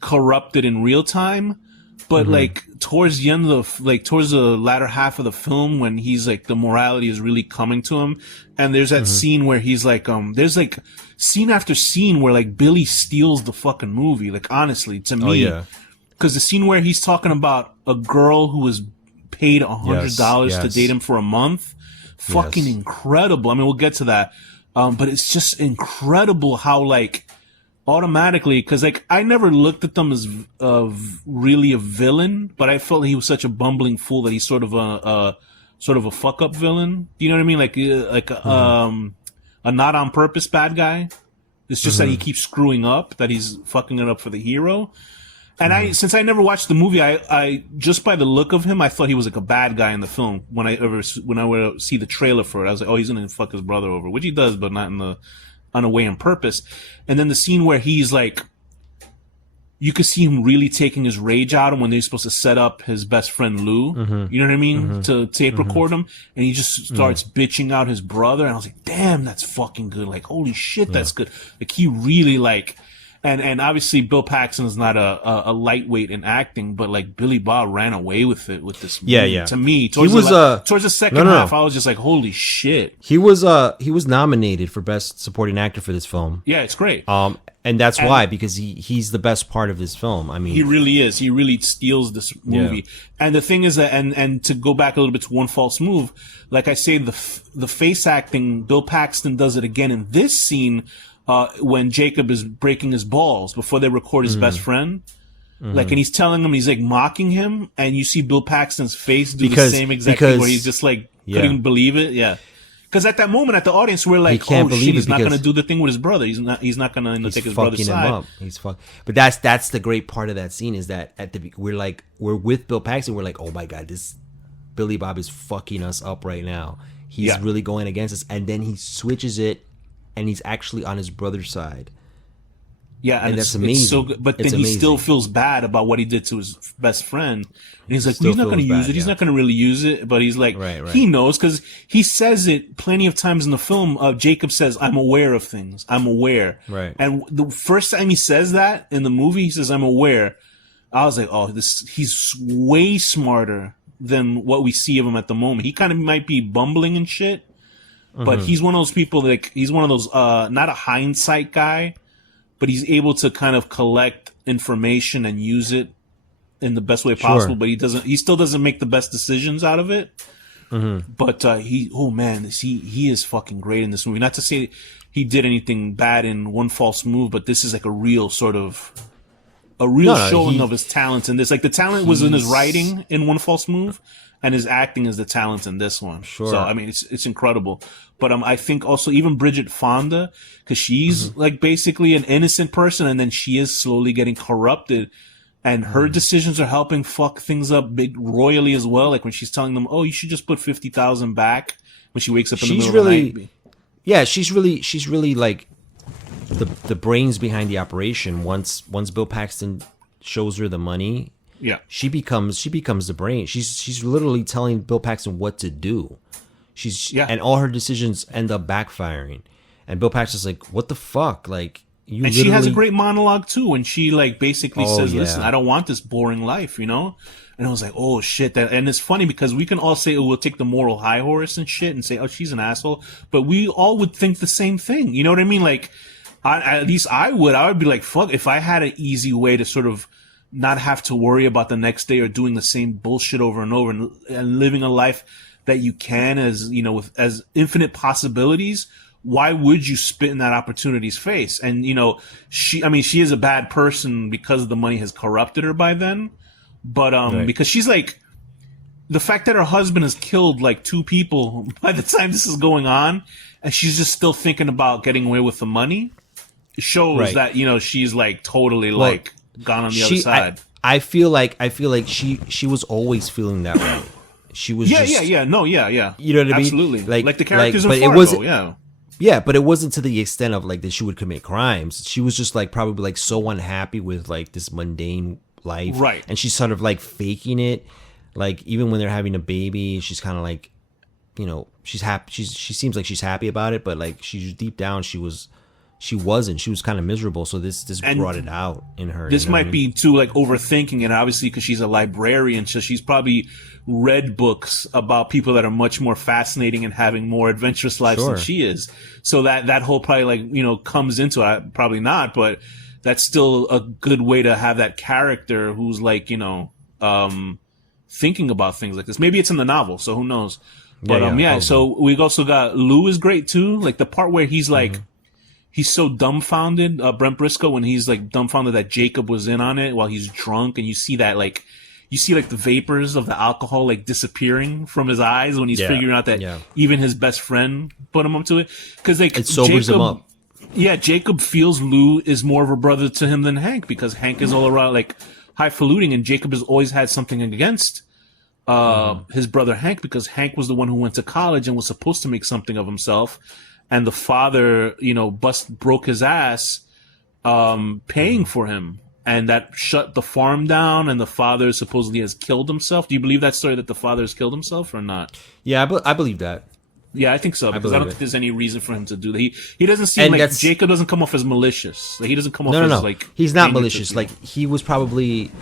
corrupted in real time. But like towards the end of towards the latter half of the film, when he's like, the morality is really coming to him, and there's that scene where he's like, there's like scene after scene where like Billy steals the fucking movie. Like honestly, to me, because the scene where he's talking about a girl who was paid $100 to date him for a month, fucking incredible. I mean, we'll get to that, but it's just incredible how like automatically, because like I never looked at them as really a villain, but I felt he was such a bumbling fool that he's sort of a fuck up villain. Do you know what I mean? Like a not on purpose bad guy. It's just that he keeps screwing up, that he's fucking it up for the hero. And since I never watched the movie, I just by the look of him, I thought he was like a bad guy in the film. When I would see the trailer for it, I was like, oh, he's gonna fuck his brother over, which he does, but not on a way on purpose. And then the scene where he's like, you could see him really taking his rage out of when they're supposed to set up his best friend Lou, you know what I mean, to tape record him, and he just starts bitching out his brother, and I was like, damn, that's fucking good. Like, holy shit, that's good. Like, he really like. And obviously Bill Paxton is not a lightweight in acting, but like Billy Bob ran away with it with this movie. Yeah. To me, towards the second half, I was just like, holy shit. He was nominated for Best Supporting Actor for this film. Yeah, it's great. And that's why, because he's the best part of this film. I mean, he really is. He really steals this movie. Yeah. And the thing is that, and to go back a little bit to One False Move, like I say, the face acting, Bill Paxton does it again in this scene. When Jacob is breaking his balls before they record his best friend, like, and he's telling him, he's like mocking him, and you see Bill Paxton's face do the same exact thing, where he's just like couldn't believe it. Yeah, because at that moment, at the audience, we're like, oh shit, he's not gonna do the thing with his brother. He's not gonna take his brother's side. He's fucking. But that's the great part of that scene, is that we're with Bill Paxton. We're like, oh my god, Billy Bob is fucking us up right now. He's really going against us. And then he switches it, and he's actually on his brother's side. Yeah, and that's amazing. It's so good. But then he still feels bad about what he did to his best friend. And he's like, well, he's not going to use it. He's not going to really use it. But he's like, he knows, because he says it plenty of times in the film. Jacob says, I'm aware of things. I'm aware. Right. And the first time he says that in the movie, he says, I'm aware. I was like, oh, he's way smarter than what we see of him at the moment. He kind of might be bumbling and shit. But he's one of those people, like, he's one of those, not a hindsight guy, but he's able to kind of collect information and use it in the best way possible. But he still doesn't make the best decisions out of it. But he is fucking great in this movie. Not to say he did anything bad in One False Move, but this is like a real sort of showing of his talents in this. Like, the talent was in his writing in One False Move, and his acting is the talent in this one. Sure. So I mean, it's incredible. But I think also even Bridget Fonda, because she's like basically an innocent person, and then she is slowly getting corrupted, and her decisions are helping fuck things up big royally as well. Like when she's telling them, "Oh, you should just put 50,000 back," when she wakes up in the middle of the night. Yeah, she's really like the brains behind the operation. Once Bill Paxton shows her the money, she becomes the brain. She's literally telling Bill Paxton what to do. And all her decisions end up backfiring. And Bill Paxton's like, "What the fuck?" Like, and she has a great monologue too, when she like basically says, "Listen, I don't want this boring life," you know. And I was like, "Oh shit!" And it's funny because we can all say, "Oh, we'll take the moral high horse and shit," and say, "Oh, she's an asshole," but we all would think the same thing. You know what I mean? Like, at least I would be like, "Fuck!" If I had an easy way to sort of not have to worry about the next day or doing the same bullshit over and over and living a life that you can, as you know, with as infinite possibilities, why would you spit in that opportunity's face? And you know, she is a bad person because the money has corrupted her by then. But because she's like, the fact that her husband has killed like 2 people by the time this is going on, and she's just still thinking about getting away with the money, shows that, you know, she's like totally like gone on the other side. I feel like she was always feeling that way. She was yeah. You know what I mean? Absolutely. Like the characters in Fargo, Yeah, but it wasn't to the extent of like that she would commit crimes. She was just like probably like so unhappy with like this mundane life. Right. And she's sort of like faking it. Like even when they're having a baby, she's kind of like, you know, she's happy. She seems like she's happy about it, but like she's deep down, she wasn't. She was kind of miserable. So this brought it out in her. This might be too like overthinking it, obviously, because she's a librarian. So she's probably read books about people that are much more fascinating and having more adventurous lives than she is. So that whole probably like, you know, comes into it. Probably not, but that's still a good way to have that character who's like, you know, thinking about things like this. Maybe it's in the novel, so who knows? But so we've also got Lou is great too. Like the part where he's like, he's so dumbfounded, Brent Briscoe, when he's like dumbfounded that Jacob was in on it while he's drunk, and you see the vapors of the alcohol like disappearing from his eyes when he's figuring out that even his best friend put him up to it. Because like it sobers him up. Yeah, Jacob feels Lou is more of a brother to him than Hank, because Hank is all around like highfalutin, and Jacob has always had something against his brother Hank, because Hank was the one who went to college and was supposed to make something of himself. And the father, you know, broke his ass, paying for him. And that shut the farm down, and the father supposedly has killed himself. Do you believe that story, that the father has killed himself, or not? Yeah, I believe that. Yeah, I think so, because I don't think there's any reason for him to do that. He doesn't seem like, Jacob doesn't come off as malicious. Like, he doesn't come off as like... He's not malicious. Like, he was probably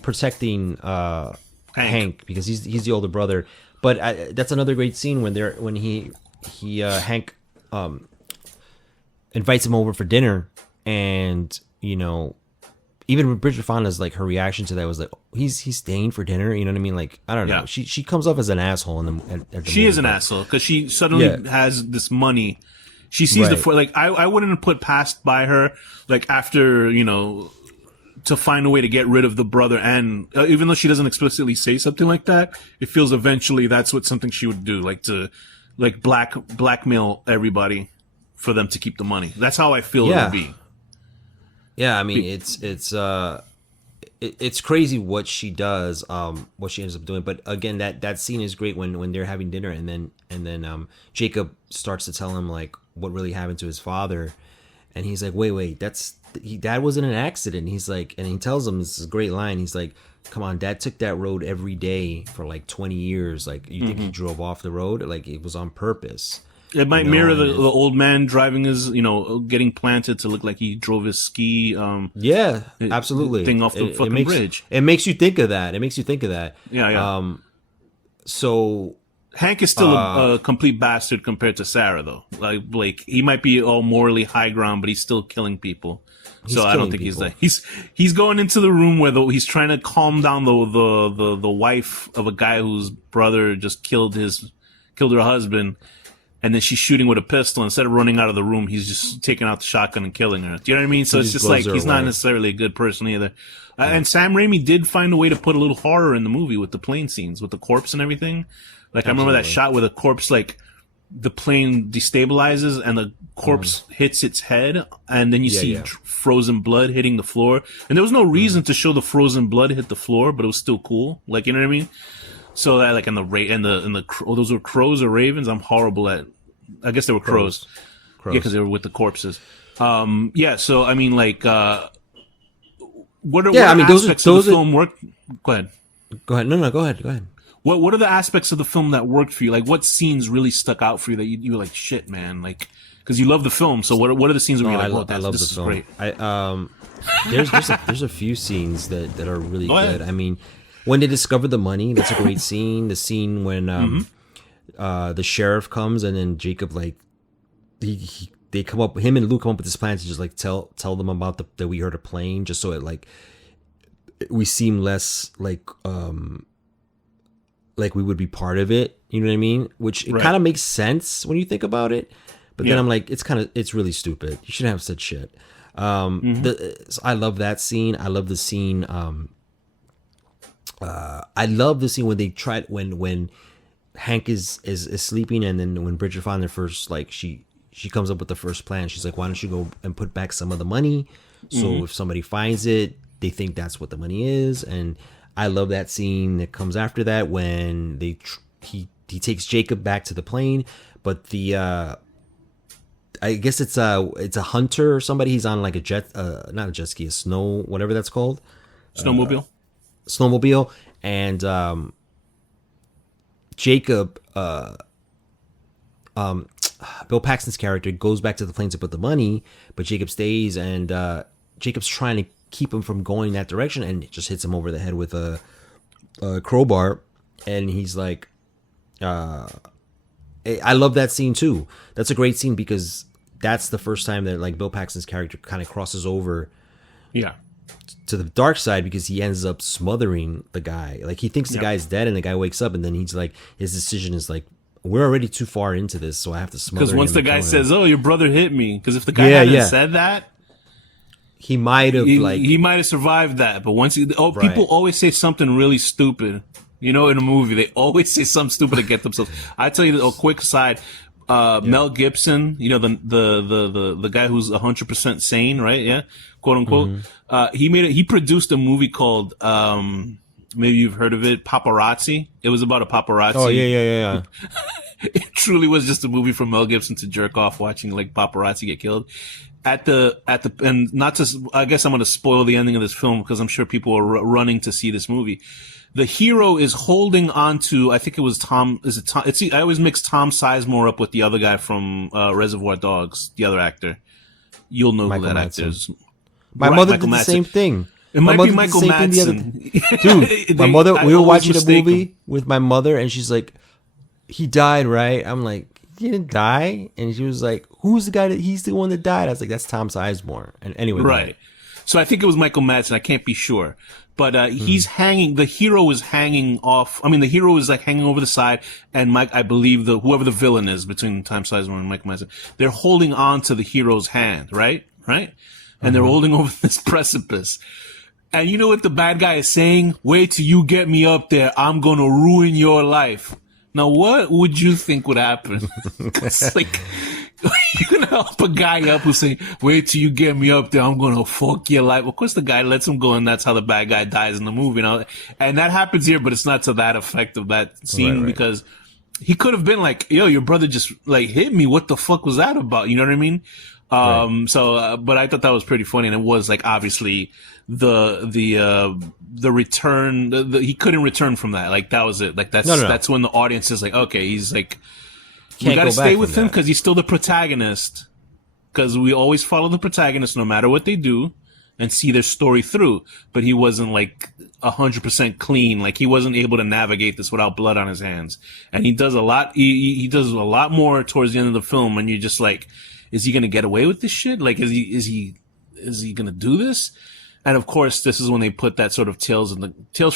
protecting Hank, because he's the older brother. But that's another great scene when Hank invites him over for dinner, and you know, even Bridget Fonda's like, her reaction to that was like, he's staying for dinner, you know what I mean? Like, I don't know, she comes off as an asshole at the she is an asshole because she suddenly has this money. She sees I wouldn't have put past by her, like, after, you know, to find a way to get rid of the brother, and even though she doesn't explicitly say something like that, it feels eventually that's what something she would do, like to like blackmail everybody for them to keep the money. That's how I feel it would be. Yeah, I mean, it's it's crazy what she does, what she ends up doing. But again, that scene is great when they're having dinner, and then Jacob starts to tell him like what really happened to his father, and he's like, wait, Dad wasn't an accident. He's like, and he tells him, this is a great line. He's like, come on, Dad took that road every day for like 20 years. Like, you think he drove off the road? Like, it was on purpose. It might mirror the old man driving his, getting planted to look like he drove his ski. Absolutely. Thing off the fucking bridge. It makes you think of that. Yeah. So Hank is still a complete bastard compared to Sarah, though. Like Blake, he might be all morally high ground, but he's still killing people. I don't think he's going into the room where he's trying to calm down the wife of a guy whose brother just killed her husband. And then she's shooting with a pistol. Instead of running out of the room, he's just taking out the shotgun and killing her. Do you know what I mean? So it's just like he's not necessarily a good person either. And Sam Raimi did find a way to put a little horror in the movie with the plane scenes, with the corpse and everything. Like, I remember that shot where the corpse, like, the plane destabilizes and the corpse hits its head, and then you see frozen blood hitting the floor. And there was no reason to show the frozen blood hit the floor, but it was still cool. Like, you know what I mean? So that, like, those were crows or ravens. I'm horrible at. I guess they were crows. Yeah, because they were with the corpses. So I mean, like, what aspects of the film worked? Go ahead. No, go ahead. What are the aspects of the film that worked for you? Like, what scenes really stuck out for you that you were like, shit, man? Like, because you love the film. So what are the scenes where you're like, I love this the film. Great. There's a few scenes that are really good. I mean, when they discover the money, that's a great scene. The scene when the sheriff comes and then Jacob, like, they come up, him and Luke come up with this plan to just like tell them about that we heard a plane, just so it like we seem less like we would be part of it. You know what I mean? Which it kind of makes sense when you think about it. But then I'm like, it's really stupid. You shouldn't have said shit. I love that scene. I love the scene. I love the scene when they tried when Hank is sleeping, and then when Bridget Fonda first, like, she comes up with the first plan. She's like, why don't you go and put back some of the money, so if somebody finds it, they think that's what the money is. And I love that scene that comes after that when he takes Jacob back to the plane, but the I guess it's a hunter or somebody. He's on like a jet, not a jet ski, a snow, whatever that's called, snowmobile, and Jacob, Bill Paxton's character, goes back to the plane to put the money, but Jacob stays, and Jacob's trying to keep him from going that direction, and it just hits him over the head with a crowbar, and he's like, I love that scene too. That's a great scene because that's the first time that, like, Bill Paxton's character kind of crosses over to the dark side, because he ends up smothering the guy. Like, he thinks the guy's dead, and the guy wakes up, and then he's like, his decision is like, we're already too far into this, so I have to smother him. Because once the guy says, "Oh, your brother hit me," because if the guy hadn't said that, he might have he might have survived that. But once people always say something really stupid. You know, in a movie, they always say something stupid to get themselves. I tell you a quick aside. Mel Gibson, you know, the guy who's 100% sane, right? Yeah, quote unquote. He produced a movie called maybe you've heard of it, Paparazzi. It was about a paparazzi. Oh yeah. It truly was just a movie for Mel Gibson to jerk off watching, like, paparazzi get killed. And not to, I guess I'm going to spoil the ending of this film because I'm sure people are running to see this movie. The hero is holding on to, I think it was Tom, I always mix Tom Sizemore up with the other guy from Reservoir Dogs, the other actor. You'll know who that actor is. My mother did the same thing. It might be Michael Madsen. Dude, my mother, we were watching a movie with my mother, and she's like, he died, right? I'm like, he didn't die? And she was like, who's the guy he's the one that died? I was like, that's Tom Sizemore. And anyway. Right. So I think it was Michael Madsen. I can't be sure. But he's hanging, the hero is hanging off. I mean, the hero is like hanging over the side, and I believe whoever the villain is between Tom Sizemore and Michael Madsen, they're holding on to the hero's hand, right? And they're holding over this precipice. And you know what the bad guy is saying? Wait till you get me up there. I'm going to ruin your life. Now, what would you think would happen? It's like, you're gonna help a guy up who's saying, "Wait till you get me up there, I'm gonna fuck your life." Of course, the guy lets him go, and that's how the bad guy dies in the movie. And that happens here, but it's not to that effect of that scene because he could have been like, "Yo, your brother just like hit me. What the fuck was that about?" You know what I mean? But I thought that was pretty funny, and it was like obviously the return. He couldn't return from that. Like that was it. Like that's when the audience is like, okay, he's like, we gotta stay with him because he's still the protagonist. Because we always follow the protagonist no matter what they do, and see their story through. But he wasn't like 100% clean. Like he wasn't able to navigate this without blood on his hands. And he does a lot. He does a lot more towards the end of the film, and you're just like, is he gonna get away with this shit? Like, is he gonna do this? And of course, this is when they put that sort of Tales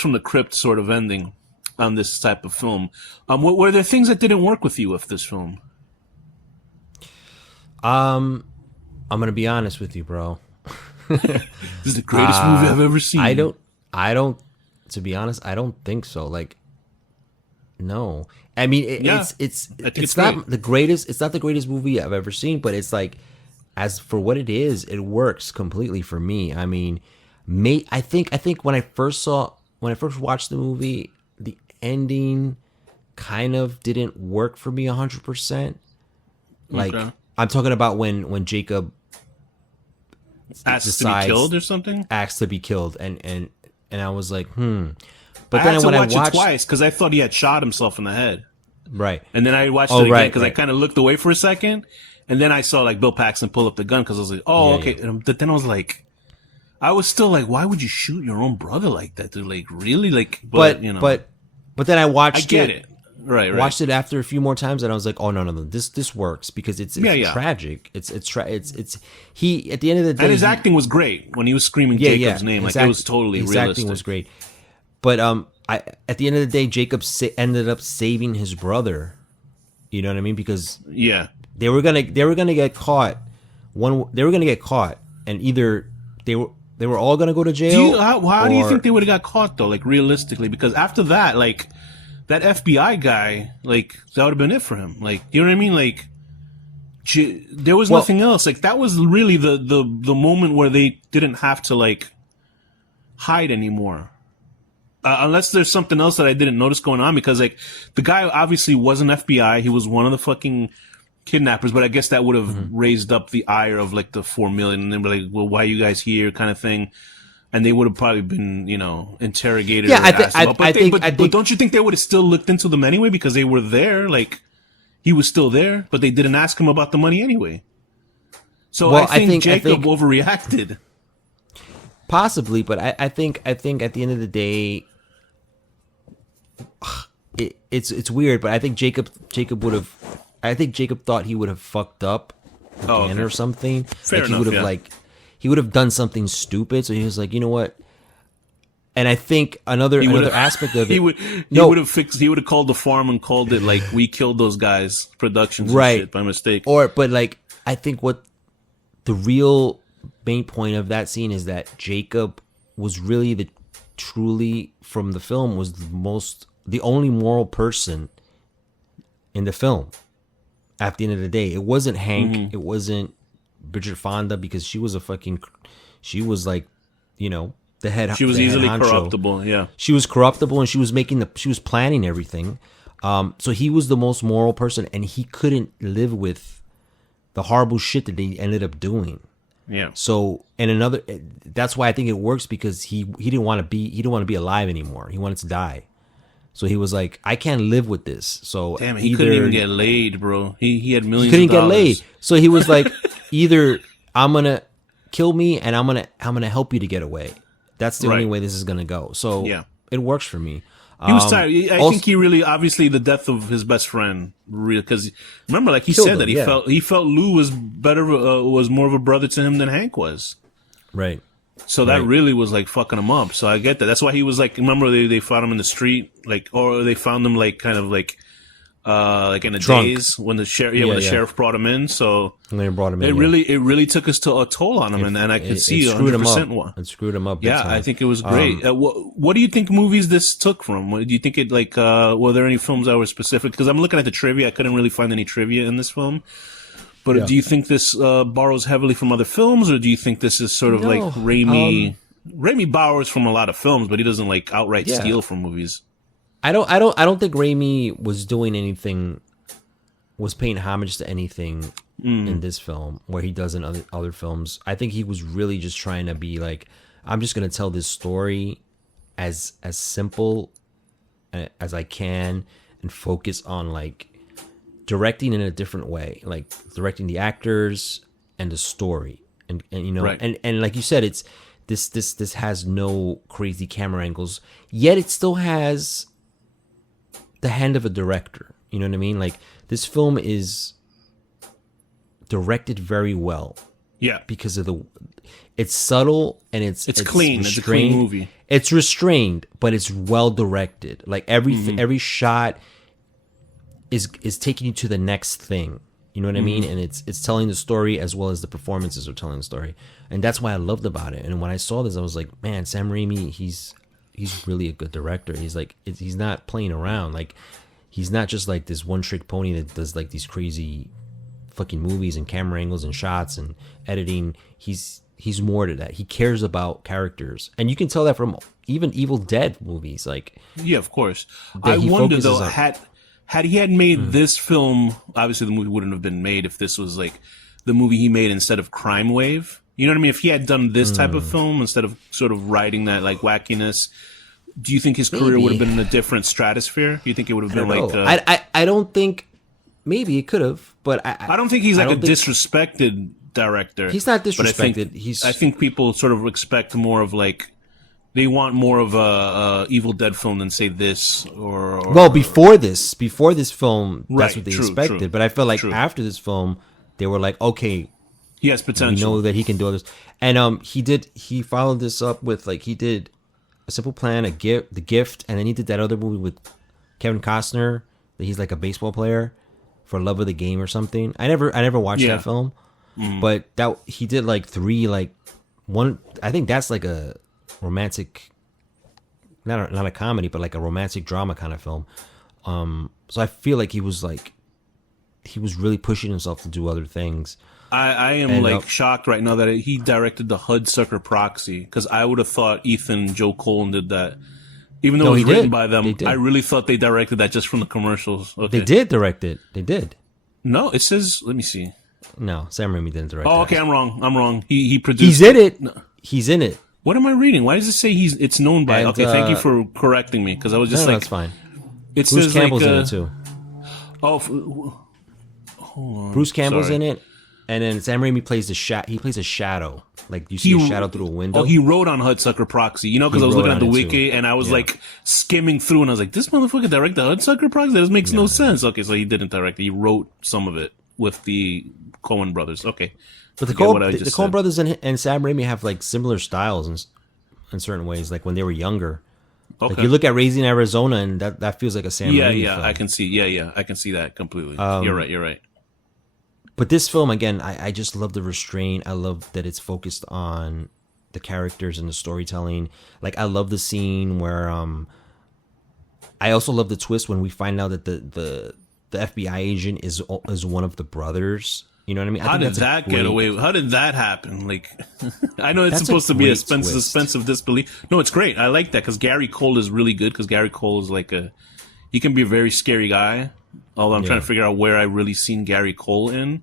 from the Crypt sort of ending on this type of film. Were there things that didn't work with you with this film? I'm gonna be honest with you, bro. This is the greatest movie I've ever seen. I don't. To be honest, I don't think so. Like, no. I mean, it's not the greatest. It's not the greatest movie I've ever seen, but it's like, as for what it is, it works completely for me. I mean, I think when I first watched the movie, the ending kind of didn't work for me 100%. Like, I'm talking about when Jacob asks to be killed or something. Asks to be killed, and I was like, But then when I watched it twice because I thought he had shot himself in the head. Right. And then I watched it again because I kind of looked away for a second, and then I saw like Bill Paxton pull up the gun because I was like, okay. Yeah. But then I was like, I was still like, why would you shoot your own brother like that, dude? Like, really? Like, but then I watched. I get it. Right. Watched it after a few more times, and I was like, "Oh no, this works because it's tragic. It's he at the end of the day." And his acting was great when he was screaming Jacob's name. Like it was totally realistic. His acting was great. But at the end of the day, Jacob ended up saving his brother. You know what I mean? Because they were gonna get caught. They were gonna get caught, and either they were all gonna go to jail. How do you think they would have got caught though? Like realistically, because after that, like. That FBI guy, like, that would have been it for him. Like, you know what I mean? Like, there was nothing else. Like, that was really the moment where they didn't have to, like, hide anymore. Unless there's something else that I didn't notice going on. Because, like, the guy obviously wasn't FBI. He was one of the fucking kidnappers. But I guess that would have raised up the ire of, like, the 4 million. And then be like, well, why are you guys here? Kind of thing. And they would have probably been, interrogated. Yeah, but don't you think they would have still looked into them anyway because they were there? Like, he was still there, but they didn't ask him about the money anyway. So I think Jacob overreacted. Possibly, but I think at the end of the day, it's weird. But I think Jacob would have. I think Jacob thought he would have fucked up again or something. Fair enough. He would have he would have done something stupid, so he was like, you know what? And I think another aspect of it, he would have called the farm and called it like "We Killed Those Guys" Productions and shit by mistake. But like I think what the real main point of that scene is that Jacob was really truly from the film was the only moral person in the film. At the end of the day, it wasn't Hank, it wasn't Bridget Fonda because she was like, the head. She was easily corruptible. Yeah, she was corruptible, and she was planning everything. So he was the most moral person, and he couldn't live with the horrible shit that they ended up doing. Yeah. So, and that's why I think it works because he didn't want to be alive anymore. He wanted to die. So he was like, I can't live with this. So damn it, he couldn't even get laid, bro. He had millions. He couldn't of dollars. get laid. So he was like, either I'm gonna kill me and I'm gonna help you to get away. That's the only way this is gonna go. So it works for me. He was tired. I think he really, obviously, the death of his best friend, because remember, like he said that he felt Lou was was more of a brother to him than Hank was. Right. So that really was like fucking him up. So I get that. That's why he was like, remember they found him in the street, like, or they found him like kind of like in a daze when the sheriff brought him in. So and they brought him in. It really took us to a toll on him, and I could see 100% why. It screwed him up. Yeah, I think it was great. What do you think movies this took from? Do you think it like were there any films that were specific? Because I'm looking at the trivia, I couldn't really find any trivia in this film. But do you think this borrows heavily from other films, or do you think this is sort of like Raimi? Raimi borrows from a lot of films, but he doesn't like outright steal from movies. I don't think Raimi was doing anything, was paying homage to anything in this film where he does in other films. I think he was really just trying to be like, I'm just gonna tell this story as simple as I can and focus on like directing in a different way, like directing the actors and the story, and you know, and like you said, it's this has no crazy camera angles, yet it still has the hand of a director. You know what I mean? Like this film is directed very well. Yeah, because of it's subtle and it's clean. It's a clean movie. It's restrained, but it's well directed. Like every shot is taking you to the next thing. You know what I mean? And it's telling the story as well as the performances are telling the story. And that's why I loved about it. And when I saw this, I was like, man, Sam Raimi, he's really a good director. He's like, he's not playing around. Like, he's not just like this one trick pony that does like these crazy fucking movies and camera angles and shots and editing. He's more to that. He cares about characters. And you can tell that from even Evil Dead movies. Like, yeah, of course. I wonder though, had he made this film, obviously the movie wouldn't have been made if this was like the movie he made instead of Crime Wave. You know what I mean? If he had done this type of film instead of sort of riding that like wackiness, do you think his career would have been in a different stratosphere? Do you think it would have been like I don't think, maybe it could have, but I don't think he's like a disrespected director. He's not disrespected. I think people sort of expect more of like, they want more of a Evil Dead film than say this or well, before this film, that's what they expected. True, but I feel like after this film, they were like, okay, he has potential. We know that he can do all this. And he followed this up with like, he did A Simple Plan, The Gift, and then he did that other movie with Kevin Costner that he's like a baseball player, For Love of the Game or something. I never watched that film, but that he did like three, like one. I think that's like a romantic, not a comedy, but like a romantic drama kind of film. So I feel like he was really pushing himself to do other things. I am shocked right now that he directed the Hudsucker Proxy, because I would have thought Ethan and Joe Cohen did that. Even though it was written by them, I really thought they directed that just from the commercials. Okay. They did direct it. They did. No, it says, let me see. No, Sam Raimi didn't direct it. Oh, okay, I'm wrong. He produced He's in it. No. He's in it. What am I reading? Why does it say it's known by? Okay, thank you for correcting me, because I was just that's fine. It Bruce says Campbell's like, in it too. Hold on. Bruce Campbell's in it, and then Sam Raimi plays he plays a shadow. Like you see a shadow through a window. Oh, he wrote on Hudsucker Proxy. You know, because I was looking at the wiki and I was like skimming through, and I was like, this motherfucker directed Hudsucker Proxy? That makes no sense. Okay, so he didn't direct it. He wrote some of it with the Coen brothers. Okay. But the Coen brothers and Sam Raimi have like similar styles in certain ways, like when they were younger. Okay. Like you look at Raising Arizona, and that feels like a Sam Raimi film. I can see. I can see that completely. You're right. But this film, again, I just love the restraint. I love that it's focused on the characters and the storytelling. Like I love the scene where I also love the twist when we find out that the FBI agent is one of the brothers. You know what I mean? How did that get away? How did that happen? Like, I know it's supposed to be a suspense of disbelief. No, it's great. I like that because Gary Cole is really good, because Gary Cole is like he can be a very scary guy. Although I'm trying to figure out where I really seen Gary Cole in.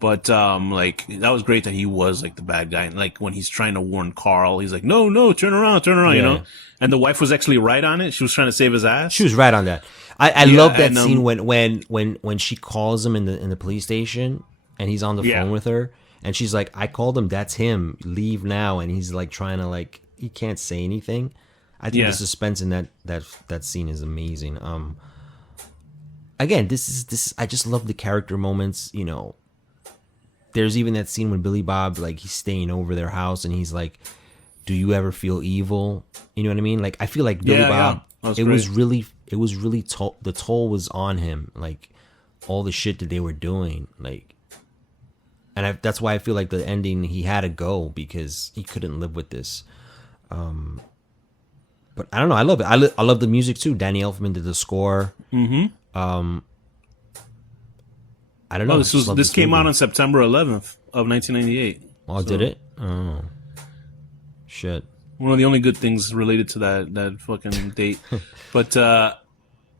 But, like, that was great that he was, like, the bad guy. And, like, when he's trying to warn Carl, he's like, no, turn around, you know? And the wife was actually right on it. She was trying to save his ass. She was right on that. I love that scene when she calls him in the police station, and he's on the phone with her, and she's like, I called him, that's him, leave now. And he's, like, trying to, like, he can't say anything. I think the suspense in that scene is amazing. Again, this is I just love the character moments, you know. There's even that scene when Billy Bob, like, he's staying over their house and he's like, do you ever feel evil? You know what I mean? Like, I feel like Billy Bob, it was really the toll was on him. Like, all the shit that they were doing. Like, and that's why I feel like the ending, he had to go because he couldn't live with this. But I don't know. I love it. I love the music too. Danny Elfman did the score. Mm-hmm. I don't know. Oh, this came out on September 11th of 1998. I don't know. This came out on September 11th of 1998. Oh, did it? Oh, shit. One of the only good things related to that fucking date. But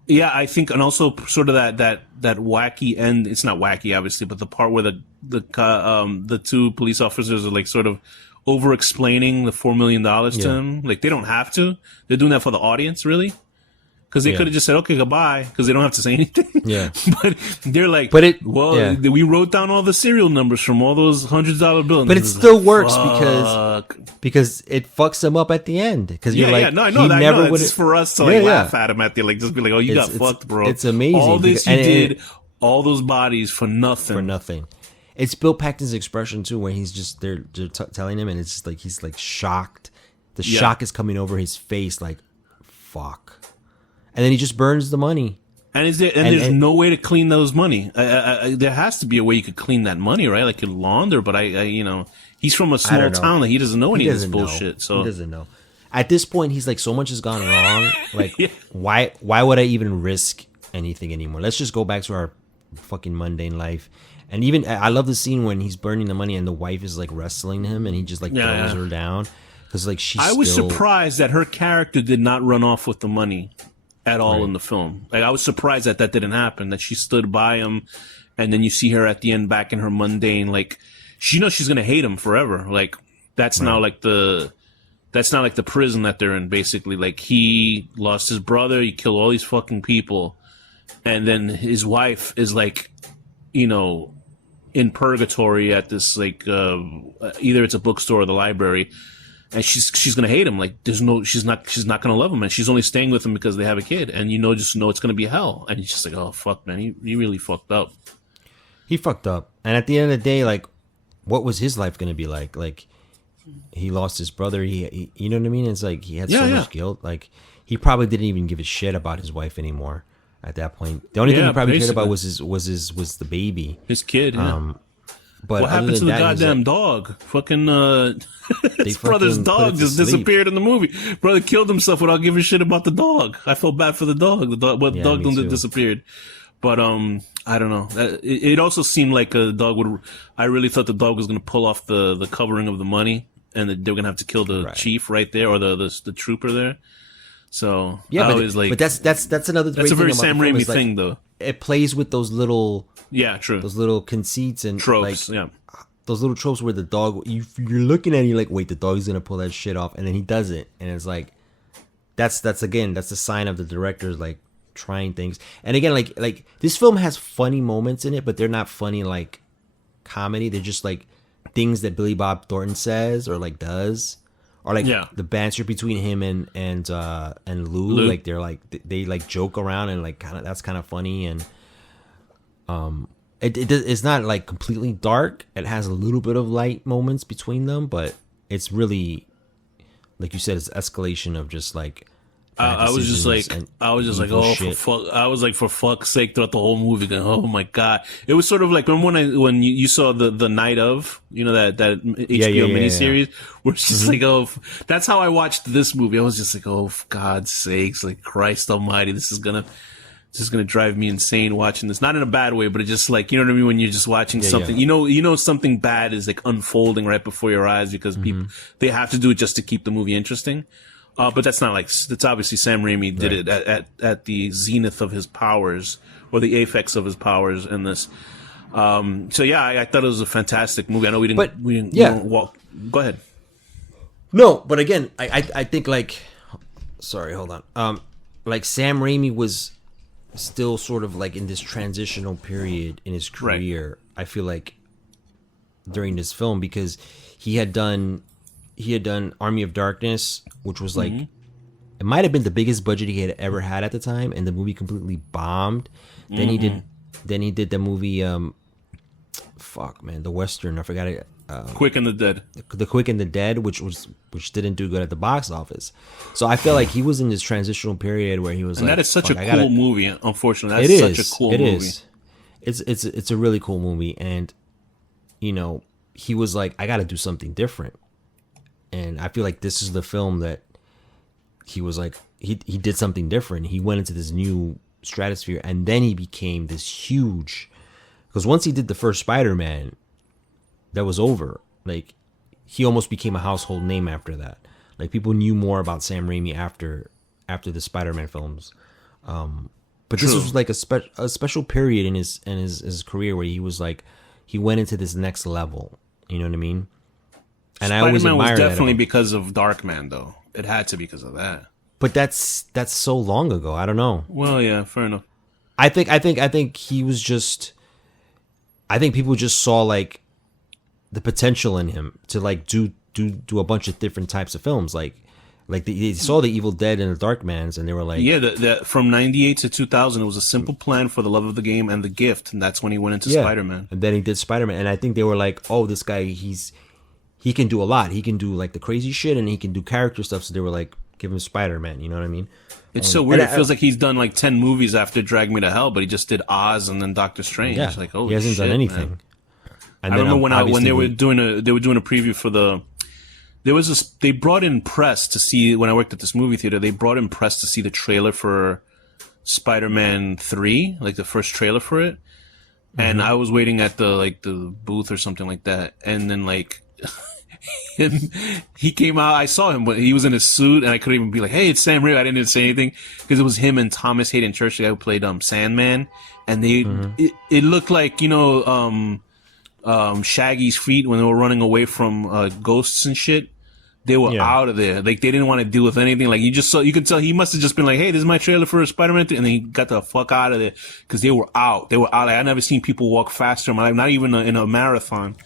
yeah, I think, and also sort of that wacky end. It's not wacky, obviously, but the part where the two police officers are like sort of over explaining the $4 million to him. Like, they don't have to. They're doing that for the audience, really. Because they could have just said, okay, goodbye, because they don't have to say anything. Yeah. But they're like, we wrote down all the serial numbers from all those $100 bills. But it still works Fuck. because it fucks them up at the end. Because you're like, no, I know that. Never It's just for us to laugh at him at the like, just be like, oh, you got fucked, bro. It's amazing. All this you did, all those bodies for nothing. For nothing. It's Bill Paxton's expression too, where he's just they're telling him, and it's just like he's like shocked. The shock is coming over his face, like, fuck. And then he just burns the money. And there's no way to clean those money. There has to be a way you could clean that money, right? Like, you launder. But he's from a small town that he doesn't know any of this bullshit. So he doesn't know. At this point, he's like, so much has gone wrong. Like, why would I even risk anything anymore? Let's just go back to our fucking mundane life. And even I love the scene when he's burning the money and the wife is like wrestling him, and he just like throws her down because like I was surprised that her character did not run off with the money at all in the film. Like, I was surprised that didn't happen, that she stood by him, and then you see her at the end back in her mundane, like, she knows she's gonna hate him forever. Like, that's now like the prison that they're in, basically. Like, he lost his brother, he killed all these fucking people, and then his wife is like, in purgatory at this, like, either it's a bookstore or the library, and she's gonna hate him. Like, she's not gonna love him, and she's only staying with him because they have a kid, and just know it's gonna be hell. And he's just like, oh fuck, man, he really fucked up. He fucked up, and at the end of the day, like, what was his life gonna be like? Like, he lost his brother. He you know what I mean? It's like he had so much guilt. Like, he probably didn't even give a shit about his wife anymore at that point. The only thing he probably cared about was the baby, his kid. But what happened to the goddamn dog? Fucking his brother's dog just disappeared in the movie. Brother killed himself without giving a shit about the dog. I felt bad for the dog. The dog disappeared. But I don't know. It also seemed like a dog would. I really thought the dog was going to pull off the covering of the money, and that they were going to have to kill the chief right there, or the trooper there. So but that's another. That's a very Sam Raimi thing, though. It plays with those little. Yeah, true. Those little conceits and tropes, those little tropes where the dog, you're looking at it, you're like, wait, the dog's gonna pull that shit off, and then he does it, and it's like, that's a sign of the director's like trying things. And again, like this film has funny moments in it, but they're not funny like comedy. They're just like things that Billy Bob Thornton says or like does, or like the banter between him and Lou. Like they're like they like joke around and like that's kind of funny. And it's not like completely dark. It has a little bit of light moments between them, but it's really, like you said, it's escalation of just like. I was just like, oh, for fuck's sake, throughout the whole movie, going, oh my god! It was sort of like when you saw the night of, that HBO miniseries, where it's just like, oh, that's how I watched this movie. I was just like, oh, for God's sakes, like Christ Almighty, this is gonna drive me insane watching this. Not in a bad way, but it's just like, you know what I mean? When you're just watching something, you know something bad is like unfolding right before your eyes because people, they have to do it just to keep the movie interesting. But that's not like, that's obviously Sam Raimi did it at the zenith of his powers, or the apex of his powers in this. So yeah, I thought it was a fantastic movie. I know we didn't walk. Go ahead. No, but again, I think like, sorry, hold on. Like Sam Raimi was still sort of like in this transitional period in his career. Right. I feel like during this film, because he had done Army of Darkness, which was like, it might have been the biggest budget he had ever had at the time, and the movie completely bombed. Then he did the movie, the Western, I forgot it. Quick and the Dead. The Quick and the Dead, which didn't do good at the box office. So I feel like he was in this transitional period where he was and like, that is such a cool movie, unfortunately. That's such a cool movie. It's a really cool movie, and he was like, I gotta do something different. And I feel like this is the film that he was like, he did something different. He went into this new stratosphere, and then he became this huge Because once he did the first Spider-Man, that was over. Like, he almost became a household name after that. Like, people knew more about Sam Raimi after the Spider-Man films. But this was like a special period in his career where he was like, he went into this next level. You know what I mean? And I always admire that. Was definitely because of Darkman, though. It had to be because of that. But that's so long ago. I don't know. Well, yeah, fair enough. I think he was just. I think people just saw like the potential in him to like do a bunch of different types of films. Like they saw the Evil Dead and the Darkmans, and they were like, yeah, that from '98 to 2000, it was a simple plan for the love of the game and the gift, and that's when he went into Spider-Man. And then he did Spider-Man, and I think they were like, oh, this guy, he can do a lot. He can do like the crazy shit, and he can do character stuff. So they were like, give him Spider-Man. You know what I mean? It's so weird. It feels like he's done like 10 movies after Drag Me to Hell, but he just did Oz and then Doctor Strange. Yeah, like, holy he hasn't done anything. Man. And I remember when they were doing a preview for they brought in press to see, when I worked at this movie theater, they brought in press to see the trailer for Spider-Man 3, like the first trailer for it. And I was waiting at the booth or something like that. And then like, he came out, I saw him, but he was in a suit and I couldn't even be like, hey, it's Sam Raimi. I didn't even say anything because it was him and Thomas Hayden Church, the guy who played Sandman. And it looked like, Shaggy's feet when they were running away from ghosts and shit. They were out of there. Like, they didn't want to deal with anything. Like, you could tell he must have just been like, hey, this is my trailer for Spider-Man 3. And then he got the fuck out of there because they were out. Like, I never seen people walk faster in my life, not even in a marathon.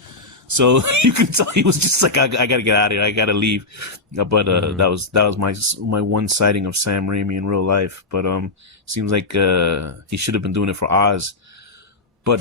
So you could tell he was just like, I gotta get out of here. I gotta leave. But that was my one sighting of Sam Raimi in real life. But seems like he should have been doing it for Oz. But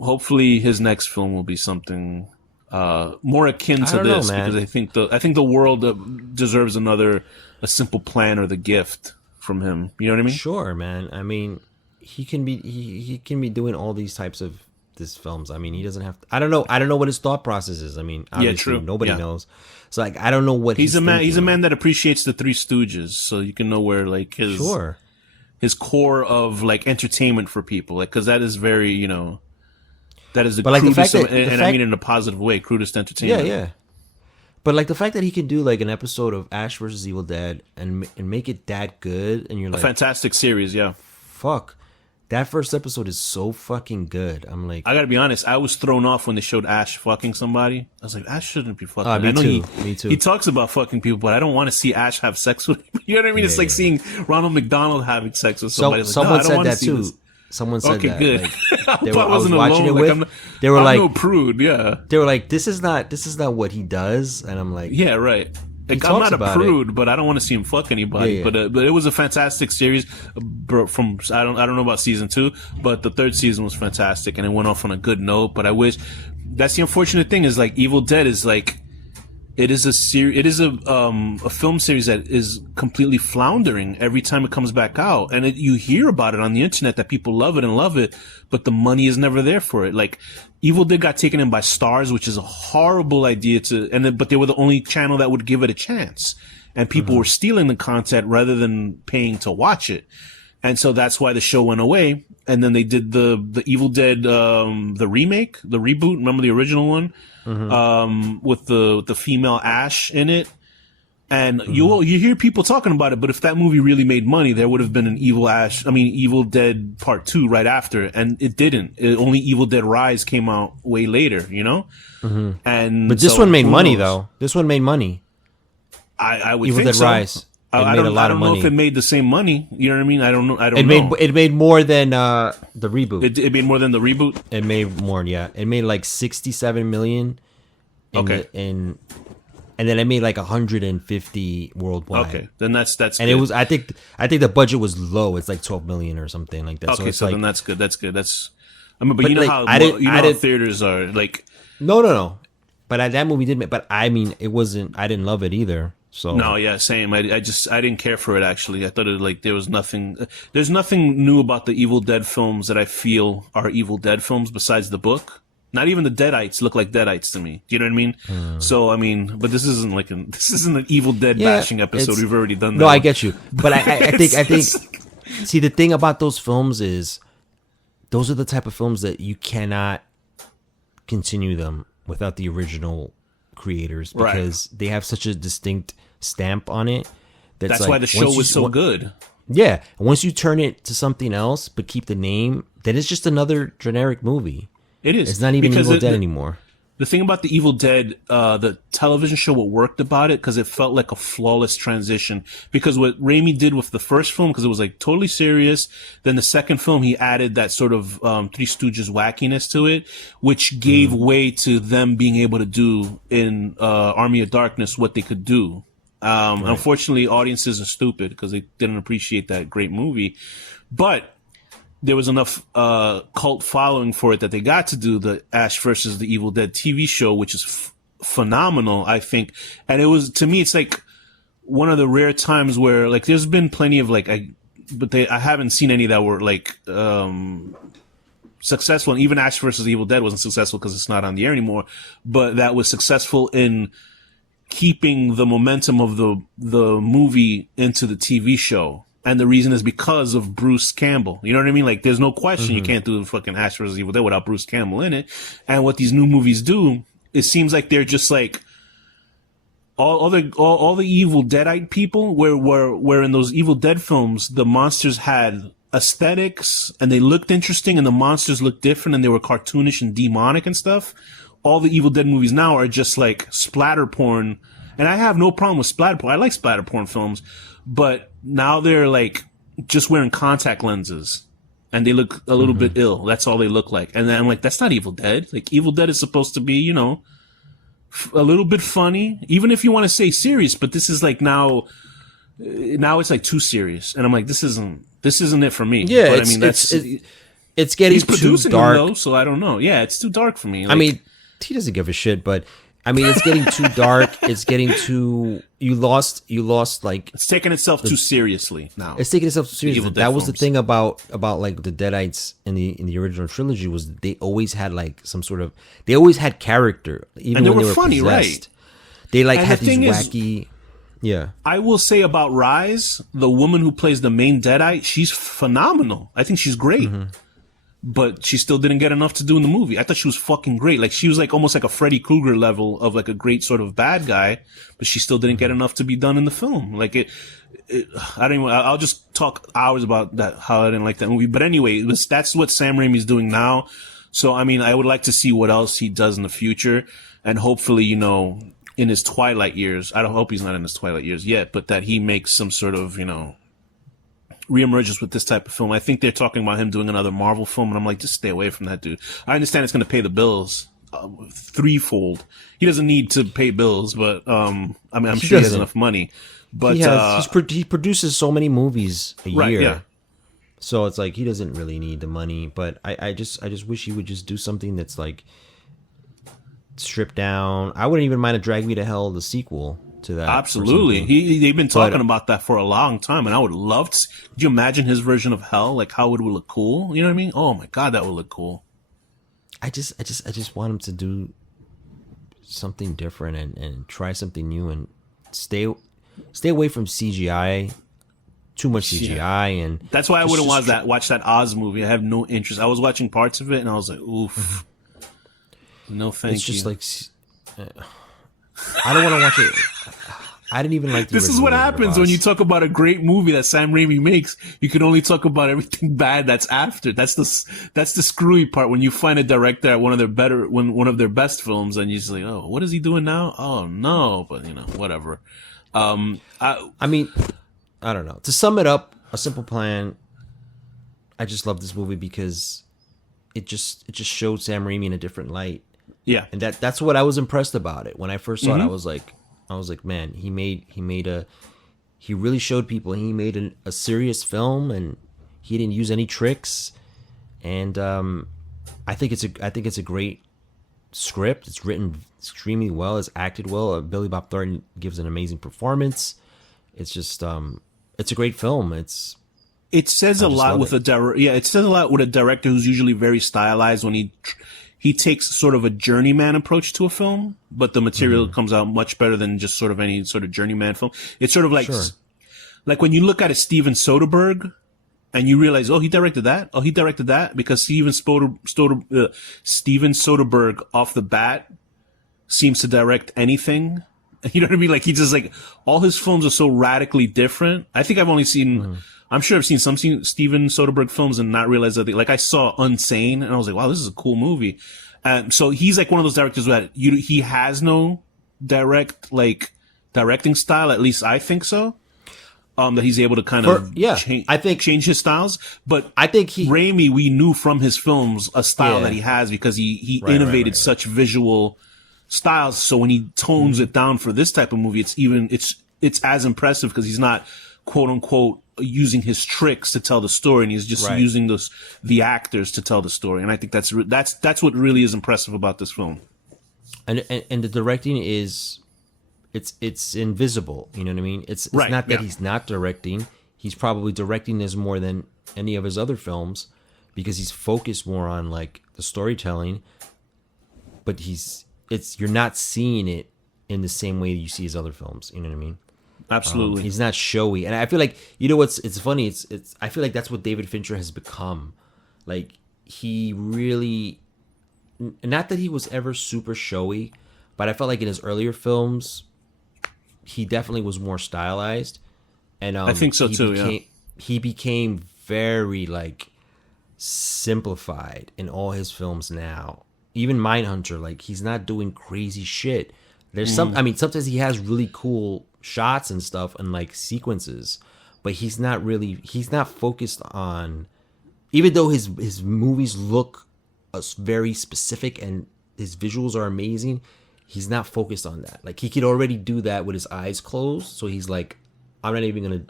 hopefully his next film will be something more akin to this, because I think the world deserves a simple plan or the gift from him. You know what I mean? Sure, man. I mean, he can be doing all these types of these films. I mean, he doesn't have to, I don't know what his thought process is. I mean, obviously nobody knows. So like, I don't know what he's a man. He's a man that appreciates the Three Stooges, so you can know where like his core of like entertainment for people, like, because that is very, that is the crudest, and I mean in a positive way, crudest entertainment. Yeah. But like the fact that he can do like an episode of Ash versus Evil Dead and make it that good, and you're like, a fantastic series, yeah. Fuck. That first episode is so fucking good. I'm like, I gotta be honest, I was thrown off when they showed Ash fucking somebody. I was like, Ash shouldn't be fucking. Me too. He talks about fucking people, but I don't want to see Ash have sex with people. You know what I mean? It's like seeing Ronald McDonald having sex with somebody. Someone said that too. Someone said that. Good. Like, I wasn't watching it with. They were like, no prude. Yeah. They were like, this is not what he does, and I'm like, yeah, right. Like, I'm not a prude, but I don't want to see him fuck anybody. Yeah. But it was a fantastic series. From I don't know about season 2, but the third season was fantastic, and it went off on a good note. But I wish, that's the unfortunate thing, is like Evil Dead is like, it is a film series that is completely floundering every time it comes back out, and you hear about it on the internet that people love it, but the money is never there for it. Like, Evil Dead got taken in by Starz, which is a horrible idea but they were the only channel that would give it a chance, and people were stealing the content rather than paying to watch it, and so that's why the show went away. And then they did the Evil Dead the remake, the reboot. Remember the original one? With the female Ash in it, and you hear people talking about it. But if that movie really made money, there would have been an Evil Dead Part 2 right after, and it didn't. Only Evil Dead Rise came out way later, But this one made money though. This one made money. I would Evil think Dead so. Rise. I don't know if it made the same money. You know what I mean? I don't know. It made more than the reboot. It made more than the reboot. It made more. Yeah, it made like 67 million. And then it made like 150 worldwide. Okay, then that's and good. It was. I think the budget was low. It's like 12 million or something like that. Okay, so then that's good. That's good. But you know like, how theaters are like. No. But that movie did. But I mean, it wasn't. I didn't love it either. So no, yeah, same. I didn't care for it actually. I thought there's nothing new about the Evil Dead films that I feel are Evil Dead films besides the book. Not even the Deadites look like Deadites to me. Do you know what I mean? So I mean, but this isn't an Evil Dead bashing episode. We've already done that. No, I get you. But I think see, the thing about those films is those are the type of films that you cannot continue them without the original creators, because they have such a distinct stamp on it. That's like, why the show was so good. Yeah. Once you turn it to something else but keep the name, then it's just another generic movie. It is. It's not even Evil Dead anymore. The thing about the Evil Dead, the television show, what worked about it, because it felt like a flawless transition. Because what Raimi did with the first film, because it was like totally serious, then the second film, he added that sort of Three Stooges wackiness to it, which gave way to them being able to do in Army of Darkness what they could do. Unfortunately, audiences are stupid because they didn't appreciate that great movie. But there was enough cult following for it that they got to do the Ash versus the Evil Dead TV show, which is phenomenal, I think. And it was, to me, it's like one of the rare times where, like, there's been plenty of like, I haven't seen any that were like successful. And even Ash versus the Evil Dead wasn't successful because it's not on the air anymore. But that was successful in keeping the momentum of the movie into the TV show. And the reason is because of Bruce Campbell. You know what I mean? Like, there's no question you can't do the fucking Ash vs. Evil Dead without Bruce Campbell in it. And what these new movies do, it seems like they're just like all the Evil Deadite people, where in those Evil Dead films, the monsters had aesthetics and they looked interesting and the monsters looked different and they were cartoonish and demonic and stuff. All the Evil Dead movies now are just like splatter porn. And I have no problem with splatter porn. I like splatter porn films. But now they're like just wearing contact lenses and they look a little bit ill. That's all they look like. And then I'm like, that's not Evil Dead. Like, Evil Dead is supposed to be, you know, a little bit funny, even if you want to say serious, but this is like now it's like too serious. And I'm like, this isn't it for me. Yeah. But I mean, it's getting he's producing too dark. Them, though, so I don't know. Yeah. It's too dark for me. Like, I mean, he doesn't give a shit, but I mean, it's getting too dark. It's getting too, you lost like. It's taking itself too seriously now. It's taking itself too seriously. That was the films. thing about like the Deadites in the original trilogy, was they always had like some sort of, they always had character. Even and they when were they were funny, possessed. right? They like And had the these thing is, wacky. Yeah. I will say about Rise, the woman who plays the main Deadite, she's phenomenal. I think she's great. But she still didn't get enough to do in the movie. I thought she was fucking great. Like, she was like almost like a Freddy Krueger level of like a great sort of bad guy, but she still didn't get enough to be done in the film. Like I'll just talk hours about that, how I didn't like that movie. But anyway, that's what Sam Raimi's doing now. So, I mean, I would like to see what else he does in the future. And hopefully, you know, in his twilight years, I don't hope he's not in his twilight years yet, but that he makes some sort of, you know, reemerges with this type of film. I think they're talking about him doing another Marvel film, and I'm like, just stay away from that dude. I understand it's going to pay the bills threefold. He doesn't need to pay bills, but I mean, I'm sure he has enough money. But he produces so many movies a year, yeah. So it's like he doesn't really need the money. But I just wish he would just do something that's like stripped down. I wouldn't even mind a Drag Me to Hell, the sequel to that. Absolutely. They've been talking about that for a long time, and I would love to. Could you imagine his version of Hell? Like, how it would look cool? You know what I mean? Oh my God, that would look cool. I just want him to do something different and try something new and stay away from CGI. Too much CGI, and that's why I wouldn't watch that Oz movie. I have no interest. I was watching parts of it, and I was like, oof. No, thank you. It's just like, I don't want to watch it. I didn't even like the This is what happens when you talk about a great movie that Sam Raimi makes. You can only talk about everything bad that's after. That's the screwy part, when you find a director at one of their best films, and you're just like, oh, what is he doing now? Oh no, but you know, whatever. I mean, I don't know. To sum it up, A Simple Plan. I just love this movie because it just showed Sam Raimi in a different light. Yeah, and that's what I was impressed about it. When I first saw it, I was like, man, he really showed people. He made a serious film, and he didn't use any tricks. And I think it's a great script. It's written extremely well. It's acted well. Billy Bob Thornton gives an amazing performance. It's just it's a great film. It says a lot with it says a lot with a director who's usually very stylized when he takes sort of a journeyman approach to a film, but the material comes out much better than just sort of any sort of journeyman film. It's sort of like, like when you look at a Steven Soderbergh, and you realize, oh, he directed that. Oh, he directed that, because Steven Soderbergh off the bat seems to direct anything. You know what I mean? Like, he just, like, all his films are so radically different. I think I've only seen, I'm sure I've seen some Steven Soderbergh films and not realized that like, I saw Unsane and I was like, wow, this is a cool movie. So he's like one of those directors that he has no directing style. At least I think so. That he's able to kind of change his styles. But I think Raimi, we knew from his films a style that he has, because he innovated such visual styles. So when he tones it down for this type of movie, it's as impressive, because he's not, quote unquote, using his tricks to tell the story, and he's just using the actors to tell the story. And I think that's what really is impressive about this film. And the directing is, it's invisible. You know what I mean? It's not that he's not directing. He's probably directing this more than any of his other films, because he's focused more on like the storytelling. But you're not seeing it in the same way you see his other films. You know what I mean? Absolutely. He's not showy. And I feel like, you know it's funny, I feel like that's what David Fincher has become. Like, he really, not that he was ever super showy, but I felt like in his earlier films, he definitely was more stylized. And I think so too, he became very like simplified in all his films now. Even Mindhunter, like, he's not doing crazy shit. There's sometimes he has really cool shots and stuff and like sequences, but he's not focused on, even though his movies look very specific and his visuals are amazing, he's not focused on that. Like, he could already do that with his eyes closed, so he's like, I'm not even gonna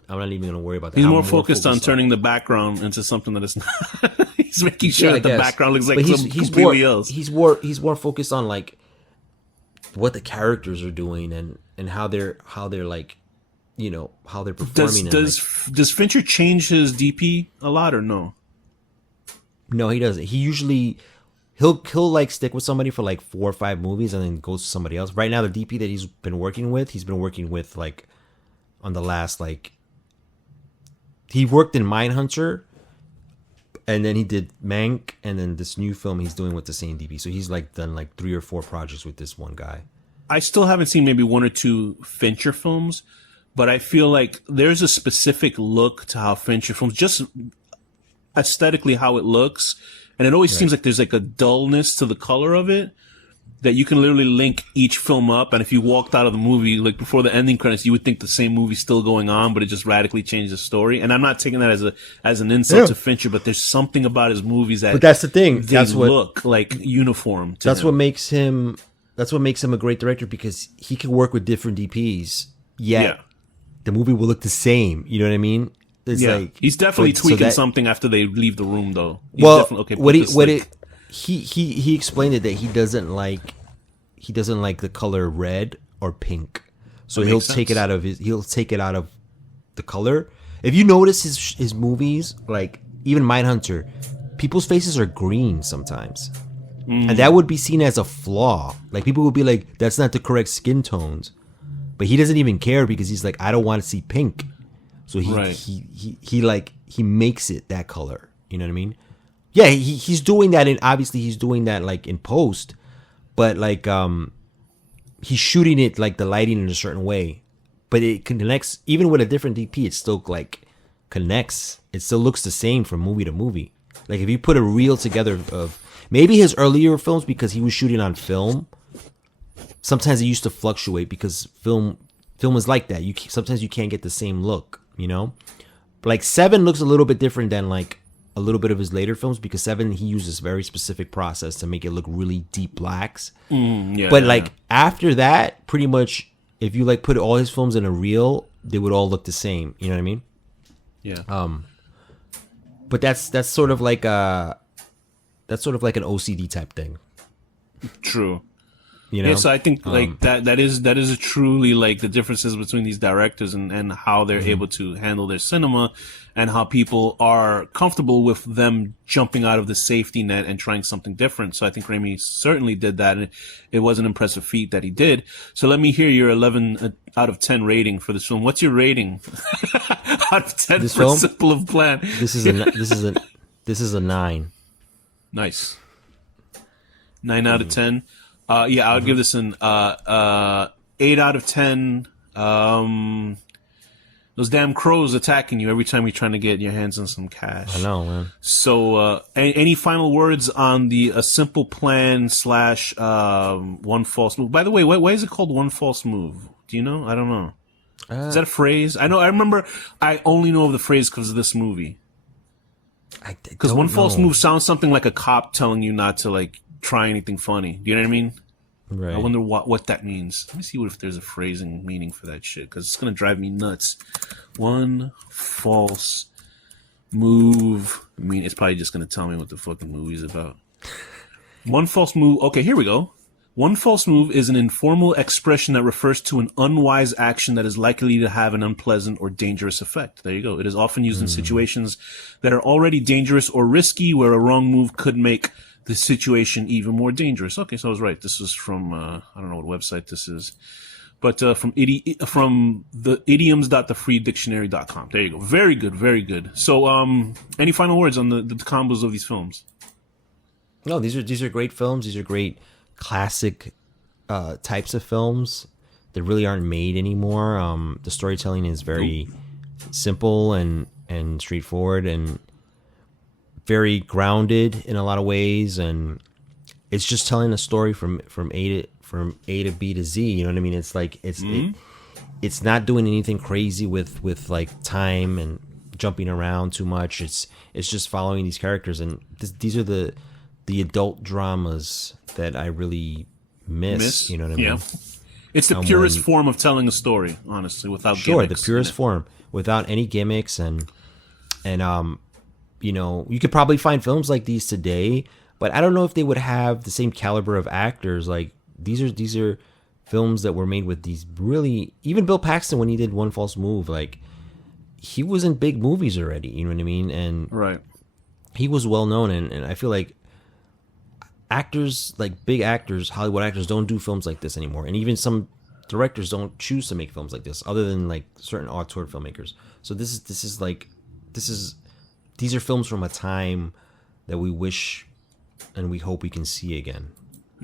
worry about that. He's more focused on turning the background into something that is not. He's making sure that the background looks like something completely else. He's more focused on like what the characters are doing and how they're like, you know, how they're performing. Does Fincher change his DP a lot or no? No, he doesn't. He usually he'll like stick with somebody for like 4 or 5 movies and then goes to somebody else. Right now, the DP that he's been working with like on the last, like, he worked in Mindhunter, and then he did Mank, and then this new film he's doing with the same DP. So he's like done like 3 or 4 projects with this one guy. I still haven't seen maybe 1 or 2 Fincher films, but I feel like there's a specific look to how Fincher films, just aesthetically how it looks, and it always seems like there's like a dullness to the color of it that you can literally link each film up, and if you walked out of the movie, like before the ending credits, you would think the same movie's still going on, but it just radically changed the story. And I'm not taking that as an insult to Fincher, but there's something about his movies that. But that's the thing. That's what look like uniform. That's what makes him. That's what makes him a great director, because he can work with different DPs, yet the movie will look the same. You know what I mean? It's like, he's definitely tweaking something after they leave the room, though. He explained it that he doesn't like the color red or pink, so he'll take it out of the color. If you notice his movies, like even Mindhunter, people's faces are green sometimes, and that would be seen as a flaw. Like, people would be like, that's not the correct skin tones, but he doesn't even care, because he's like, I don't want to see pink, so he makes it that color. You know what I mean? Yeah, he's doing that, and obviously he's doing that like in post, but like he's shooting it like the lighting in a certain way, but it connects even with a different DP. It still like connects. It still looks the same from movie to movie. Like, if you put a reel together of maybe his earlier films, because he was shooting on film, sometimes it used to fluctuate, because film is like that. Sometimes you can't get the same look, you know. But like Seven looks a little bit different than like a little bit of his later films, because Seven, he uses very specific process to make it look really deep blacks. After that, pretty much, if you like put all his films in a reel, they would all look the same. You know what I mean? Yeah. But that's sort of like an OCD type thing. True. You know? Yeah, so I think like that is a truly like the differences between these directors and how they're able to handle their cinema, and how people are comfortable with them jumping out of the safety net and trying something different. So I think Raimi certainly did that, and it was an impressive feat that he did. So let me hear your 11 out of 10 rating for this film. What's your rating out of 10 This for film? Simple of Plan? This is a 9. Nice. 9 out of 10. Yeah, I would give this an 8 out of 10. Those damn crows attacking you every time you're trying to get your hands on some cash. I know, man. So, any final words on the A Simple Plan / One False Move? By the way, why is it called One False Move? Do you know? I don't know. Is that a phrase? I remember. I only know of the phrase because of this movie. Because One False Move sounds something like a cop telling you not to like try anything funny. Do you know what I mean? Right. I wonder what that means. Let me see if there's a phrasing meaning for that shit, because it's gonna drive me nuts. One false move. I mean, it's probably just gonna tell me what the fucking movie's about. One false move. Okay, here we go. One false move is an informal expression that refers to an unwise action that is likely to have an unpleasant or dangerous effect. There you go. It is often used in situations that are already dangerous or risky, where a wrong move could make the situation even more dangerous. Okay, so I was right. This is from I don't know what website this is, but from the idioms.thefreedictionary.com. There you go. Very good, very good. So, any final words on the combos of these films? No, these are great films. These are great classic types of films that really aren't made anymore. The storytelling is very simple and straightforward and very grounded in a lot of ways, and it's just telling a story from A to B to Z. You know what I mean? It's like it's not doing anything crazy with like time and jumping around too much. It's just following these characters, and these are the adult dramas that I really miss. You know what I mean? Yeah. It's the purest form of telling a story, honestly, without gimmicks. The purest form, without any gimmicks, and you know, you could probably find films like these today, but I don't know if they would have the same caliber of actors. Like these are films that were made with these really, even Bill Paxton, when he did One False Move, like he was in big movies already, you know what I mean? And right, he was well known, and I feel like actors, like big actors, Hollywood actors, don't do films like this anymore. And even some directors don't choose to make films like this, other than like certain auteur filmmakers. So these are films from a time that we wish and we hope we can see again.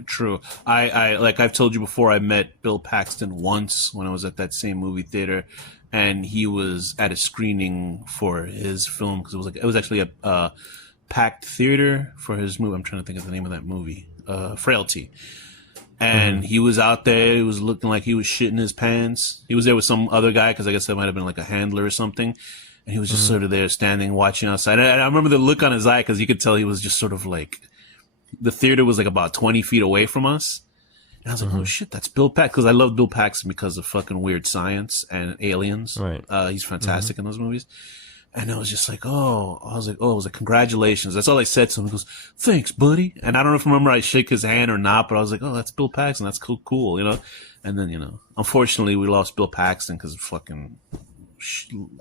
True. I like I've told you before, I met Bill Paxton once when I was at that same movie theater, and he was at a screening for his film, because it was actually a packed theater for his movie. I'm trying to think of the name of that movie, Frailty. And he was out there. He was looking like he was shitting his pants. He was there with some other guy, because I guess that might have been like a handler or something. And he was just sort of there standing, watching outside. And I remember the look on his eye, because you could tell he was just sort of like, the theater was like about 20 feet away from us. And I was like, oh shit, that's Bill Paxton. Because I love Bill Paxton because of fucking Weird Science and Aliens. Right. He's fantastic in those movies. And I was just like, congratulations. That's all I said to him. He goes, thanks, buddy. And I don't know if I remember I shake his hand or not, but I was like, oh, that's Bill Paxton. That's cool, you know? And then, you know, unfortunately we lost Bill Paxton because fucking,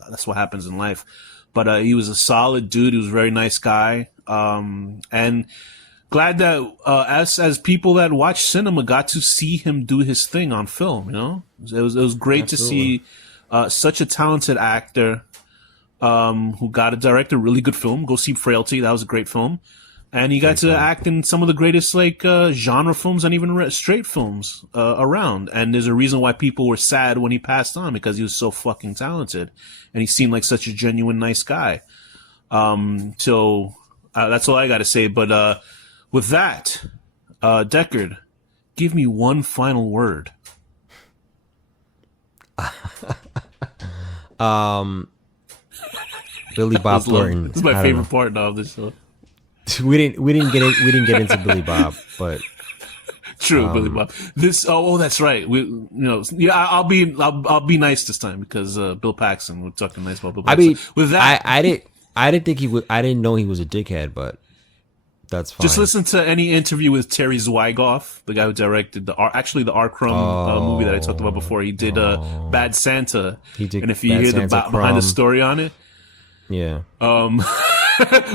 that's what happens in life. But he was a solid dude. He was a very nice guy. And glad that as people that watch cinema got to see him do his thing on film, you know? It was great to see such a talented actor who got to direct a really good film. Go see Frailty. That was a great film. And he got to act in some of the greatest like genre films and even straight films around. And there's a reason why people were sad when he passed on, because he was so fucking talented and he seemed like such a genuine nice guy. So that's all I got to say. But with that, Deckard, give me one final word. Billy Bob Thornton. This is my favorite part of this show. We didn't get into Billy Bob, but true, Billy Bob. This that's right. I'll be nice this time, because Bill Paxton, we're talking nice about Bill Paxton. I mean, with that, I didn't think he would. I didn't know he was a dickhead, but That's fine. Just listen to any interview with Terry Zwigoff, the guy who directed the R. Crumb movie that I talked about before. He did Bad Santa. He did and if you Bad hear Santa, the behind the story on it, yeah.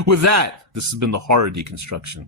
with that, this has been the horror deconstruction.